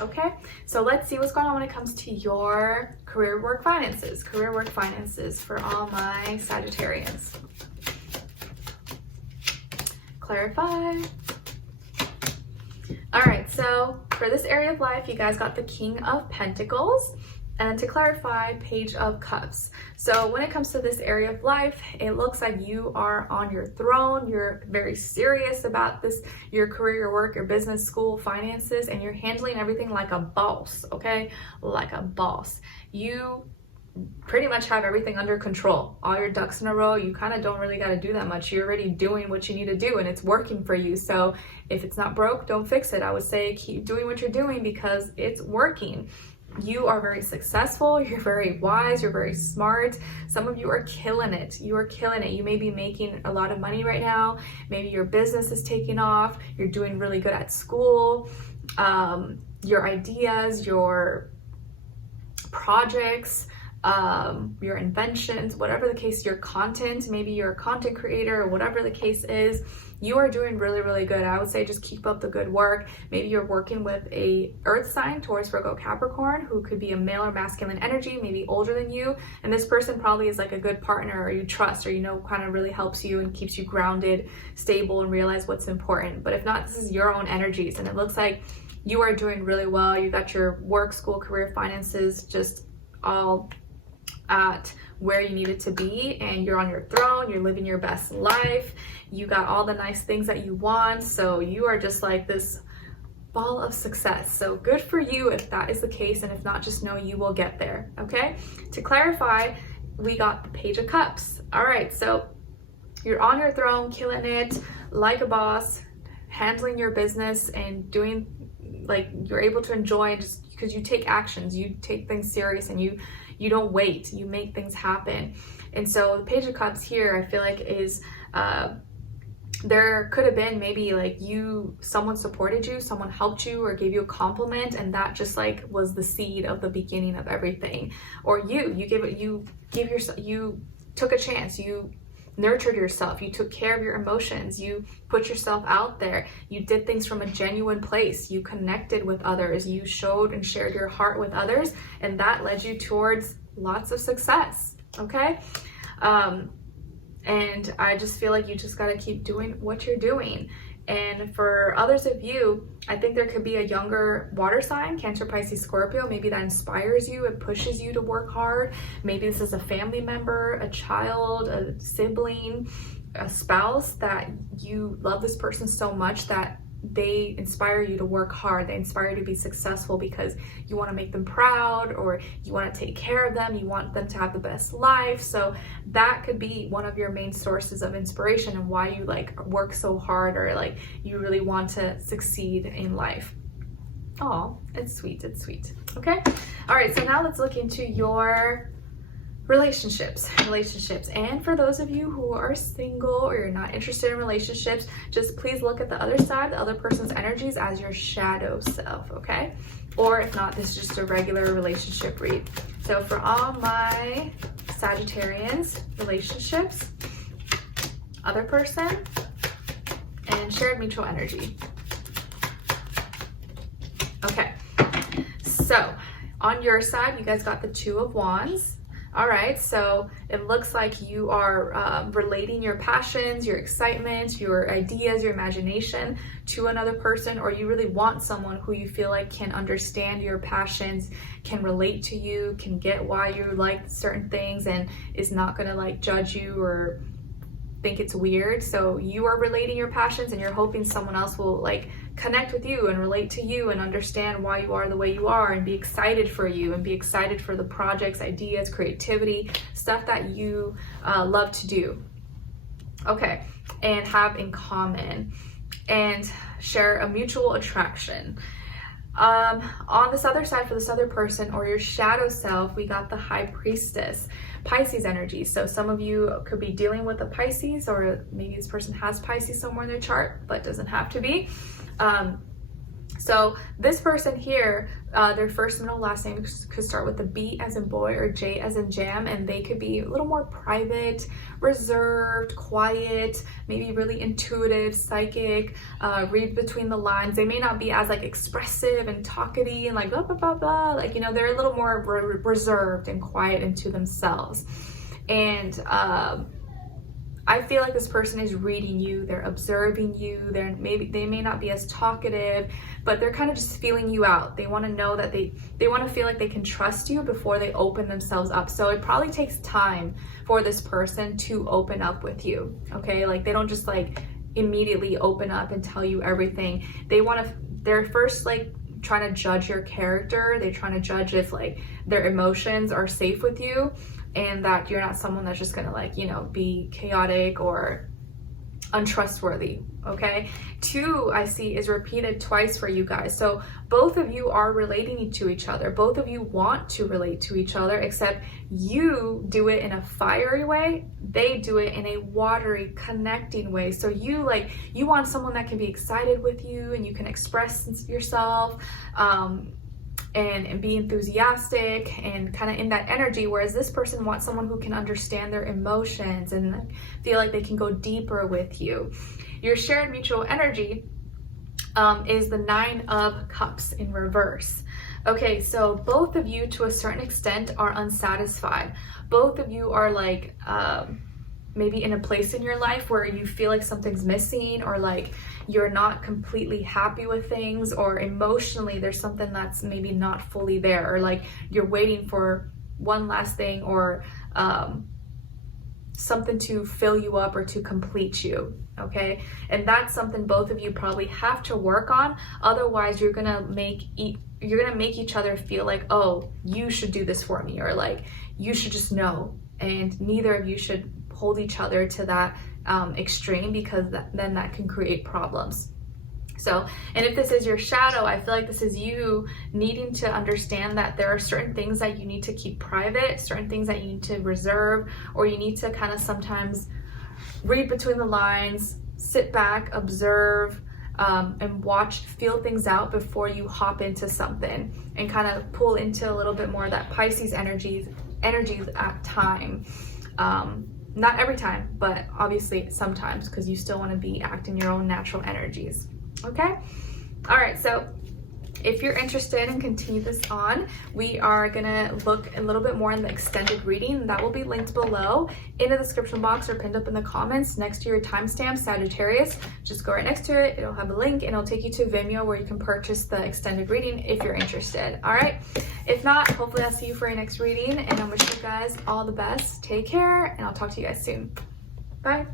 Okay, so let's see what's going on when it comes to your career, work, finances. Career, work, finances for all my Sagittarians. Clarify. All right, so for this area of life, you guys got the King of Pentacles. And to clarify, Page of Cups. So when it comes to this area of life, it looks like you are on your throne. You're very serious about this, your career, your work, your business, school, finances, and you're handling everything like a boss, okay? Like a boss. You pretty much have everything under control. All your ducks in a row. You kind of don't really got to do that much. You're already doing what you need to do, and it's working for you. So if it's not broke, don't fix it. I would say keep doing what you're doing because it's working. You are very successful, you're very wise, you're very smart. Some of you are killing it. You are killing it. You may be making a lot of money right now. Maybe your business is taking off. You're doing really good at school. Your ideas, your projects, your inventions, whatever the case, your content, maybe you're a content creator or whatever the case is, you are doing really, really good. I would say just keep up the good work. Maybe you're working with a earth sign, Taurus, Virgo, Capricorn, who could be a male or masculine energy, maybe older than you. And this person probably is like a good partner, or you trust, or, you know, kind of really helps you and keeps you grounded, stable, and realize what's important. But if not, this is your own energies. And it looks like you are doing really well. You got your work, school, career, finances, just all at where you need it to be, and you're on your throne, you're living your best life, you got all the nice things that you want, so you are just like this ball of success. So good for you if that is the case, and if not, just know you will get there. Okay, to clarify, we got the Page of Cups. All right, so you're on your throne, killing it like a boss, handling your business and doing, like, you're able to enjoy, just because you take actions, you take things serious, and you don't wait, you make things happen. And so the Page of Cups here, I feel like is, there could have been maybe like someone supported you, someone helped you or gave you a compliment, and that just like was the seed of the beginning of everything. Or you took a chance, you nurtured yourself, you took care of your emotions, you put yourself out there, you did things from a genuine place, you connected with others, you showed and shared your heart with others, and that led you towards lots of success. Okay, and I just feel like you just got to keep doing what you're doing. And for others of you, I think there could be a younger water sign, Cancer, Pisces, Scorpio. Maybe that inspires you, it pushes you to work hard. Maybe this is a family member, a child, a sibling, a spouse, that you love this person so much that they inspire you to work hard. They inspire you to be successful because you want to make them proud, or you want to take care of them, you want them to have the best life. So that could be one of your main sources of inspiration and why you like work so hard, or like you really want to succeed in life. Oh, it's sweet, it's sweet. Okay, all right, so now let's look into your relationships. And for those of you who are single or you're not interested in relationships, just please look at the other side, the other person's energies, as your shadow self. Okay, or if not, this is just a regular relationship read. So for all my Sagittarians, relationships, other person, and shared mutual energy. Okay, so on your side, you guys got the Two of Wands. All right, so it looks like you are relating your passions, your excitement, your ideas, your imagination to another person, or you really want someone who you feel like can understand your passions, can relate to you, can get why you like certain things, and is not gonna like judge you or think it's weird. So you are relating your passions, and you're hoping someone else will like connect with you and relate to you and understand why you are the way you are, and be excited for you, and be excited for the projects, ideas, creativity, stuff that you love to do. Okay, and have in common, and share a mutual attraction. On this other side, for this other person or your shadow self, we got the High Priestess, Pisces energy. So some of you could be dealing with a Pisces, or maybe this person has Pisces somewhere in their chart, but doesn't have to be. So this person here, their first, middle, last name could start with a B as in boy or J as in jam, and they could be a little more private, reserved, quiet, maybe really intuitive, psychic, read between the lines. They may not be as like expressive and talkative and like blah, blah, blah, blah. Like, you know, they're a little more reserved and quiet into themselves. And I feel like this person is reading you, they're observing you, they may not be as talkative, but they're kind of just feeling you out. They want to know that they want to feel like they can trust you before they open themselves up. So it probably takes time for this person to open up with you, okay? Like, they don't just like immediately open up and tell you everything. They're first like trying to judge your character. They're trying to judge if like their emotions are safe with you, and that you're not someone that's just gonna like, you know, be chaotic or untrustworthy, okay? 2, I see, is repeated twice for you guys. So both of you are relating to each other. Both of you want to relate to each other, except you do it in a fiery way. They do it in a watery, connecting way. So you want someone that can be excited with you and you can express yourself, and be enthusiastic and kind of in that energy, whereas this person wants someone who can understand their emotions and feel like they can go deeper with you. Your shared mutual energy is the 9 of Cups in reverse. Okay, so both of you to a certain extent are unsatisfied. Both of you are like maybe in a place in your life where you feel like something's missing, or like you're not completely happy with things, or emotionally there's something that's maybe not fully there, or like you're waiting for one last thing, or something to fill you up or to complete you, okay? And that's something both of you probably have to work on. Otherwise you're gonna make each other feel like, oh, you should do this for me, or like you should just know, and neither of you should hold each other to that extreme, because then that can create problems. So, and if this is your shadow, I feel like this is you needing to understand that there are certain things that you need to keep private, certain things that you need to reserve, or you need to kind of sometimes read between the lines, sit back, observe, and watch, feel things out before you hop into something, and kind of pull into a little bit more of that Pisces energies at time. Not every time, but obviously sometimes, because you still want to be acting your own natural energies. Okay? All right, so if you're interested and continue this on, we are gonna look a little bit more in the extended reading. That will be linked below in the description box or pinned up in the comments next to your timestamp, Sagittarius. Just go right next to it. It'll have a link and it'll take you to Vimeo where you can purchase the extended reading if you're interested. All right. If not, hopefully I'll see you for your next reading, and I wish you guys all the best. Take care, and I'll talk to you guys soon. Bye.